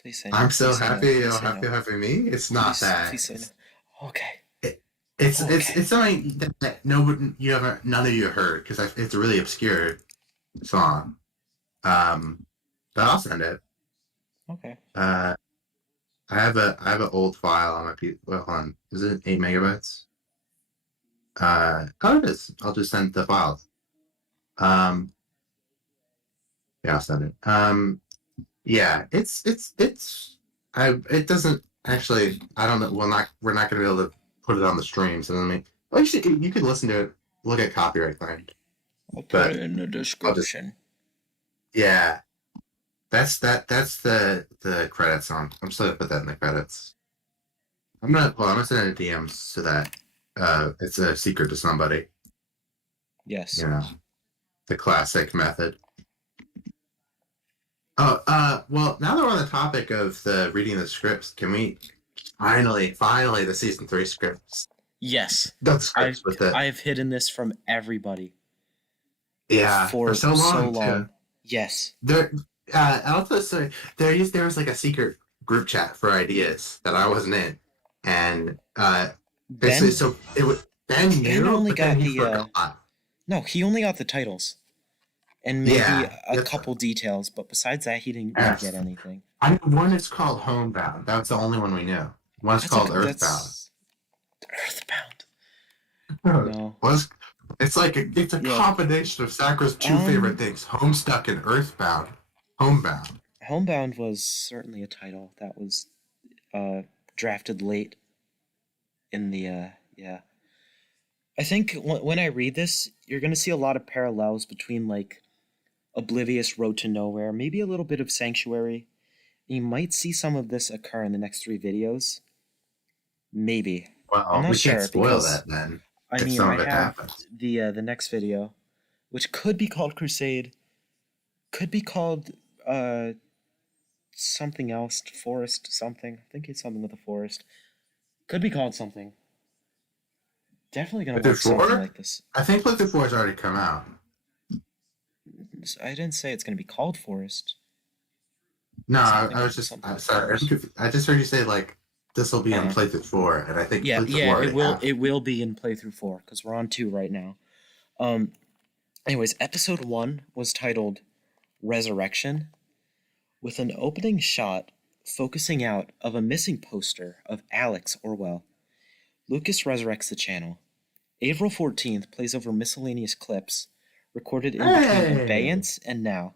Please say no. I'm so Please say no. happy Please you'll say have no. to have me. It's not that. Please say no. Okay. It, it's it's Okay. it's something that nobody you haven't none of you heard because it's a really obscure song. Um, but I'll send it. Okay. Uh, I have an old file on my well, hold on. Is it 8 MB? Oh, it is. I'll just send the file. Um, yeah, I'll send it. Yeah, it's. It doesn't actually. I don't know. We're not gonna be able to put it on the stream. So let me. Well, you could listen to it. Look at copyright claim. I'll put it But in the I'll just. description. Yeah, that's the credit song. I'm just gonna put that in the credits. I'm gonna send it a DM so that it's a secret to somebody. Yes. You know, the classic method. Oh, well, now that we're on the topic of the reading the scripts, can we finally the season 3 scripts? Yes. The scripts I've with the I've hidden this from everybody. Yeah, for for so so long too. long. Yes. There, also, so there was like a secret group chat for ideas that I wasn't in, and basically, Ben so it would Ben Ben knew, only but then got he the forgot. no, he only got the titles and maybe Yeah, a couple details, but besides that he didn't really get yes. anything. I know one is called Homebound. That's the only one we knew. One's called Earthbound. That's Earthbound. No. Was it's a Yeah. combination of Sakura's two favorite Um things: Homestuck and Earthbound. Homebound. Homebound was certainly a title that was uh drafted late in the yeah. I think when I read this, you're going to see a lot of parallels between like Oblivious Road to Nowhere, maybe a little bit of Sanctuary. You might see some of this occur in the next 3 videos. Maybe. I'm Well, not we can't sure spoil because that then I if mean some I of it have happens. the next video, which could be called Crusade, could be called uh something else, Forest something. I think it's something with a forest. Could be called something. Definitely gonna Playthrough watch something 4? like this. I think Playthrough 4 has already come out. I didn't say it's gonna be called Forest. No, I was just Something with sorry. forest. I just heard you say like this will be on Uh-huh. Playthrough 4, and I think Yeah, Playthrough yeah, 4 already have. it will be in playthrough 4 because we're on 2 right now. Um, anyways, episode 1 was titled Resurrection, with an opening shot focusing out of a missing poster of Alex Orwell. Lucas resurrects the channel. April 14th plays over miscellaneous clips recorded in between Hey! Abeyance and Now,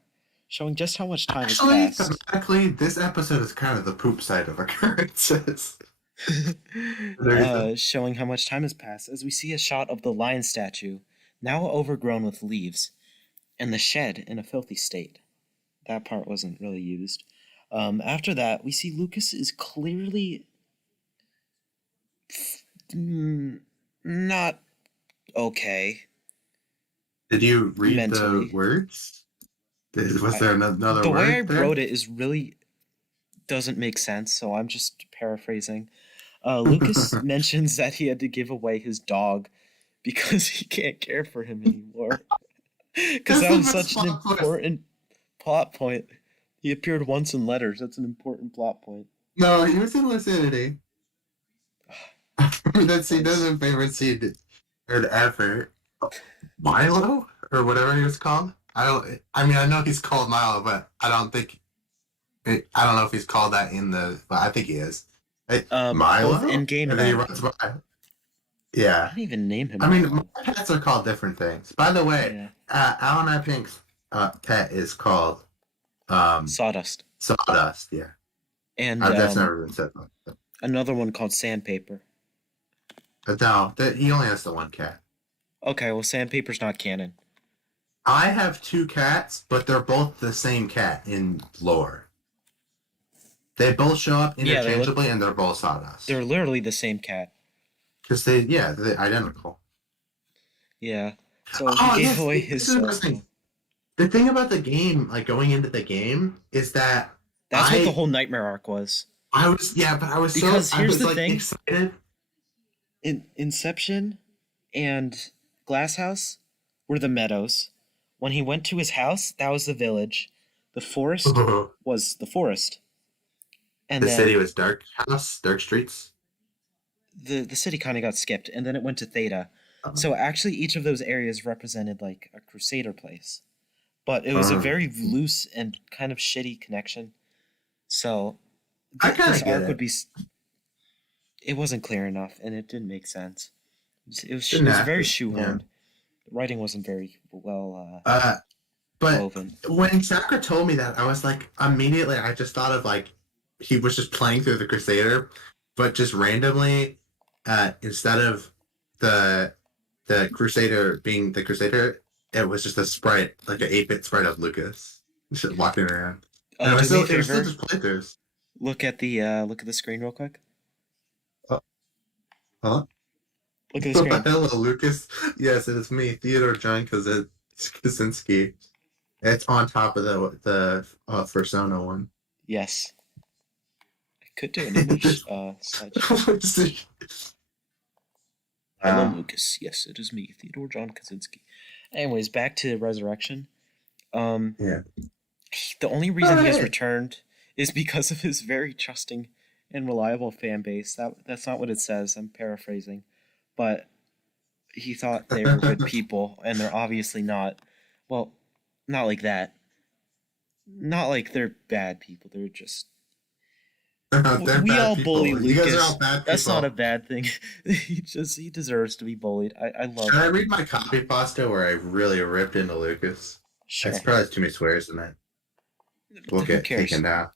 showing just how much time has Actually, passed. thematically, this episode is kind of the poop side of occurrences. There you go. Showing how much time has passed as we see a shot of the lion statue, now overgrown with leaves, and the shed in a filthy state. That part wasn't really used. After that, we see Lucas is clearly not okay Did you read the mentally. words? Was I, there another the way I word there? wrote it is really doesn't make sense, so I'm just paraphrasing. Lucas mentions that he had to give away his dog because he can't care for him anymore. Because That's that the was best such an plot twist. important plot point. He appeared once in Letters. That's an important plot point. No, he was in Lucidity. That scene, that's Thanks. my favorite scene heard ever. Milo or whatever he was called. I don't. I mean, I know he's called Milo, but I don't think. I don't know if he's called that in the. But I think he is. Hey, Both in Milo, game and and then he out runs game. by. I Yeah, didn't even name him I mean, my Milo. pets are called different things. By the way, Yeah. Alan I Pink's pet is called Sawdust. Sawdust. Yeah, And that's never been said. another one called Sandpaper. No, he only has the one cat. Okay, well, Sandpaper's not canon. I have two cats, but they're both the same cat in lore. They both show up Yeah, interchangeably, and they're both Sawdust. they're literally the same cat. Because they're identical. Yeah. So he Oh, gave yes, away this his is the best thing. The thing about the game, like going into the game, is that That's what the whole nightmare arc was. but I was Because I here's was the like thing. excited. In Inception and Glass House were the meadows. When he went to his house, that was the village. The forest The was the forest. And city then was dark house, dark streets. the city kind of got skipped, and then it went to Theta. Um, So actually, each of those areas represented like a Crusader place, but it was a very loose and kind of shitty connection. So I kind this of get arc would it. be. It wasn't clear enough, and it didn't make sense. It Didn't was have very to. Yeah. shoehorned. The writing wasn't very well But woven. when Sakura told me that, I was like, immediately, I just thought of like he was just playing through the Crusader, but just randomly, instead of the Crusader being the Crusader, it was just a sprite, like an 8-bit sprite of Lucas just walking around. And Do me a it was still favor. just playthroughs. Look at the screen real quick. Oh, huh? Look at the screen. Hello, Lucas. Yes, it is me, Theodore John Kaczynski. It's on top of the Persona one. Yes, I could do an image slideshow. Hello, Lucas. Yes, it is me, Theodore John Kaczynski. Anyways, back to Resurrection. Yeah. The only reason he has Alright. returned is because of his very trusting and reliable fan base. That's not what it says. I'm paraphrasing, but he thought they were good people, and they're obviously not. Well, not like that. Not like they're bad people. They're just They're we bad all bully people. You guys are all Lucas. bad That's not a people. bad thing. He deserves to be bullied. I love Should I him. read my copy pasta where I really ripped into Lucas? It's Sure. probably too many swears in it. We'll Who get taken cares? down.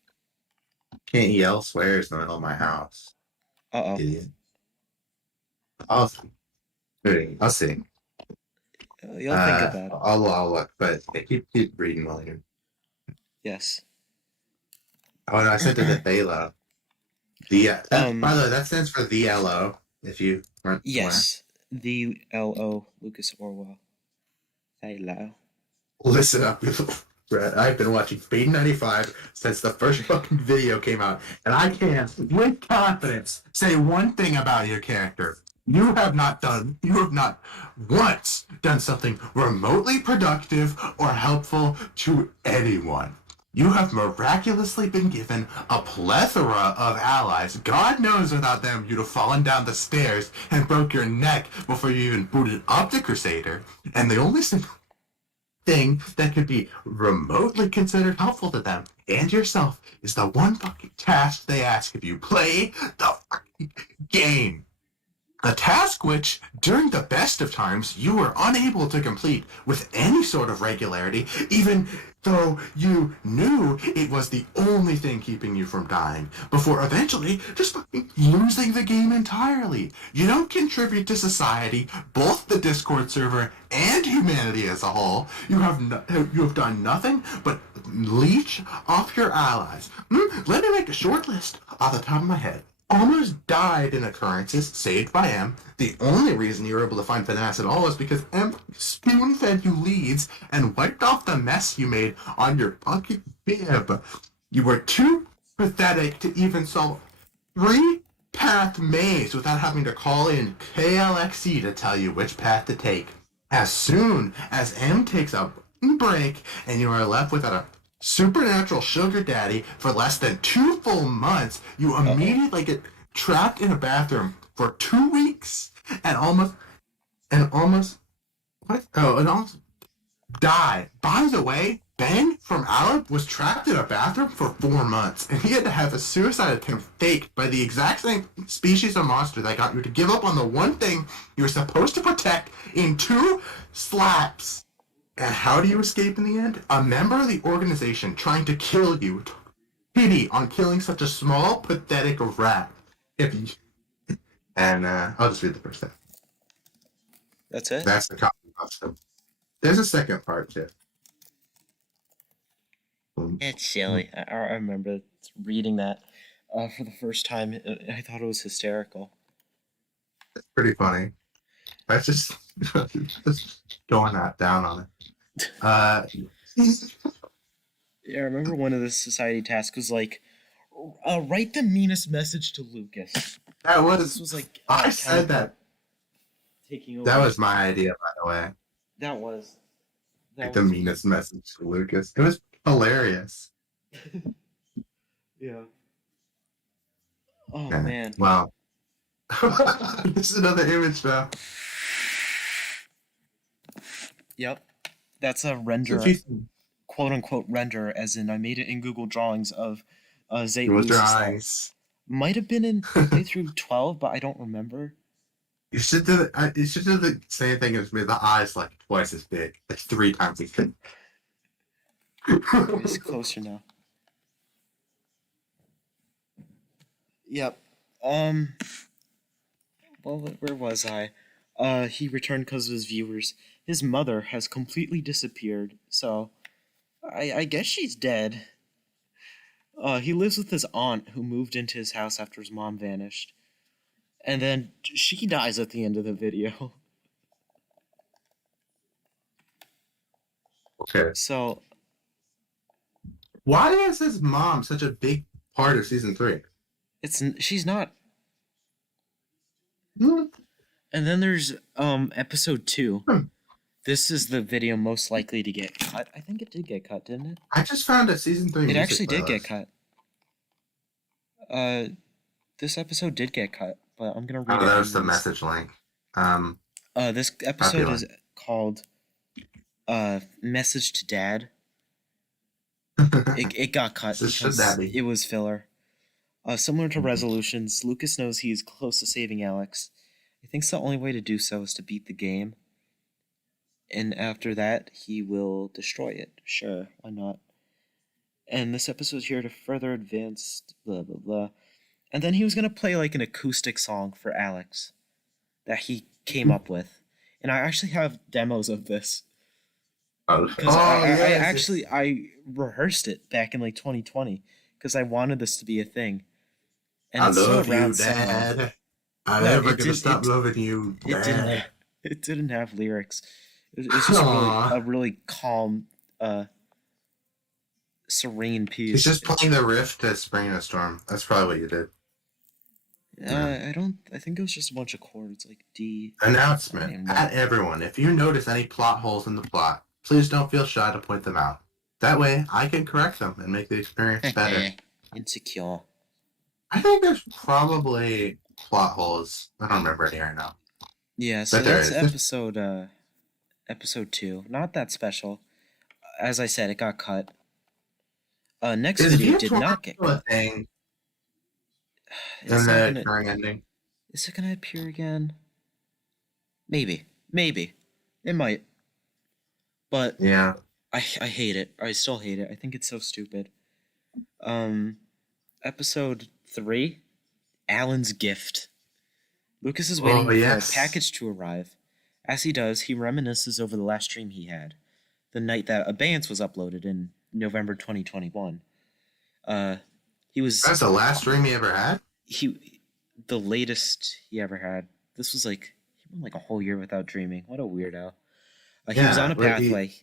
Can't yell swears in the middle of my house. Uh Idiot. I'll, I'll see. oh. You'll think about it. I'll look, but keep reading while you. Yes. Oh no, I sent it to Thalo. By Um. the way, that stands for the LO. If you weren't aware. Yes. The L.O. Lucas Orwell. Hello. Listen up, Brett. I've been watching Fade 95 since the first fucking video came out, and I can, with confidence, say one thing about your character. You have not once done something remotely productive or helpful to anyone. You have miraculously been given a plethora of allies. God knows without them you'd have fallen down the stairs and broke your neck before you even booted up the Crusader. And the only thing that could be remotely considered helpful to them and yourself is the one fucking task they ask of you. Play the fucking game. A task which, during the best of times, you were unable to complete with any sort of regularity, even though you knew it was the only thing keeping you from dying, before eventually just fucking losing the game entirely. You don't contribute to society, both the Discord server and humanity as a whole. You have done nothing but leech off your allies. Let me make a short list off the top of my head. Almost died in occurrences saved by M. The only reason you were able to find finesse at all is because M spoon-fed you leads and wiped off the mess you made on your fucking bib. You were too pathetic to even solve 3-path maze without having to call in KLXC to tell you which path to take. As soon as M takes a break and you are left without a supernatural sugar daddy for less than 2 full months, you immediately get trapped in a bathroom for 2 weeks and almost what? Oh, and almost die. By the way, Ben from Alab was trapped in a bathroom for 4 months, and he had to have a suicide attempt faked by the exact same species of monster that got you to give up on the one thing you were supposed to protect in 2 slaps. And how do you escape in the end? A member of the organization trying to kill you. Pity on killing such a small, pathetic rat. If you... And I'll just read the first thing. That's it. That's the copy custom. There's a second part too. It's silly. I remember reading that for the first time. I thought it was hysterical. It's pretty funny. That's just going that down on it. Yeah, I remember one of the society tasks was like, write the meanest message to Lucas. That This was like I said that. taking over. That was my idea, by the way. That was The meanest message to Lucas. It was hilarious. Yeah. Oh man. Wow. This is another image now. Yep. That's a render, quote unquote render, as in I made it in Google Drawings of Zayt's drawings. Might have been in playthrough 12, but I don't remember. You should do the same thing as me. The eyes like twice as big, like 3 times as big. It's closer now. Yep. Well, where was I? He returned because of his viewers. His mother has completely disappeared, so I guess she's dead. He lives with his aunt, who moved into his house after his mom vanished. And then she dies at the end of the video. Okay. So, why is his mom such a big part of season 3? she's not. Hmm. And then there's episode 2. This is the video most likely to get cut. I think it did get cut, didn't it? I just found a season 3 It music actually did get playlist. cut. This episode did get cut, but I'm gonna read Oh, it. that was the message link. This episode is called Message to Dad. It got cut because it was filler. Similar to Resolutions, Lucas knows he is close to saving Alex. He thinks the only way to do so is to beat the game. And after that, he will destroy it. Sure, why not? And this episode's here to further advance blah blah blah. And then he was gonna play like an acoustic song for Alex that he came up with. And I actually have demos of this. Because I rehearsed it back in like 2020 because I wanted this to be a thing. And I love you, Dad. I'm never gonna stop loving you, Dad. It didn't have lyrics. It was just a really calm, serene piece. He's just playing the riff to Spring in a Storm. That's probably what you did. I think it was just a bunch of chords like D. Announcement at everyone. If you notice any plot holes in the plot, please don't feel shy to point them out. That way, I can correct them and make the experience better. Insecure. I think there's probably plot holes. I don't remember any right now. Yeah, so that's episode 2. Not that special. As I said, it got cut. Next video did not get cut. In the current ending. Is it gonna appear again? Maybe. It might. But yeah, I hate it. I still hate it. I think it's so stupid. Episode 3, Alan's Gift. Lucas is waiting for a package to arrive. As he does, he reminisces over the last stream he had, the night that Abeyance was uploaded in November 2021. That's the last stream he ever had? The latest he ever had. This was he went like a whole year without dreaming. What a weirdo. He was on a pathway.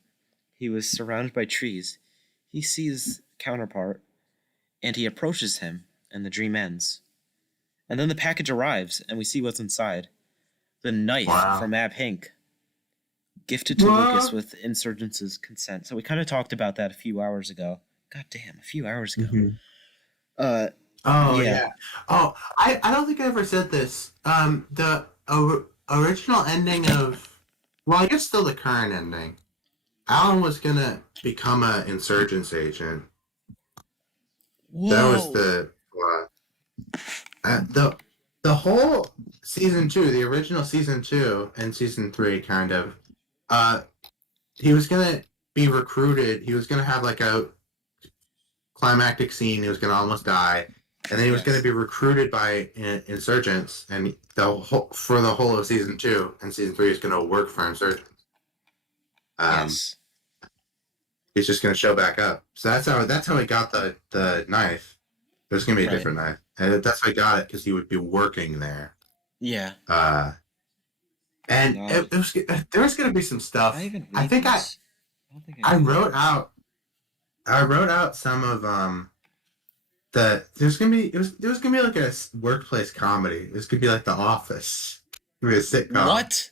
He was surrounded by trees. He sees counterpart, and he approaches him, and the dream ends. And then the package arrives, and we see what's inside. The knife from Ab Hank, gifted to Lucas with Insurgence's consent. So we kind of talked about that a few hours ago. God damn, a few hours ago. Mm-hmm. Yeah. Oh, I don't think I ever said this. The original ending of... Well, I guess still the current ending. Alan was going to become an Insurgence agent. Whoa. That was the whole season 2, the original season 2 and season 3 kind of, he was going to be recruited. He was going to have like a climactic scene. He was going to almost die. And then he was going to be recruited by Insurgents, and for the whole of season 2, and season 3 is going to work for Insurgents. He's just going to show back up. So that's how he got the knife. It was going to be a different knife, and that's how he got it because he would be working there. Yeah. And there was going to be some stuff. I wrote out some of it was gonna be like a workplace comedy. This could be like The Office. It could be a sitcom. What?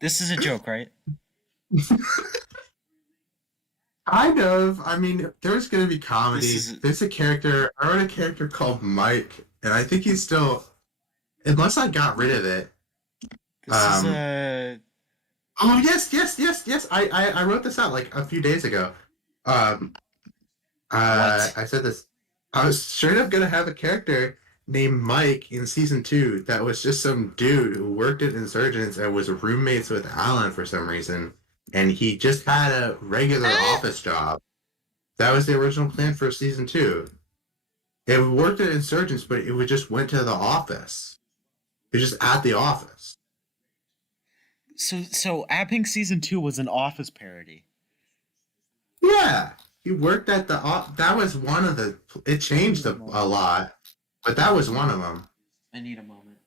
This is a joke, right? Kind of. I mean, there's gonna be comedy. There's a character. I wrote a character called Mike, and I think he's still. Unless I got rid of it. This is Oh yes. I wrote this out like a few days ago. I said this. I was straight up gonna have a character named Mike in season 2 that was just some dude who worked at Insurgents and was roommates with Alan for some reason, and he just had a regular office job. That was the original plan for season 2. It worked at Insurgents, but it would just went to the office. It was just at the office. So Ab Hank season 2 was an Office parody. Yeah. He worked at the... That was one of the... It changed a lot, but that was one of them. I need a moment.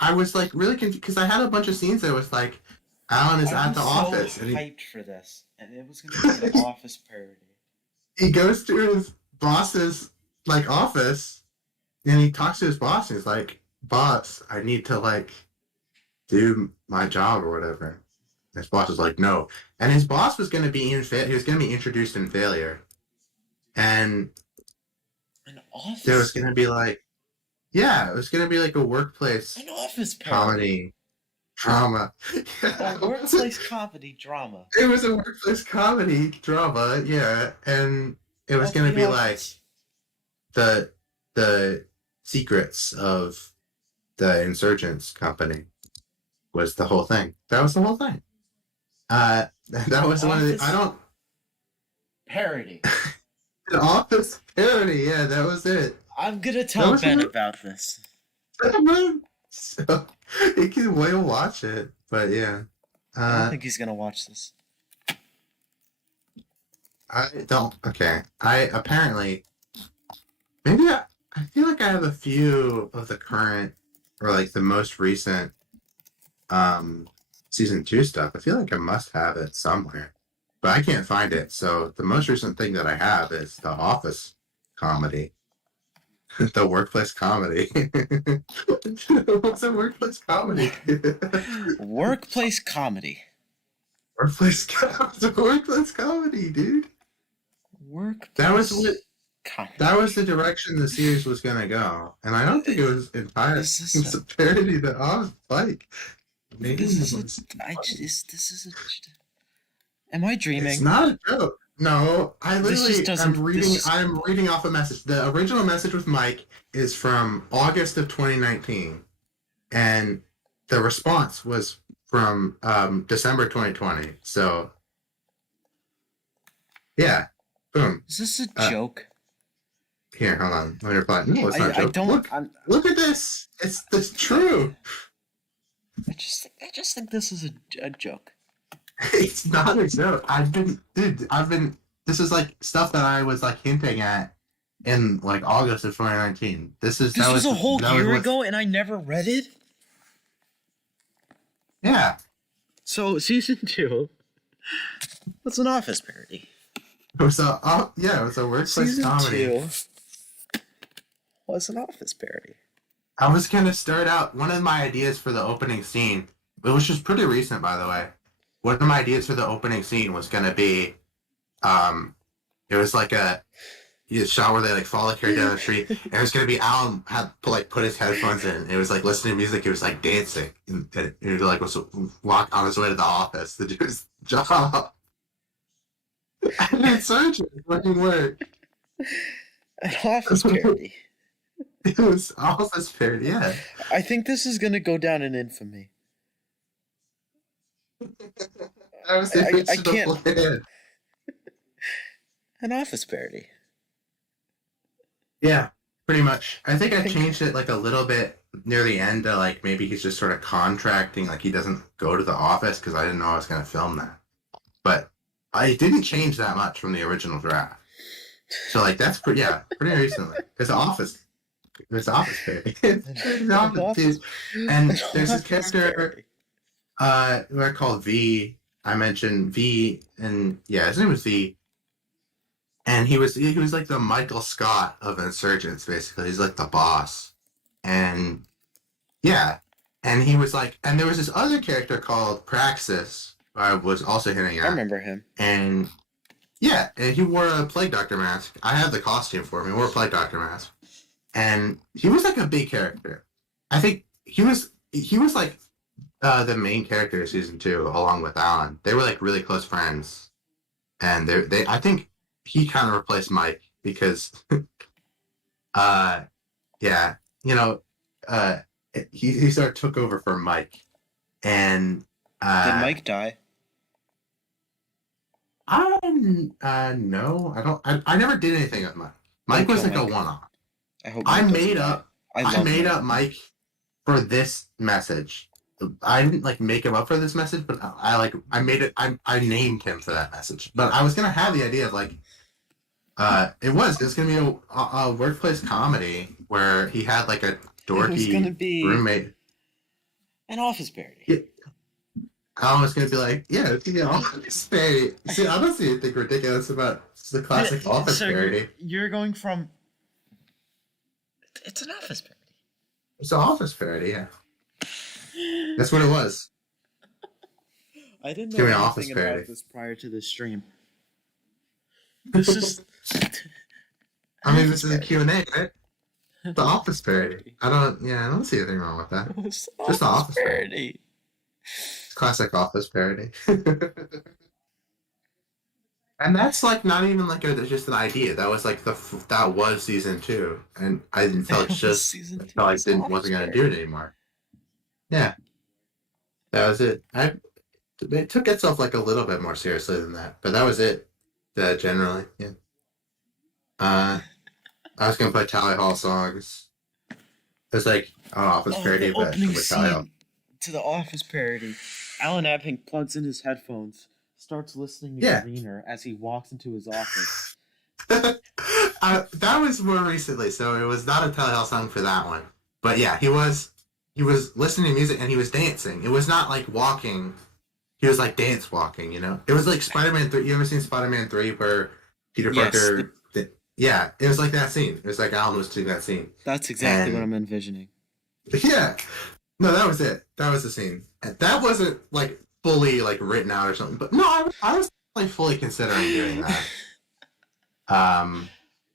I was like really confused because I had a bunch of scenes that was like Alan is at the office. I was hyped for this, and it was going to be an Office parody. He goes to his boss's office, and he talks to his boss, and he's like, boss, I need to like do my job or whatever. His boss was like, no. And his boss was gonna be he was gonna be introduced in failure. And An there was office. gonna be like, yeah, it was gonna be like a workplace An office parody. comedy drama. A workplace comedy drama It was a workplace comedy drama, yeah. And it was of gonna The be like Office. the secrets of the insurgents company was the whole thing. That was the whole thing. That was one of the Office parody. the office parody. Yeah, that was it. I'm gonna That tell was Ben it. about this. So he can will watch it, but yeah. I don't think he's gonna watch this. I don't. Okay, I apparently maybe I feel like I have a few of the current or like the most recent season 2 stuff. I feel like I must have it somewhere, but I can't find it. So the most recent thing that I have is the Office comedy, the workplace comedy. What's a workplace comedy? Workplace comedy. Workplace comedy, dude. Workplace That was what. comedy. That was the direction the series was gonna go, and I don't think it was entirely This a parody that I was like. Maybe This is it was. this is Am I dreaming? It's not a joke. No, I This literally just doesn't- am reading. this- I'm reading off a message. The original message with Mike is from August of 2019, and the response was from December 2020. So, yeah, boom. Is this a joke? Here, hold on. Let me reply. No, it's not a I joke. don't. Look at this. It's true. I just think this is a joke. It's not a joke. This is like stuff that I was like hinting at in like August of 2019. This was a whole year ago, and I never read it. Yeah. So season 2. What's an office parody? It was a workplace Season comedy. 2 was an office parody. I was gonna start out one of my ideas for the opening scene, which was pretty recent by the way. One of my ideas for the opening scene was gonna be it was like a shot where they like follow a character down the street, and it was gonna be Alan had to like put his headphones in. And it was like listening to music. It was like dancing, and he like was walk on his way to the office to do his job. And then surgery fucking work. An office parody. It was office parody. Yeah. I think this is gonna go down in infamy. I can't. An office parody. Yeah, pretty much. I think I changed it like a little bit near the end to like maybe he's just sort of contracting, like he doesn't go to the office because I didn't know I was going to film that. But I didn't change that much from the original draft. So like that's pretty recently. It's office. It's office parody. It's office, dude. And there's this character who I call V. I mentioned V, and yeah, his name was V. And he was like the Michael Scott of Insurgents, basically. He's like the boss. And yeah. And he was like, and there was this other character called Praxis I was also hinting at. I remember him. And yeah, and he wore a plague doctor mask. I have the costume for him. He wore a plague doctor mask. And he was like a big character. I think he was like the main character of season 2, along with Alan. They were like really close friends. And I think he kind of replaced Mike because, yeah, he sort of took over for Mike, and did Mike die? No, I don't. I never did anything with Mike. Mike was like a one-off. I made up Mike for this message. I didn't like make him up for this message, but I made it. I named him for that message. But I was gonna have the idea of like. It was gonna be a workplace comedy where he had like a dorky roommate. An office parody. Yeah. I was gonna be like, yeah, it's gonna be an office parody. See, I don't see anything ridiculous about the classic office parody. You're going from. It's an office parody. It's an Office parody. Yeah, that's what it was. I didn't Give know me an Office anything about parody. this prior to this stream. This is I mean, Office this is a parody. Q and A, right? The Office Office parody. parody. I don't see anything wrong with that. It's Just the Office Office parody. parody. It's classic Office parody. And that's like not even like just an idea. That was like that was season two, and I didn't feel like That was just season I two. felt like It's didn't Office wasn't gonna do it parody. anymore. Yeah, that was it. It took itself like a little bit more seriously than that, but that was it. Generally, yeah. Uh, I was gonna play Tally Hall songs. It was like an Office Oh, the parody, but opening with Tally Hall. scene to the Office parody. Alan Epping plugs in his headphones, starts listening to Yeah, Greener as he walks into his office. that was more recently, so it was not a Tally Hall song for that one. But yeah, he was listening to music and he was dancing. It was not like walking. He was like dance walking, you know. It was like Spider-Man 3. You ever seen Spider-Man 3 where Peter Yes, Parker? Yeah, it was like that scene. It was like Alan was doing that scene, that's exactly what and I'm envisioning. yeah, no, that was it. That was the scene. And that wasn't like fully like written out or something. But no, I was like fully considering doing that. Um,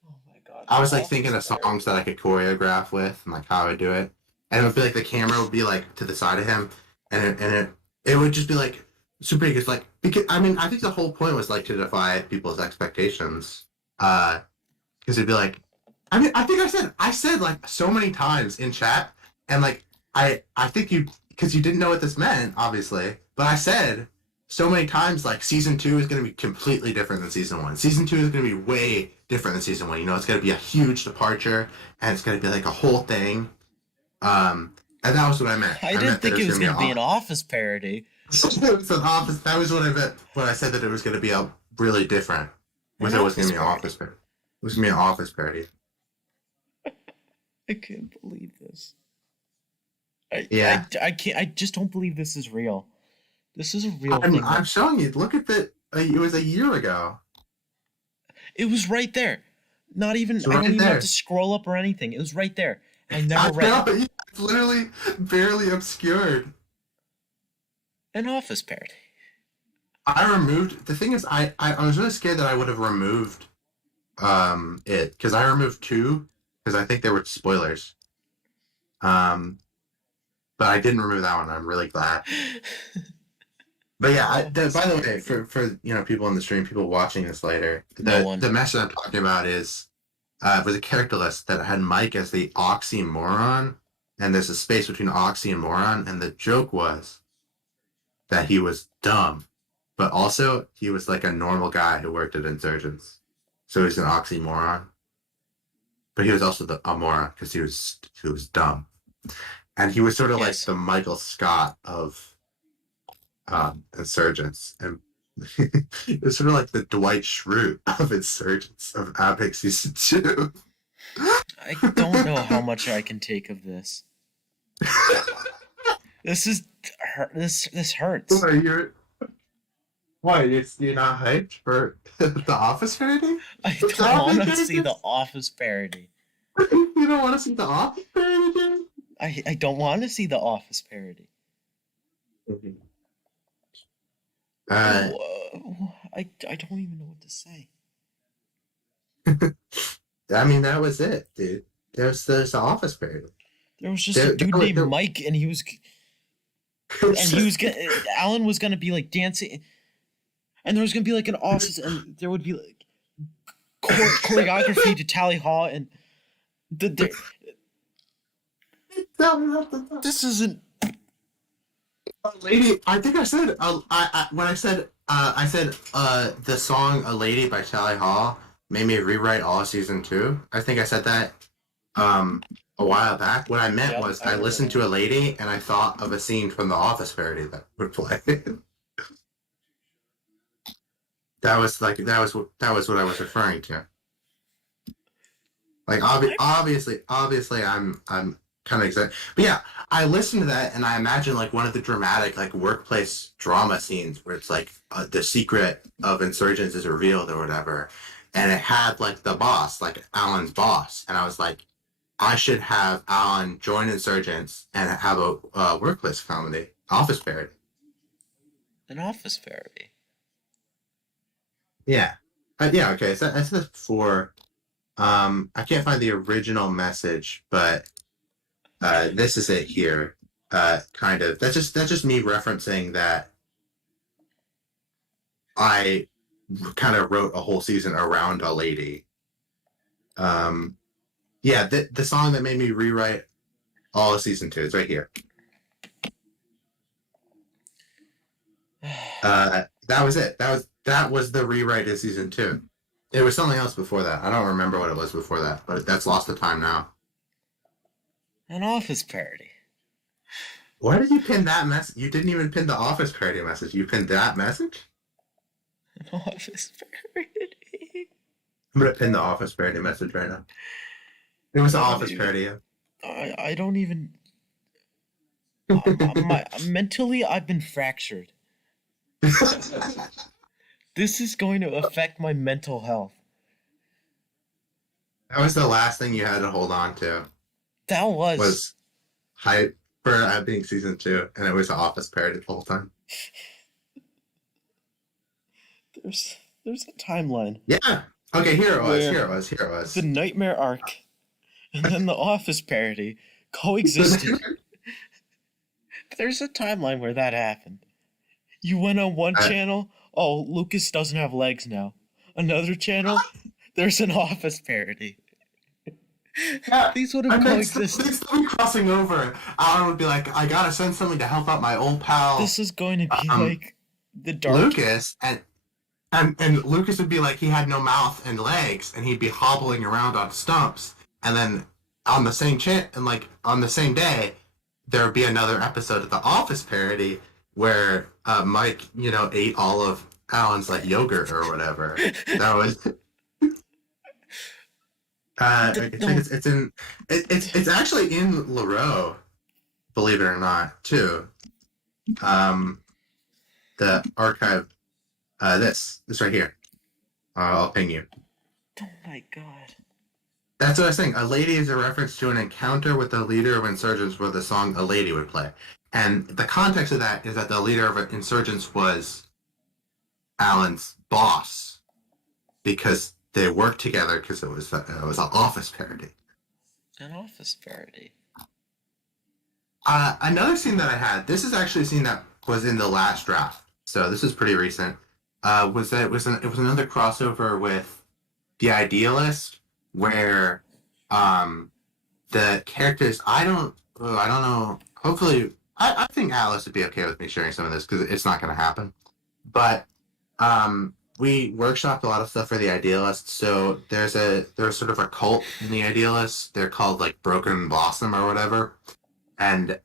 Oh my god, I the was like Office thinking of parody. songs that I could choreograph with and like how I would do it. And it would be like the camera would be like to the side of him, and it would just be like super because like because I mean I think the whole point was like to defy people's expectations. Because it'd be like, I mean I think I said like so many times in chat, and like I think you because you didn't know what this meant obviously, but I said so many times like season two is going to be completely different than season one. Season two is going to be way different than season one. You know, it's going to be a huge departure, and it's going to be like a whole thing. And that was what I meant. I I didn't meant that it think it was was going to be going an to be an office. Office parody. It was an office. That was what I meant when I said that it was going to be a really different. An Was it was going Office to be an parody. office parody? It was going to be an office parody. I can't believe this. Yeah, I can't. I just don't believe this is real. This is a real I'm thing I'm that showing you. Look at the. It was a year ago. it was right there. Not even. It's I don't right even have to there. scroll up or anything. It was right there. I never I read know. it. It's literally barely obscured. An Office parody. I removed. The thing is, I was really scared that I would have removed it because I removed two because I think they were spoilers. Um, but I didn't remove that one. I'm really glad. But yeah, Office by the way, parody. for people in the stream, people watching this later, No the one. the message I'm talking about is was a character list that had Mike as the oxymoron, and there's a space between oxy and moron, and the joke was that he was dumb, but also he was like a normal guy who worked at Insurgents, so he's an oxymoron, but he was also a moron because he was dumb, and he was sort of like Yes. the Michael Scott of Insurgents, and it was sort of like the Dwight Schrute of Insurgents of Epic Season 2. I don't know how much I can take of this. This is this hurts. Why you're not hyped for the Office parody? I The don't want topic to see the characters? Office parody. You don't want to see the Office parody again? I don't want to see the Office parody. Uh, I don't even know what to say. I mean, that was it, dude. There's the Office parody. There was just a dude named Mike, and he was Alan was gonna be like dancing, and there was gonna be like an office, and there would be like choreography to Tally Hall, and this isn't. A lady, I think I said, when I said the song "A Lady" by Sally Hall made me rewrite all of season two. I think I said that a while back. What I meant Yep, was I I remember listened that. to "A Lady" and I thought of a scene from the Office parody that would play. that was what I was referring to. Like obviously, I'm kind of excited, but yeah, I listened to that and I imagine like one of the dramatic like workplace drama scenes where it's like the secret of Insurgents is revealed or whatever, and it had like the boss, like Alan's boss, and I was like, I should have Alan join Insurgents and have a workplace comedy, office parody. An office parody. Yeah. Yeah, okay. So that's before. I can't find the original message, but this is it here. Kind of. That's just me referencing that I kind of wrote a whole season around a lady. Yeah, the song that made me rewrite all of season 2 is right here. That was it. That was the rewrite of season 2. It was something else before that. I don't remember what it was before that, but that's lost to time now. An office parody. Why did you pin that message? You didn't even pin the office parody message. You pinned that message? An office parody. I'm gonna pin the office parody message right now. It was the office parody. I don't even. Mentally, I've been fractured. This is going to affect my mental health. That was the last thing you had to hold on to. That was hype for being season 2, and it was the office parody the whole time. There's a timeline. Yeah. Okay, here it was. The Nightmare arc, and then the office parody coexisted. There's a timeline where that happened. You went on one channel, oh, Lucas doesn't have legs now. Another channel, there's an office parody. Yeah, these would have coexisted. They'd still be crossing over. Alan would be like, I gotta send something to help out my old pal. This is going to be like the dark. Lucas, and Lucas would be like, he had no mouth and legs, and he'd be hobbling around on stumps. And then on the same on the same day, there would be another episode of the Office parody where Mike, ate all of Alan's like yogurt or whatever. That was. It's actually in LaRoe, believe it or not, too. The archive. This right here. I'll ping you. Oh my god. That's what I was saying. A lady is a reference to an encounter with the leader of insurgents where the song "A Lady" would play. And the context of that is that the leader of insurgents was Alan's boss, because they worked together because it was an office parody. An office parody. Another scene that I had. This is actually a scene that was in the last draft, so this is pretty recent. Was that it was another crossover with The Idealist, where the characters. I don't know. Hopefully, I think Alice would be okay with me sharing some of this because it's not going to happen. But we workshopped a lot of stuff for The Idealist. So there's sort of a cult in The Idealist. They're called like Broken Blossom or whatever. And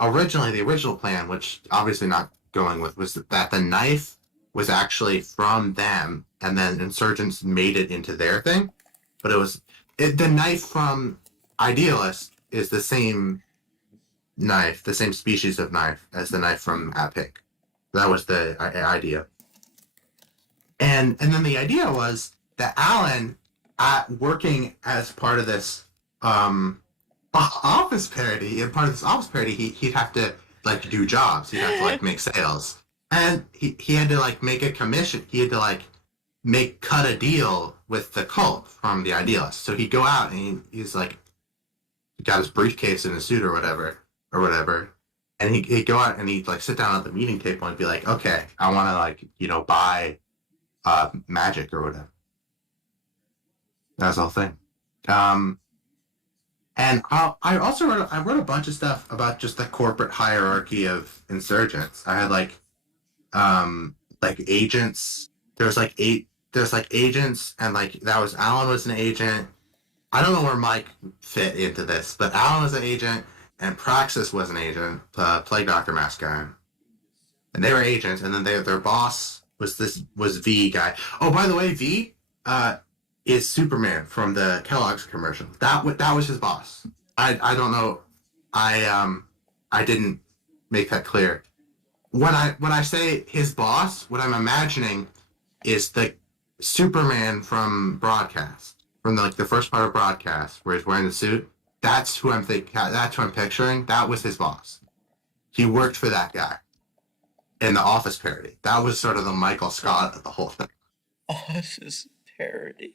originally, the original plan, which obviously not going with, was that the knife was actually from them, and then insurgents made it into their thing. But the knife from Idealist is the same knife, the same species of knife as the knife from At Pink. That was the idea. And then the idea was that Alan, working as part of this office parody, he'd have to like do jobs. He'd have to like make sales, and he had to like make a commission. He had to like cut a deal with the cult from The Idealist. So he'd go out and he's like, got his briefcase and his suit or whatever, and he'd go out and he'd like sit down at the meeting table and be like, okay, I want to like buy magic or whatever. That was the whole thing. And I also wrote a bunch of stuff about just the corporate hierarchy of insurgents. I had like agents. There's like agents, and like Alan was an agent. I don't know where Mike fit into this, but Alan was an agent, and Praxis was an agent, Plague Doctor Mask guy, and they were agents. And then their boss was V guy. Oh, by the way, V is Superman from the Kellogg's commercial. That was his boss. I don't know. I didn't make that clear. When I say his boss, what I'm imagining is the Superman from broadcast. from the first part of Broadcast, where he's wearing the suit. That's who I'm thinking. That's who I'm picturing. That was his boss. He worked for that guy in the Office parody. That was sort of the Michael Scott of the whole thing. Office parody.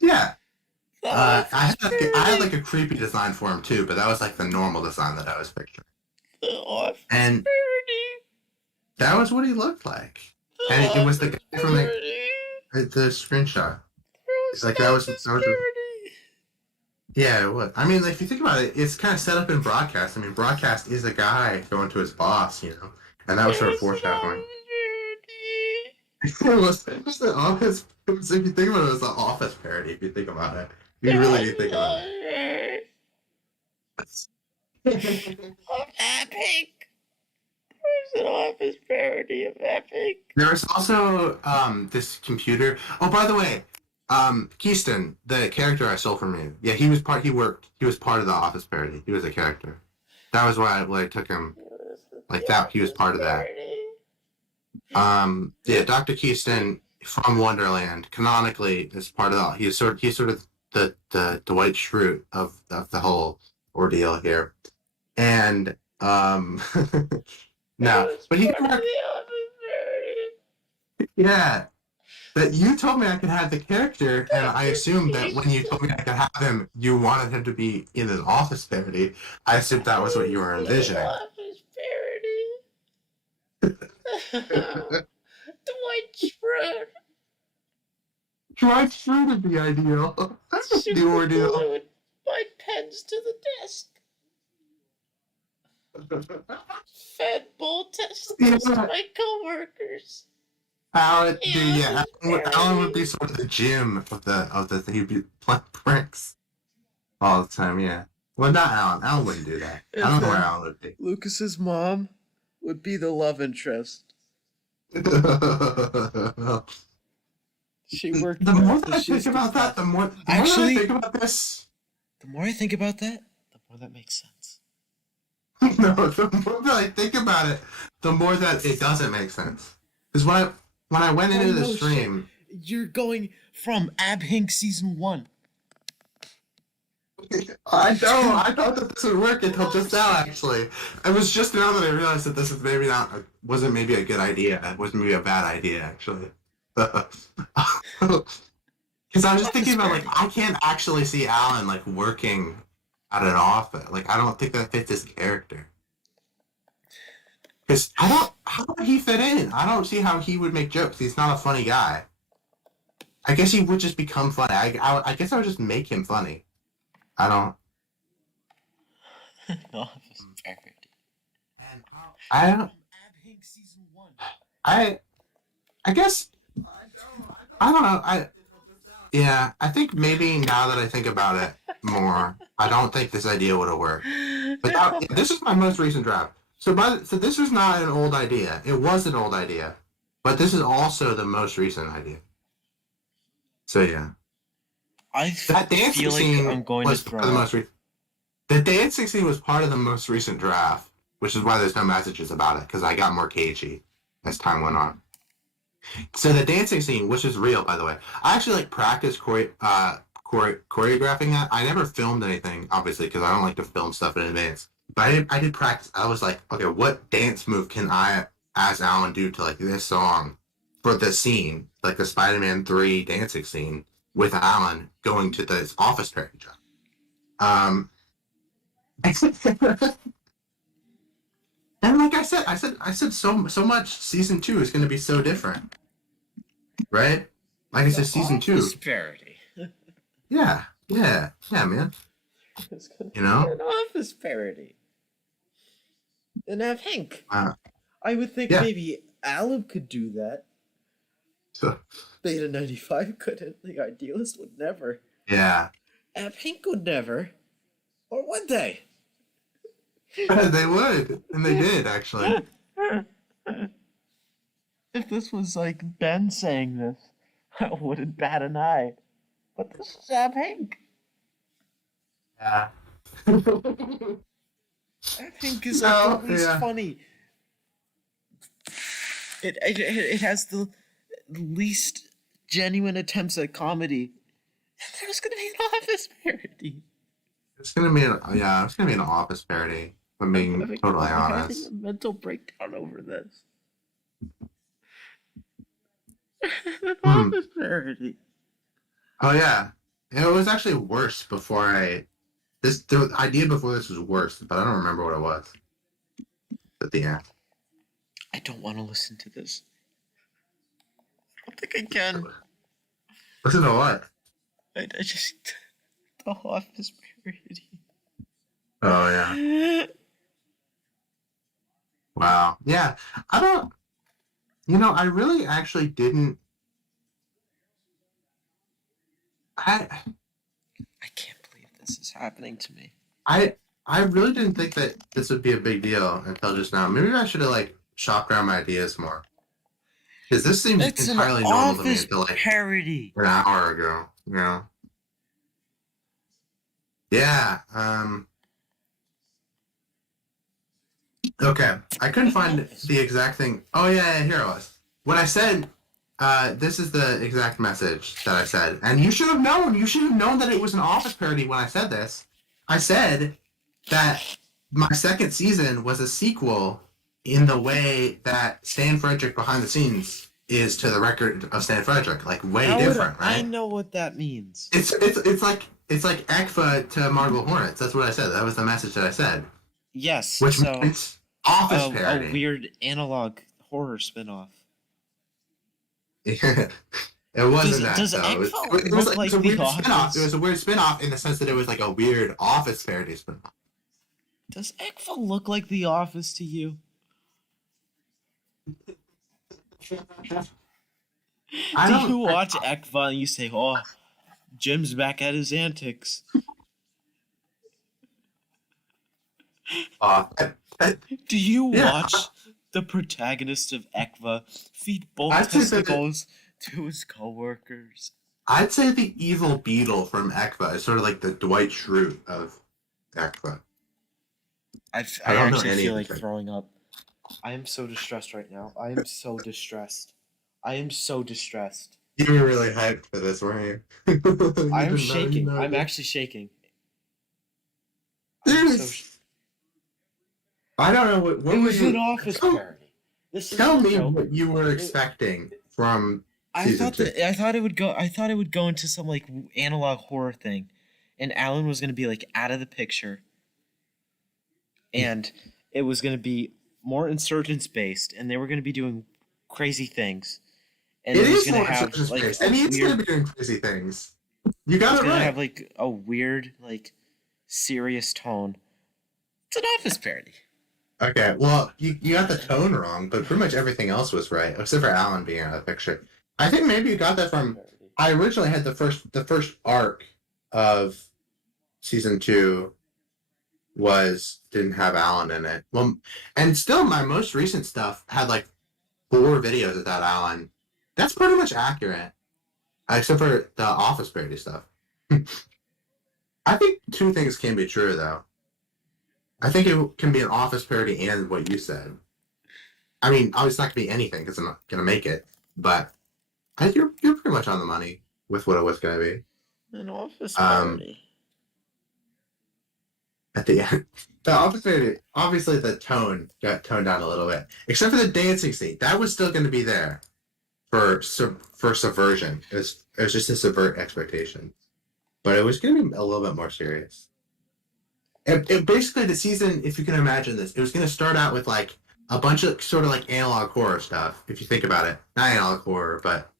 Yeah. I had like a creepy design for him too, but that was like the normal design that I was picturing. The Office And parody. that was what he looked like. And it was the guy from the screenshot. Like that was yeah, it was. I mean, if you think about it, it's kind of set up in Broadcast. I mean, Broadcast is a guy going to his boss, you know, and that was sort of foreshadowing. It was the Office. If you think about it, it was the Office parody. If you think about it, you really do think about it. Of Epic. There's an Office parody of Epic. There was also this computer. Oh, by the way, Keyston, the character I stole from you. Yeah, he was part. He was part of the Office parody. He was a character. That was why I took him like that. He was part of that. Yeah, Dr. Keyston from Wonderland canonically is part of that. He's sort of the Dwight Schrute of the whole ordeal here, and no, but he yeah. That you told me I could have the character, and I assumed that when you told me I could have him, you wanted him to be in an Office parody. I assumed that was what you were envisioning. Office parody. Dwight Schrute. Dwight Schrute would be ideal. That's the ordeal. My pens to the desk. Fed bull testicles to my coworkers. Alan, dude, yeah, Alan would be sort of the Jim of the thing. He'd be playing pranks all the time. Yeah. Well, not Alan. Alan wouldn't do that. I don't know where Alan would be. Lucas's mom would be the love interest. She worked. The more that I think about that, the more I think about this. The more I think about that, the more that makes sense. No, the more that I think about it, the more that it doesn't make sense. Because when I went into the stream, you're going from Abhink season 1. I know. I thought that this would work until just now. Actually, it was just now that I realized that this is wasn't maybe a good idea. It was maybe a bad idea, actually. Because I was just thinking about I can't actually see Alan working at an office. I don't think that fits his character. Because how would he fit in? I don't see how he would make jokes. He's not a funny guy. I guess he would just become funny. I guess I would just make him funny. I don't. Office parody. I don't. I guess. I don't know. I think maybe now that I think about it more, I don't think this idea would have worked. But this is my most recent draft. So this is not an old idea. It was an old idea, but this is also the most recent idea. So yeah, that dancing scene was part of the most recent. The dancing scene was part of the most recent draft, which is why there's no messages about it because I got more cagey as time went on. So the dancing scene, which is real, by the way, I actually practiced choreographing that. I never filmed anything, obviously, because I don't like to film stuff in advance. But I did practice. I was like, okay, what dance move can I, as Alan, do to this song for the scene, like the Spider-Man 3 dancing scene with Alan going to this Office parody job. And like I said so much. Season 2 is going to be so different, right? Like I said, season 2. Office parody. Yeah, man. It's gonna be an Office parody. And have Hank. I would think maybe Alan could do that. Beta 95 couldn't. The Idealist would never. Yeah. Ab Hank would never. Or would they? They would. And they did, actually. If this was Ben saying this, I wouldn't bat an eye. But this is Ab Hank. Yeah. I think is always funny. It has the least genuine attempts at comedy There's gonna be an Office parody. It's gonna be an Office parody. If I'm being totally honest. I'm having a mental breakdown over this. An Office parody. Oh yeah, it was actually worse before the idea before this was worse, but I don't remember what it was at the end. I don't want to listen to this. I don't think I can. Listen to what? I just the Office parody. Oh yeah. Wow. Yeah. I don't. I really actually didn't. I can't believe this is happening to me. I really didn't think that this would be a big deal until just now. Maybe I should have shopped around my ideas more. Because this seems entirely normal to me until parody. An hour ago. Yeah. Okay. I couldn't find the exact thing. Oh yeah, here it was. What I said. This is the exact message that I said, and you should have known. You should have known that it was an Office parody when I said this. I said that my second season was a sequel in the way that Stan Frederick behind the scenes is to the record of Stan Frederick, way different, right? I know what that means. It's like ECFA to Marble Hornets. That's what I said. That was the message that I said. Yes. Which means Office parody. A weird analog horror spinoff. It wasn't that though. It was a weird spinoff. It was a weird spinoff in the sense that it was a weird Office parody spinoff. Does ECFA look like The Office to you? Do you watch ECFA and you say, "Oh, Jim's back at his antics"? Do you watch the protagonist of ECFA feed both testicles to his coworkers? I'd say the evil beetle from ECFA is sort of like the Dwight Schrute of ECFA. I actually feel like throwing up. I am so distressed right now. I am so distressed. You were really hyped for this, weren't you? I'm shaking. I'm actually shaking. I don't know what it was an Office parody. Tell me what you were expecting from season 2. I thought it would go into some analog horror thing, and Alan was gonna be out of the picture, and it was gonna be more insurgents based, and they were gonna be doing crazy things. And it is more insurgents based, and he's gonna be doing crazy things. You got it right. Have a weird serious tone. It's an Office parody. Okay, well, you got the tone wrong, but pretty much everything else was right, except for Alan being out of the picture. I think maybe you got that from. I originally had the first arc of season 2 didn't have Alan in it. Well, and still my most recent stuff had 4 videos without Alan. That's pretty much accurate, except for the Office parody stuff. I think 2 things can be true though. I think it can be an Office parody and what you said. I mean, obviously it's not going to be anything because I'm not going to make it, but I think you're pretty much on the money with what it was going to be. An Office parody. At the end, the Office parody, obviously the tone got toned down a little bit, except for the dancing scene. That was still going to be there for subversion. It was just to subvert expectations, but it was going to be a little bit more serious. It basically, the season, if you can imagine this, it was going to start out with a bunch of sort of analog horror stuff, if you think about it. Not analog horror, but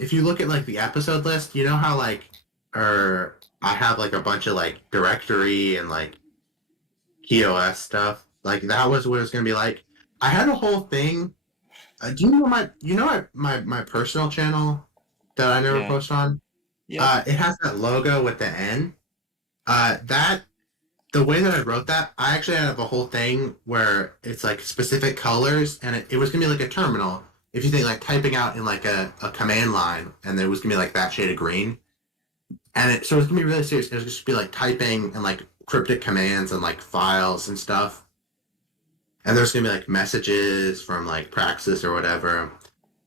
if you look at the episode list, you know how I have a bunch of directory and KOS stuff. That was what it was going to be like. I had a whole thing. Do you know my personal channel that I never post on? Yeah. It has that logo with the N. The way that I wrote that, I actually have a whole thing where it's specific colors, and it was gonna be a terminal. If you think typing out in a command line, and it was gonna be that shade of green, and so it was gonna be really serious. It was just be typing and cryptic commands and files and stuff, and there's gonna be messages from Praxis or whatever,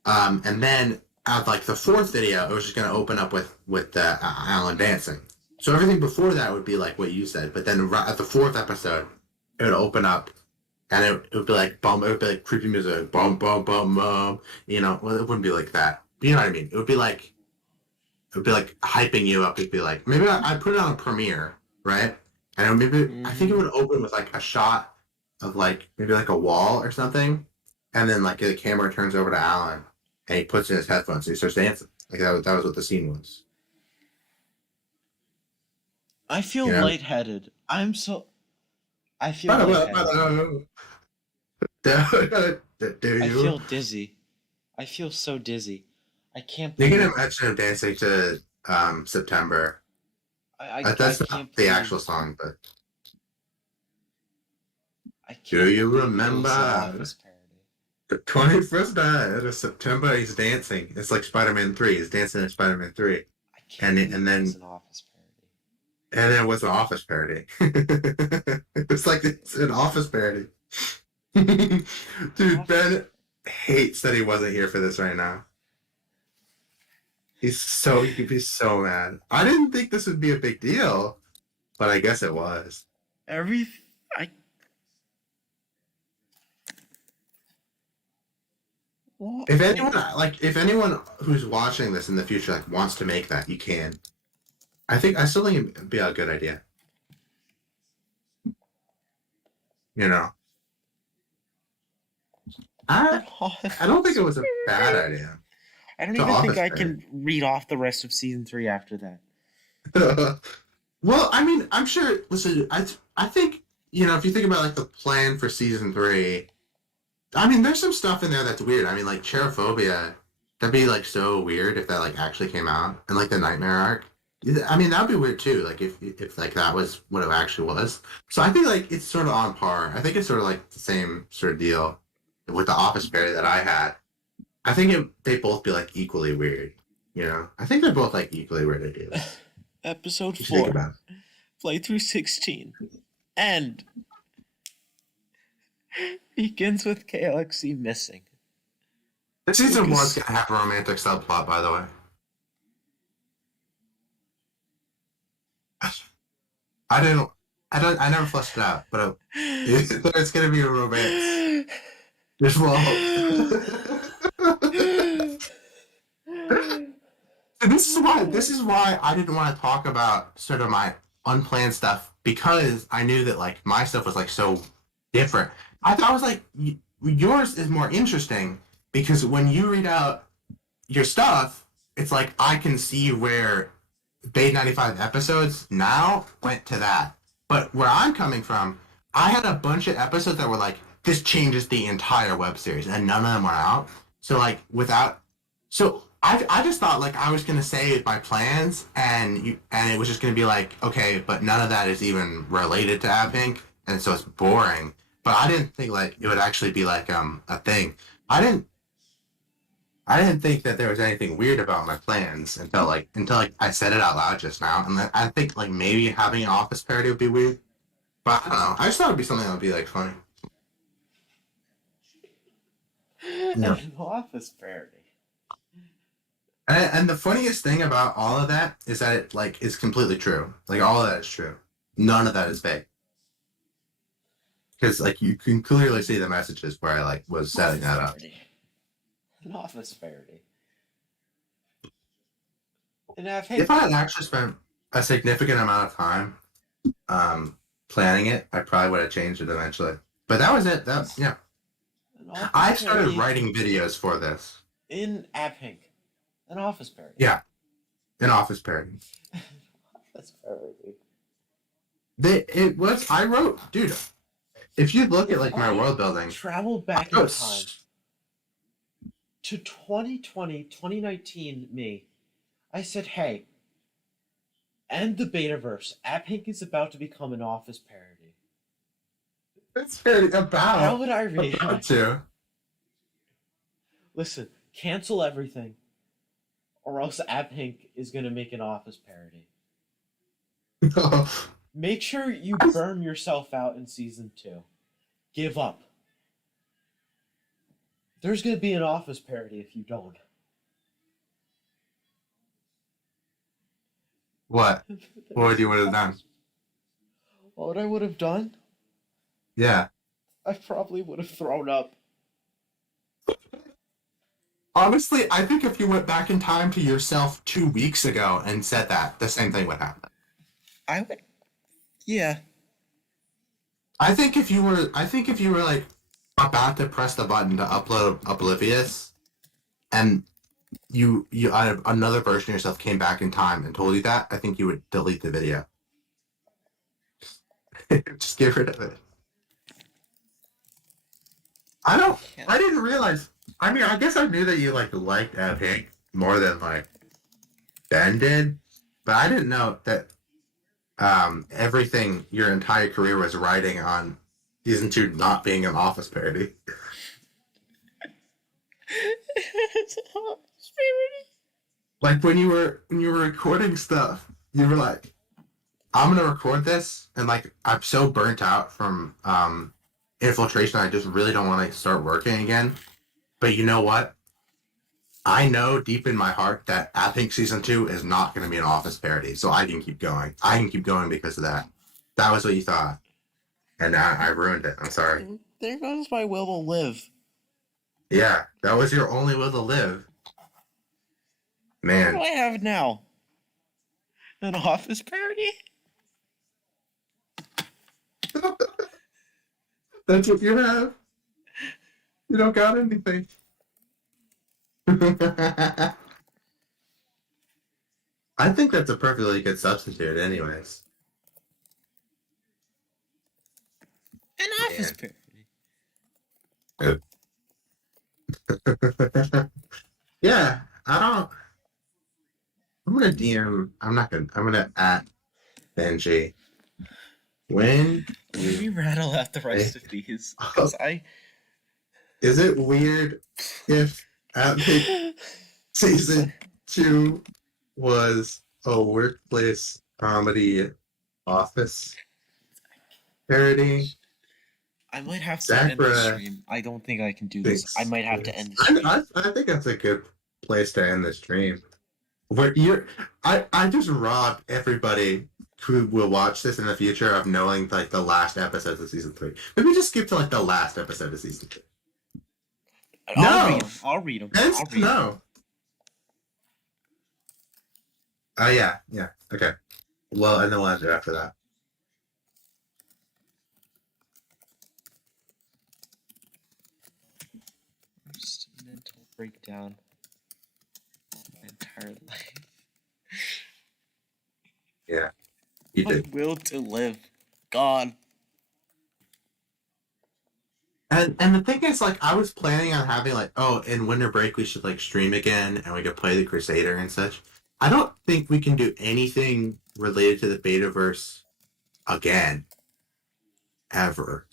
and then at like the fourth video, it was just going to open up with Alan dancing. So everything before that would be like what you said, but then at the fourth episode, it would open up, and it would be like bum, it would be like creepy music, bum bum bum bum. You know, well, it wouldn't be like that. But you know what I mean? It would be like hyping you up. It'd be like maybe I put it on a premiere, right? And I think it would open with like a shot of like maybe like a wall or something, and then like the camera turns over to Alan, and he puts in his headphones and he starts dancing. Like that was what the scene was. I feel lightheaded. I feel lightheaded. I feel dizzy. I feel so dizzy. I can't believe... You can imagine him dancing to September. That's not the actual song, but... Do you remember the 21st night of September? He's dancing. It's like Spider-Man 3. He's dancing in Spider-Man 3. And then it was an office parody. And then it was an office parody. It's like it's an office parody. Dude, Ben hates that he wasn't here for this right now. He'd be so mad. I didn't think this would be a big deal, but I guess it was. If anyone who's watching this in the future like wants to make that, you can. I still think it'd be a good idea. You know. I don't think it was a bad idea. I don't even think I can read off the rest of season 3 after that. Well, I mean, I'm sure. Listen, I think if you think about like the plan for season 3, I mean, there's some stuff in there that's weird. I mean, like Cherophobia, that'd be like so weird if that like actually came out, and like the Nightmare arc. I mean, that'd be weird too. Like if like that was what it actually was. So I think like it's sort of on par. I think it's sort of like the same sort of deal with the office parody that I had. I think they both be like equally weird. I think they're both like equally weird ideas. Episode 4, playthrough 16, and begins with KLXC missing. This season was gonna have a romantic subplot, by the way. I never fleshed it out, but it's gonna be a romance. Just This is why I didn't want to talk about sort of my unplanned stuff, because I knew that like my stuff was like so different. I was like, yours is more interesting because when you read out your stuff, it's like I can see where Bay 95 episodes now went to that. But where I'm coming from, I had a bunch of episodes that were like, this changes the entire web series, and none of them were out. So like I just thought like I was gonna say my plans, and it was just gonna be like, okay, but none of that is even related to Abpink, and so it's boring. But I didn't think like it would actually be like a thing. I didn't think that there was anything weird about my plans until I said it out loud just now, and then I think like maybe having an office parody would be weird. But I don't know. I just thought it'd be something that would be like funny. No. An office parody. And the funniest thing about all of that is that it like is completely true. Like all of that is true. None of that is fake. Because like you can clearly see the messages where I like was setting that up. An office parody. If I had actually spent a significant amount of time planning it, I probably would have changed it eventually. But that was it. Yeah. I started writing videos for this. In Abpink. An office parody. Yeah. An office parody. Office parody. I wrote, dude, if you look at like my world building. Traveled back in time to 2020, 2019 me. I said, hey, end the Betaverse. Abpink is about to become an office parody. It's parody about. How would I react? About to. Listen, cancel everything, or else Abpink is gonna make an office parody. Make sure you burn yourself out in season 2. Give up. There's gonna be an office parody if you don't. What? What you would have done? What I would have done? Yeah. I probably would have thrown up. Honestly, I think if you went back in time to yourself 2 weeks ago and said that, the same thing would happen. I would. Yeah. I think if you were like about to press the button to upload Oblivious, and you another version of yourself came back in time and told you that, I think you would delete the video. Just get rid of it. I didn't realize. I mean, I guess I knew that you liked Pink more than like Ben did, but I didn't know that everything your entire career was riding on season 2 not being an Office parody. Like when you were recording stuff, you were like, I'm gonna record this, and like I'm so burnt out from Infiltration, I just really don't want to start working again. But you know what? I know deep in my heart that I think season 2 is not going to be an Office parody, so I can keep going. I can keep going because of that. That was what you thought, and I ruined it. I'm sorry. There goes my will to live. Yeah, that was your only will to live. Man. What do I have now? An Office parody? That's what you have. You don't got anything. I think that's a perfectly good substitute anyways. An Office parody. Yeah, I'm gonna at Benji. When Maybe rattle out the rest of these, because Is it weird if Epic season 2 was a workplace comedy Office parody? I might have to end the stream. I don't think I can do this. I might have to end the stream. I think that's a good place to end the stream. I just robbed everybody who will watch this in the future of knowing like the last episodes of season 3. Maybe just skip to like the last episode of season 2. I'll read them. No. Oh yeah. Okay. Well, and then we'll end it after that. First mental breakdown. My entire life. Yeah. You did. My will to live. Gone. And the thing is, like, I was planning on having, like, in winter break we should, like, stream again and we could play the Crusader and such. I don't think we can do anything related to the Betaverse again. Ever.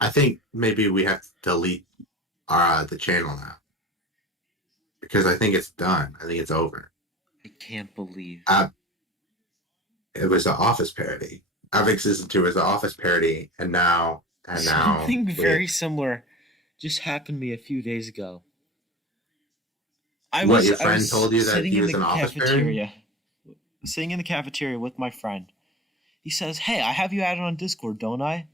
I think maybe we have to delete the channel now. Because I think it's done. I think it's over. I can't believe. It was an Office parody. I think season 2 was an Office parody, and now... Something very similar just happened to me a few days ago. Your friend told you that he was an Office parody? Sitting in the cafeteria with my friend. He says, "Hey, I have you added on Discord, don't I?"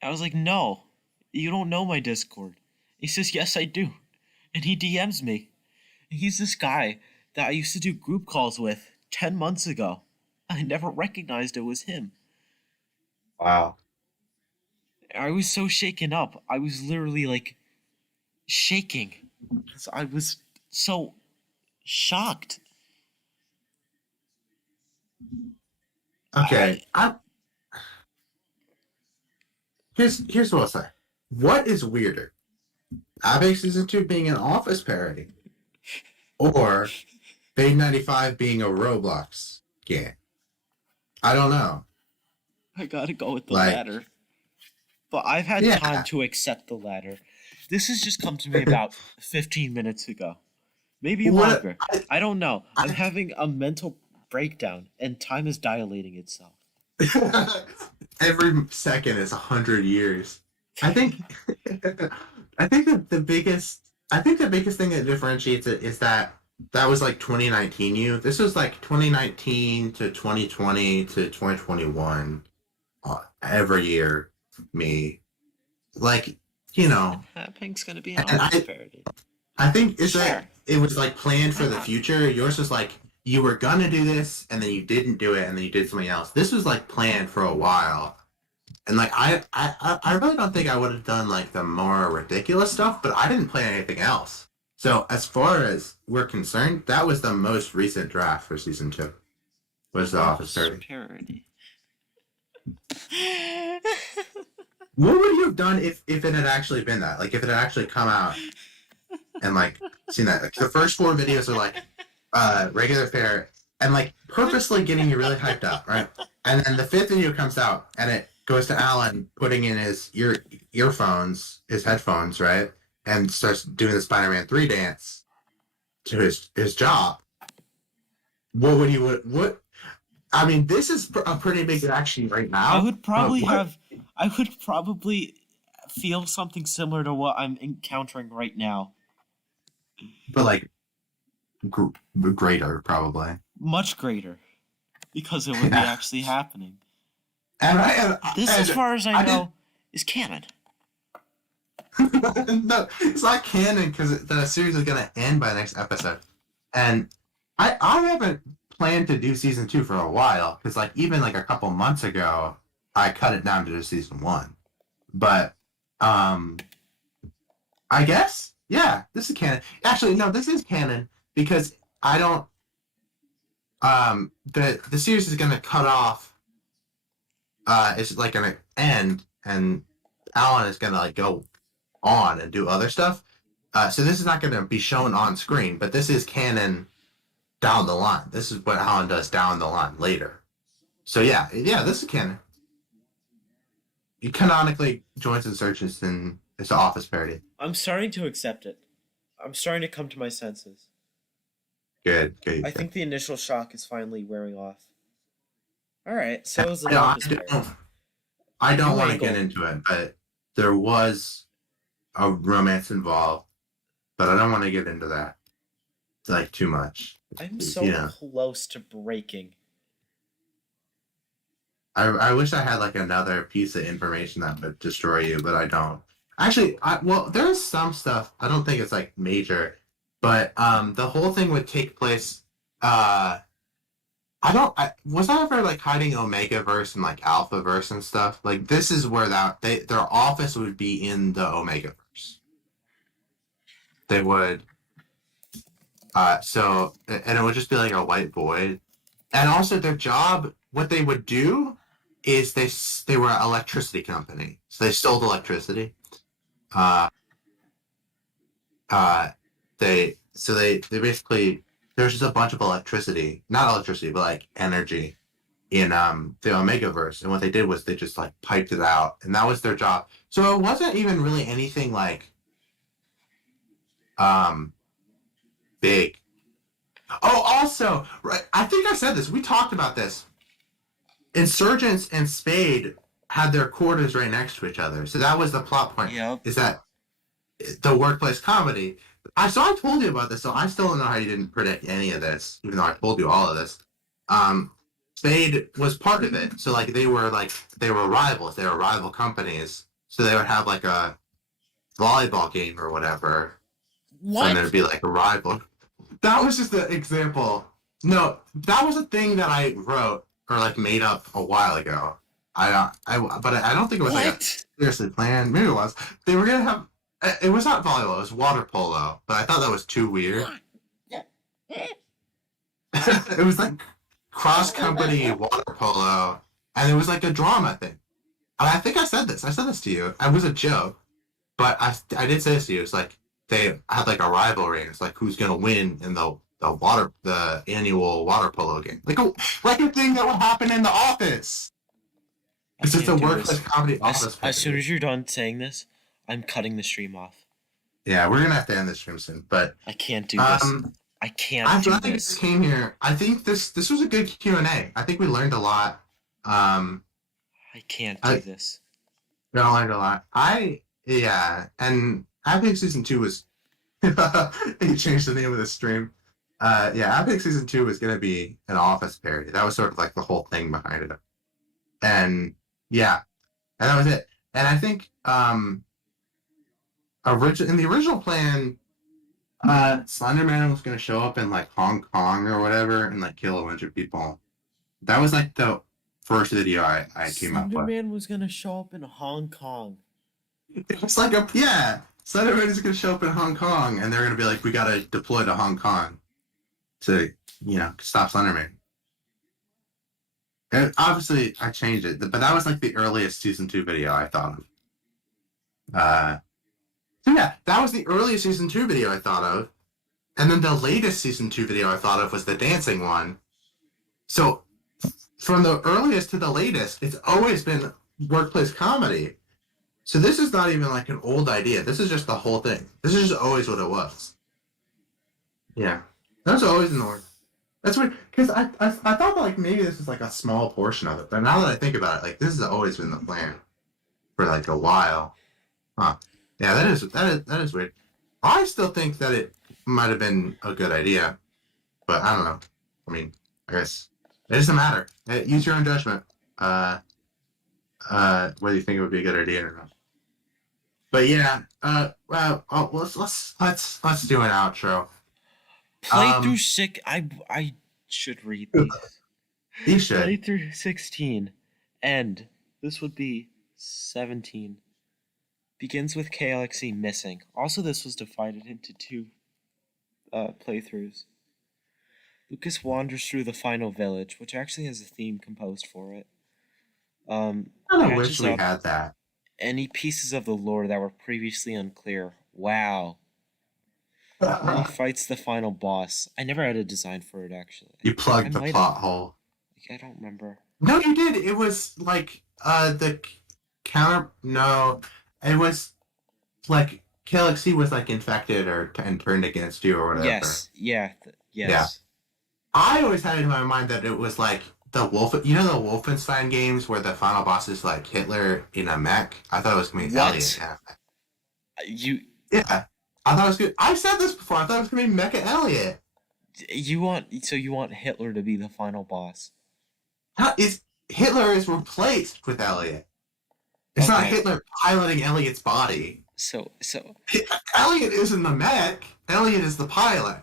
I was like, "No, you don't know my Discord." He says, "Yes, I do." And he DMs me. And he's this guy that I used to do group calls with 10 months ago. I never recognized it was him. Wow. I was so shaken up. I was literally like shaking. So I was so shocked. Okay. Here's what I'll say. What is weirder? Abbey Season 2 being an Office parody, or Fade 95 being a Roblox game? I don't know. I gotta go with the latter. But I've had time to accept the latter. This has just come to me about 15 minutes ago. Maybe longer. I don't know. I'm having a mental breakdown, and time is dilating itself. Every second is 100 years. I think that the biggest thing that differentiates it is that that was like 2019 you. This was like 2019 to 2020 to 2021. Every year, me. Like, you know. Pink's gonna be an And office parody. I think it's Sure. like it was like planned for the future. Yours was like you were gonna do this and then you didn't do it and then you did something else. This was like planned for a while. And like I really don't think I would have done like the more ridiculous stuff, but I didn't plan anything else. So as far as we're concerned, that was the most recent draft for season 2. Was the office parody. What would you have done if it had actually been that? Like if it had actually come out and like seen that? Like, the first 4 videos are like regular fare and like purposely getting you really hyped up, right? And then the 5th video comes out and it goes to Alan putting in his earphones, his headphones, right? And starts doing the Spider-Man 3 dance to his job. What would you what? I mean, this is a pretty big action right now. I would probably feel something similar to what I'm encountering right now. But like greater, probably. Much greater, because it would be actually happening. And this, as far as I know, is canon. No, it's not canon because the series is going to end by the next episode. And I haven't planned to do season 2 for a while because like even like a couple months ago, I cut it down to just season 1. But I guess, yeah, this is canon. Actually, no, this is canon because I don't. The series is going to cut off. It's like going to end, and Alan is going to like go on and do other stuff. So this is not going to be shown on screen, but this is canon down the line. This is what Alan does down the line later. So yeah, this is canon. He canonically joins and searches, and it's an office parody. I'm starting to accept it. I'm starting to come to my senses. Good. I think the initial shock is finally wearing off. All right, so is the office parody. I don't want to get into it, but there was a romance involved, but I don't want to get into that like too much. I'm so close to breaking. I wish I had like another piece of information that would destroy you, but I don't. Actually, there's some stuff. I don't think it's like major, but the whole thing would take place. Was I ever like hiding Omegaverse and like Alphaverse and stuff? Like this is where their office would be in the Omegaverse. They would. And it would just be like a white void, and also their job. What they would do is they were an electricity company, so they sold electricity. They basically there's just a bunch of not electricity, but like energy in the Omegaverse, and what they did was they just like piped it out, and that was their job. So it wasn't even really anything like big. Oh, also, right, I think I said this. We talked about this. Insurgents and Spade had their quarters right next to each other, so that was the plot point. Yep. Is that the workplace comedy? I told you about this, so I still don't know how you didn't predict any of this, even though I told you all of this. Spade was part of it, so like they were rivals. They were rival companies, so they would have like a volleyball game or whatever. What? And there'd be like a rival. That was just an example. No, that was a thing that I wrote or like made up a while ago. But I don't think it was like a seriously planned. Maybe it was. They were gonna have. It was not volleyball. It was water polo. But I thought that was too weird. It was like cross company water polo, and it was like a drama thing. And I think I said this. I said this to you. It was a joke, but I did say this to you. It's like they had like a rivalry. It's like who's gonna win in the annual water polo game, like a thing that would happen in the office. It's just a workplace comedy office. As soon as you're done saying this, I'm cutting the stream off. Yeah, we're gonna have to end the stream soon, but I can't do this. I can't do this. I'm glad you came here. I think this was a good Q&A. I think we learned a lot. I can't do this. We all learned a lot. And I think season 2 was. You changed the name of the stream. Epic Season 2 was going to be an Office parody. That was sort of like the whole thing behind it. And yeah, and that was it. And I think in the original plan, Slenderman was going to show up in like Hong Kong or whatever and like kill a bunch of people. That was like the first video I came up with. Slenderman was going to show up in Hong Kong. It was like Slenderman is going to show up in Hong Kong and they're going to be like, we got to deploy to Hong Kong to, stop Slenderman. And obviously, I changed it, but that was like the earliest Season 2 video I thought of. That was the earliest Season 2 video I thought of. And then the latest Season 2 video I thought of was the dancing one. So, from the earliest to the latest, it's always been workplace comedy. So this is not even like an old idea. This is just the whole thing. This is just always what it was. Yeah. That was always in the work. That's weird, because I thought like maybe this is like a small portion of it, but now that I think about it, like this has always been the plan for like a while. Huh. Yeah, that is weird. I still think that it might have been a good idea, but I don't know. I mean, I guess it doesn't matter. Use your own judgment. Whether you think it would be a good idea or not. But yeah, let's do an outro. Playthrough 6. I should read these. You should. Playthrough 16. End. This would be 17. Begins with KLXE missing. Also, this was divided into 2 playthroughs. Lucas wanders through the final village, which actually has a theme composed for it. I wish we had that. Any pieces of the lore that were previously unclear. Wow. He fights the final boss. I never had a design for it, actually. You plugged the plot hole. I don't remember. No, you did. It was like the counter. No, it was like KLXE was like infected and turned against you or whatever. Yes. Yeah. Yes. Yeah. I always had it in my mind that it was like the the Wolfenstein games where the final boss is like Hitler in a mech. I thought it was gonna be Elliot. Yeah. I thought it was good. I said this before. I thought it was gonna be Mecha Elliot. You want Hitler to be the final boss? Hitler is replaced with Elliot. It's not Hitler piloting Elliot's body. So Elliot isn't the mech. Elliot is the pilot.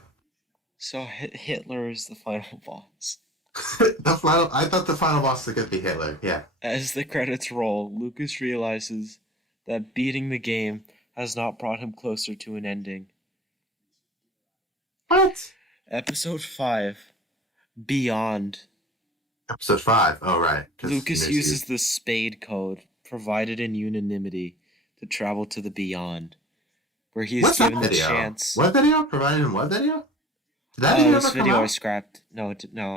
So Hitler is the final boss. I thought the final boss was gonna be Hitler. Yeah. As the credits roll, Lucas realizes that beating the game has not brought him closer to an ending. What? Episode 5, Beyond. Episode 5. Oh, right. Lucas uses the spade code provided in Unanimity to travel to the Beyond, where he is given the chance. What video? Provided in what video? Did that video this video I scrapped. No.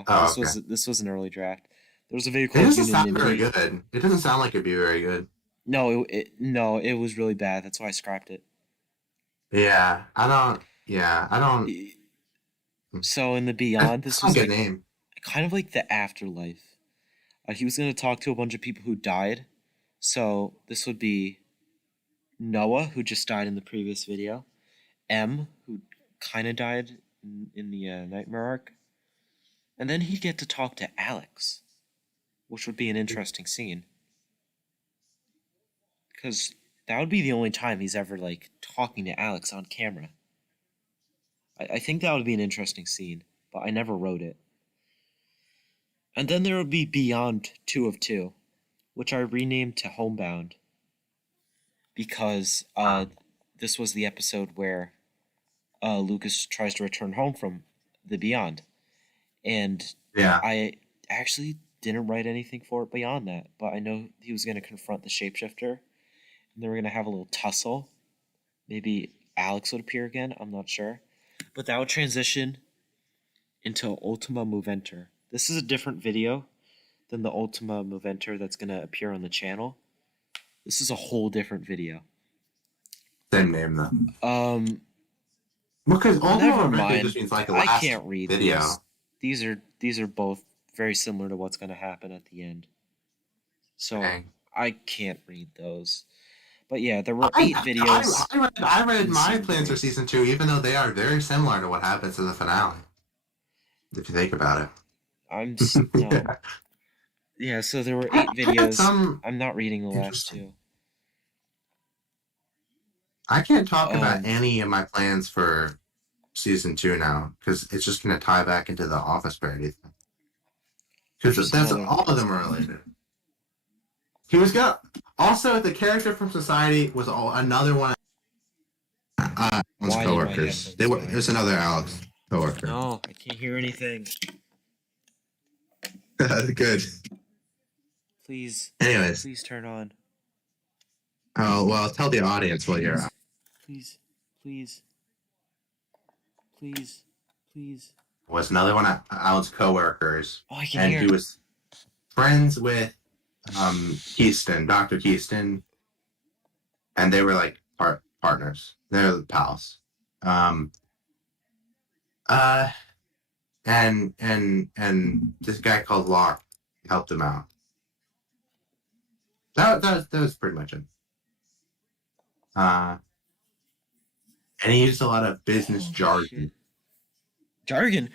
Oh, this was an early draft. There was a video called Unanimity. It doesn't sound very good. It doesn't sound like it'd be very good. No, it was really bad. That's why I scrapped it. Yeah, I don't. So in the Beyond, this was like name. Kind of like the afterlife. He was going to talk to a bunch of people who died. So this would be Noah, who just died in the previous video, M, who kind of died in the Nightmare arc, and then he'd get to talk to Alex, which would be an interesting scene. Because that would be the only time he's ever, like, talking to Alex on camera. I think that would be an interesting scene, but I never wrote it. And then there would be Beyond 2 of 2, which I renamed to Homebound. Because this was the episode where Lucas tries to return home from the Beyond. And I actually didn't write anything for it beyond that, but I know he was going to confront the shapeshifter. And they were going to have a little tussle. Maybe Alex would appear again. I'm not sure. But that would transition into Ultima Moventer. This is a different video than the Ultima Moventer that's going to appear on the channel. This is a whole different video. Same name, though. Because Ultima Moventer just means like a last I can't read video. These are both very similar to what's going to happen at the end. So I can't read those. But yeah, there were 8 videos. I read my plans for season 2, even though they are very similar to what happens in the finale. if you think about it. No. Yeah, so there were 8 videos. I'm not reading the last 2. I can't talk about any of my plans for season 2 now because it's just going to tie back into the Office parody thing. Because all of them are related. He was got also the character from Society was another one. One's coworkers. It was another Alex coworker. No, I can't hear anything. Good. Please. Anyways. Please turn on. Oh, well, tell the audience what you're at. Please. Was another one of Alan's coworkers. Oh, I can hear. And he was friends with Keyston, Dr. Keyston. And they were like partners. They're pals. And this guy called Locke helped him out. That was pretty much it. And he used a lot of business jargon. Jargon.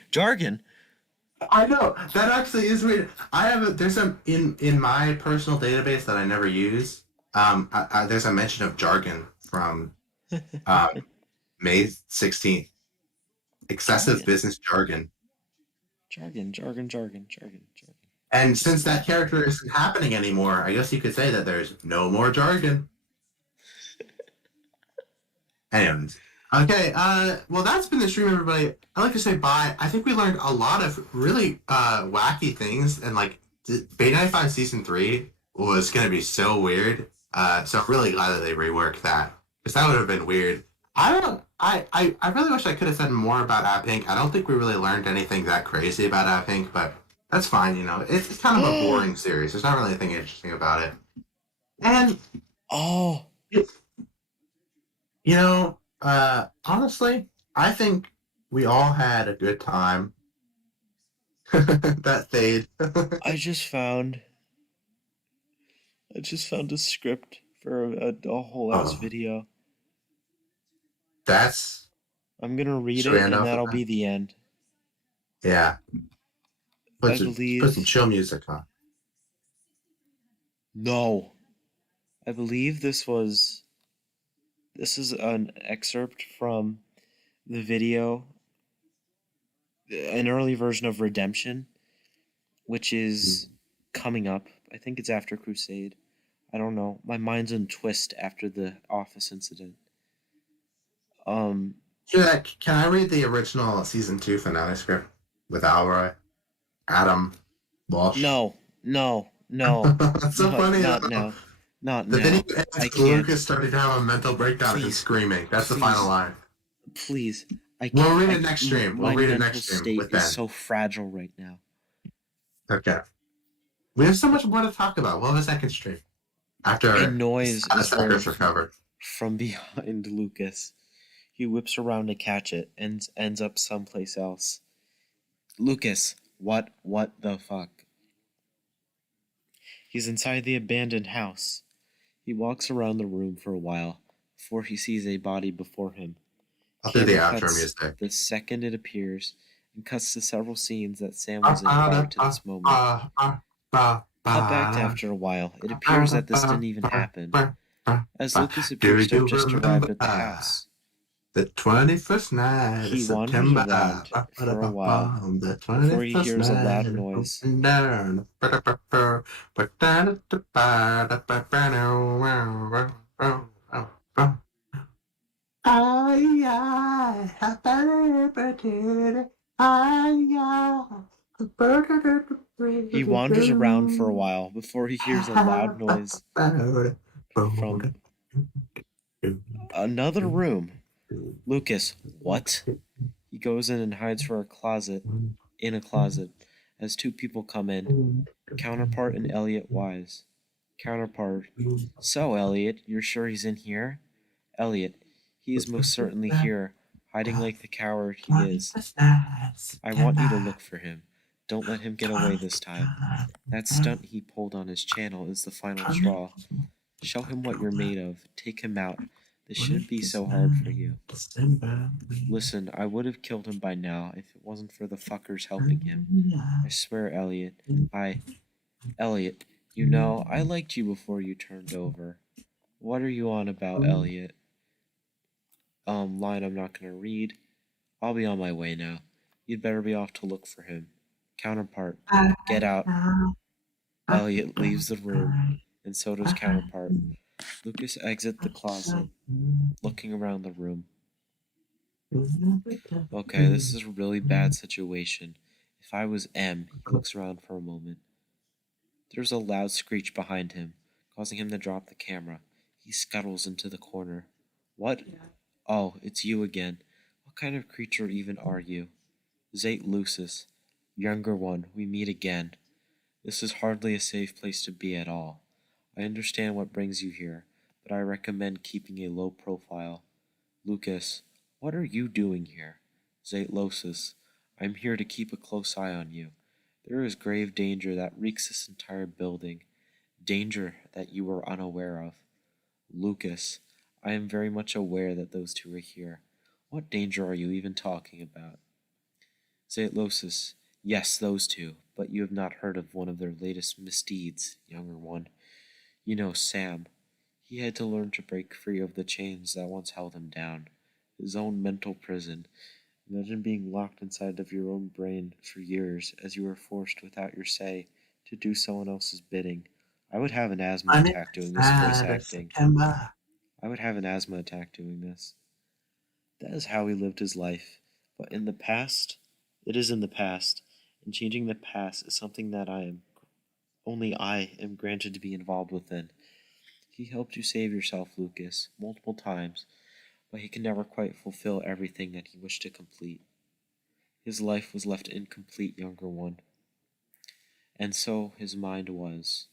I know that actually is weird. There's some in my personal database that I never use. There's a mention of jargon from May 16th. Excessive business jargon. Jargon. And since that character isn't happening anymore, I guess you could say that there's no more jargon. Anyways. Okay, well, that's been the stream, everybody. I'd like to say bye. I think we learned a lot of really wacky things, and like Bay 95 Season 3 was going to be so weird. So I'm really glad that they reworked that, because that would have been weird. I really wish I could have said more about App Inc. I don't think we really learned anything that crazy about App Inc., but that's fine, you know. It's kind of a boring series. There's not really anything interesting about it. And, you know, honestly, I think we all had a good time. That fade. I just found a script for a whole ass video. I'm gonna read it, and that'll be the end. Yeah. Put some chill music on. No. I believe this is an excerpt from the video, an early version of Redemption, which is coming up. I think it's after Crusade. I don't know. My mind's in twist after the Office incident. Can I read the original season 2 finale script with Alroy? Adam Walsh? No. That's so funny. Not now. The video ends, Lucas started to have a mental breakdown and screaming. That's the final line. Please. We'll read it next stream. My mental state is so fragile right now. Okay. We have so much more to talk about. We'll have a second stream. After a noise is heard recovered from behind Lucas. He whips around to catch it and ends up someplace else. Lucas, what the fuck? He's inside the abandoned house. He walks around the room for a while before he sees a body before him. I'll do the outro music. The second it appears and cuts to several scenes that Sam was in prior to this moment. Cut back to after a while. It appears that this didn't even happen, as Lucas appears to have just arrived at the house. The 21st night he wanders around for a while before he hears a loud noise. He wanders around for a while before he hears a loud noise from another room. Lucas, what? He goes in and hides in a closet as two people come in. Counterpart and Elliot Wise. Counterpart, so Elliot, you're sure he's in here? Elliot, he is most certainly here, hiding like the coward he is. I want you to look for him. Don't let him get away this time. That stunt he pulled on his channel is the final straw. Show him what you're made of. Take him out. This shouldn't be so hard for you. Listen, I would have killed him by now if it wasn't for the fuckers helping him. I swear, Elliot. Elliot, you know, I liked you before you turned over. What are you on about, Elliot? Line I'm not gonna read. I'll be on my way now. You'd better be off to look for him. Counterpart, get out. Elliot leaves the room, and so does Counterpart. Lucas exits the closet, looking around the room. Okay, this is a really bad situation. If I was M, he looks around for a moment. There's a loud screech behind him, causing him to drop the camera. He scuttles into the corner. What? Oh, it's you again. What kind of creature even are you? Zate Lucis. Younger one, we meet again. This is hardly a safe place to be at all. I understand what brings you here, but I recommend keeping a low profile. Lucas, what are you doing here? Zate Lucis. I'm here to keep a close eye on you. There is grave danger that reeks this entire building. Danger that you are unaware of. Lucas, I am very much aware that those two are here. What danger are you even talking about? Zate Lucis, yes, those two, but you have not heard of one of their latest misdeeds, younger one. You know Sam. He had to learn to break free of the chains that once held him down. His own mental prison. Imagine being locked inside of your own brain for years as you were forced without your say to do someone else's bidding. I would have an asthma attack doing this voice acting. I would have an asthma attack doing this. That is how he lived his life. But in the past, it is in the past, and changing the past is something that only I am granted to be involved within. He helped you save yourself, Lucas, multiple times, but he can never quite fulfill everything that he wished to complete. His life was left incomplete, younger one. And so his mind was.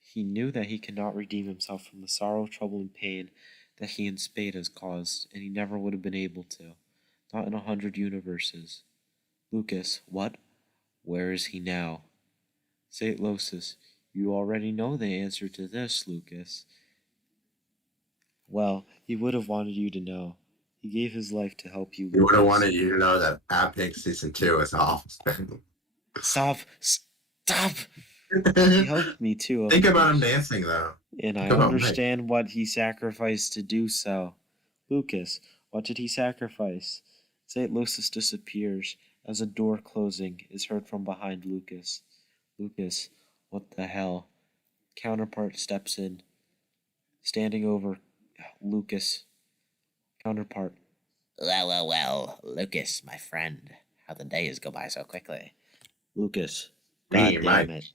He knew that he could not redeem himself from the sorrow, trouble, and pain that he and Spade has caused, and he never would have been able to. Not in 100 universes. Lucas, what? Where is he now? Zate Lucis, you already know the answer to this, Lucas. Well, he would have wanted you to know. He gave his life to help you, Lucas. He would have wanted you to know that Bad Pig Season 2 is all. Stop! He helped me too. Think about him dancing, though. And I understand what he sacrificed to do so. Lucas, what did he sacrifice? Zate Lucis disappears as a door closing is heard from behind Lucas. Lucas, what the hell? Counterpart steps in, standing over Lucas. Counterpart. Well, Lucas, my friend. How the days go by so quickly. Lucas. God damn it.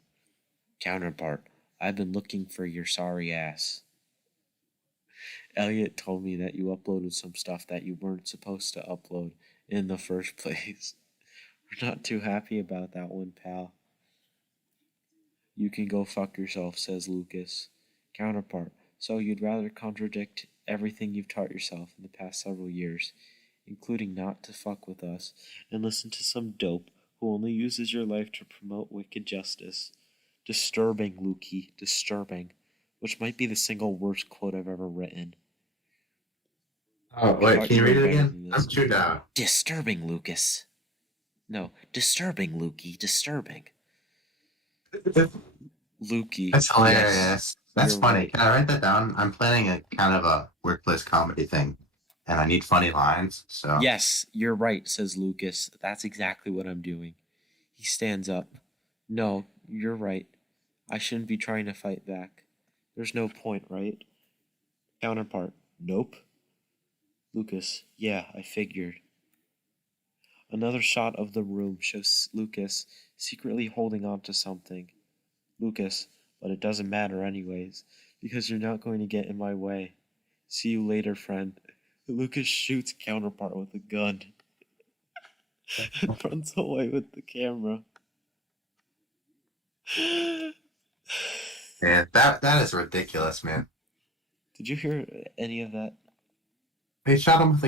Counterpart. I've been looking for your sorry ass. Elliot told me that you uploaded some stuff that you weren't supposed to upload in the first place. We're not too happy about that one, pal. You can go fuck yourself, says Lucas. Counterpart. So you'd rather contradict everything you've taught yourself in the past several years, including not to fuck with us, and listen to some dope who only uses your life to promote wicked justice. Disturbing, Lukey, disturbing. Which might be the single worst quote I've ever written. Oh, wait, can you read it again? I'm too down. Disturbing, Lucas. No, disturbing, Lukey, disturbing. Lukey. That's hilarious. Yes, that's funny. Right. Can I write that down? I'm planning a kind of a workplace comedy thing, and I need funny lines, so... Yes, you're right, says Lucas. That's exactly what I'm doing. He stands up. No, you're right. I shouldn't be trying to fight back. There's no point, right? Counterpart. Nope. Lucas. Yeah, I figured. Another shot of the room shows Lucas secretly holding on to something. Lucas, but it doesn't matter anyways, because you're not going to get in my way. See you later, friend. Lucas shoots Counterpart with a gun and runs away with the camera. Man, that is ridiculous, man. Did you hear any of that? They shot him with a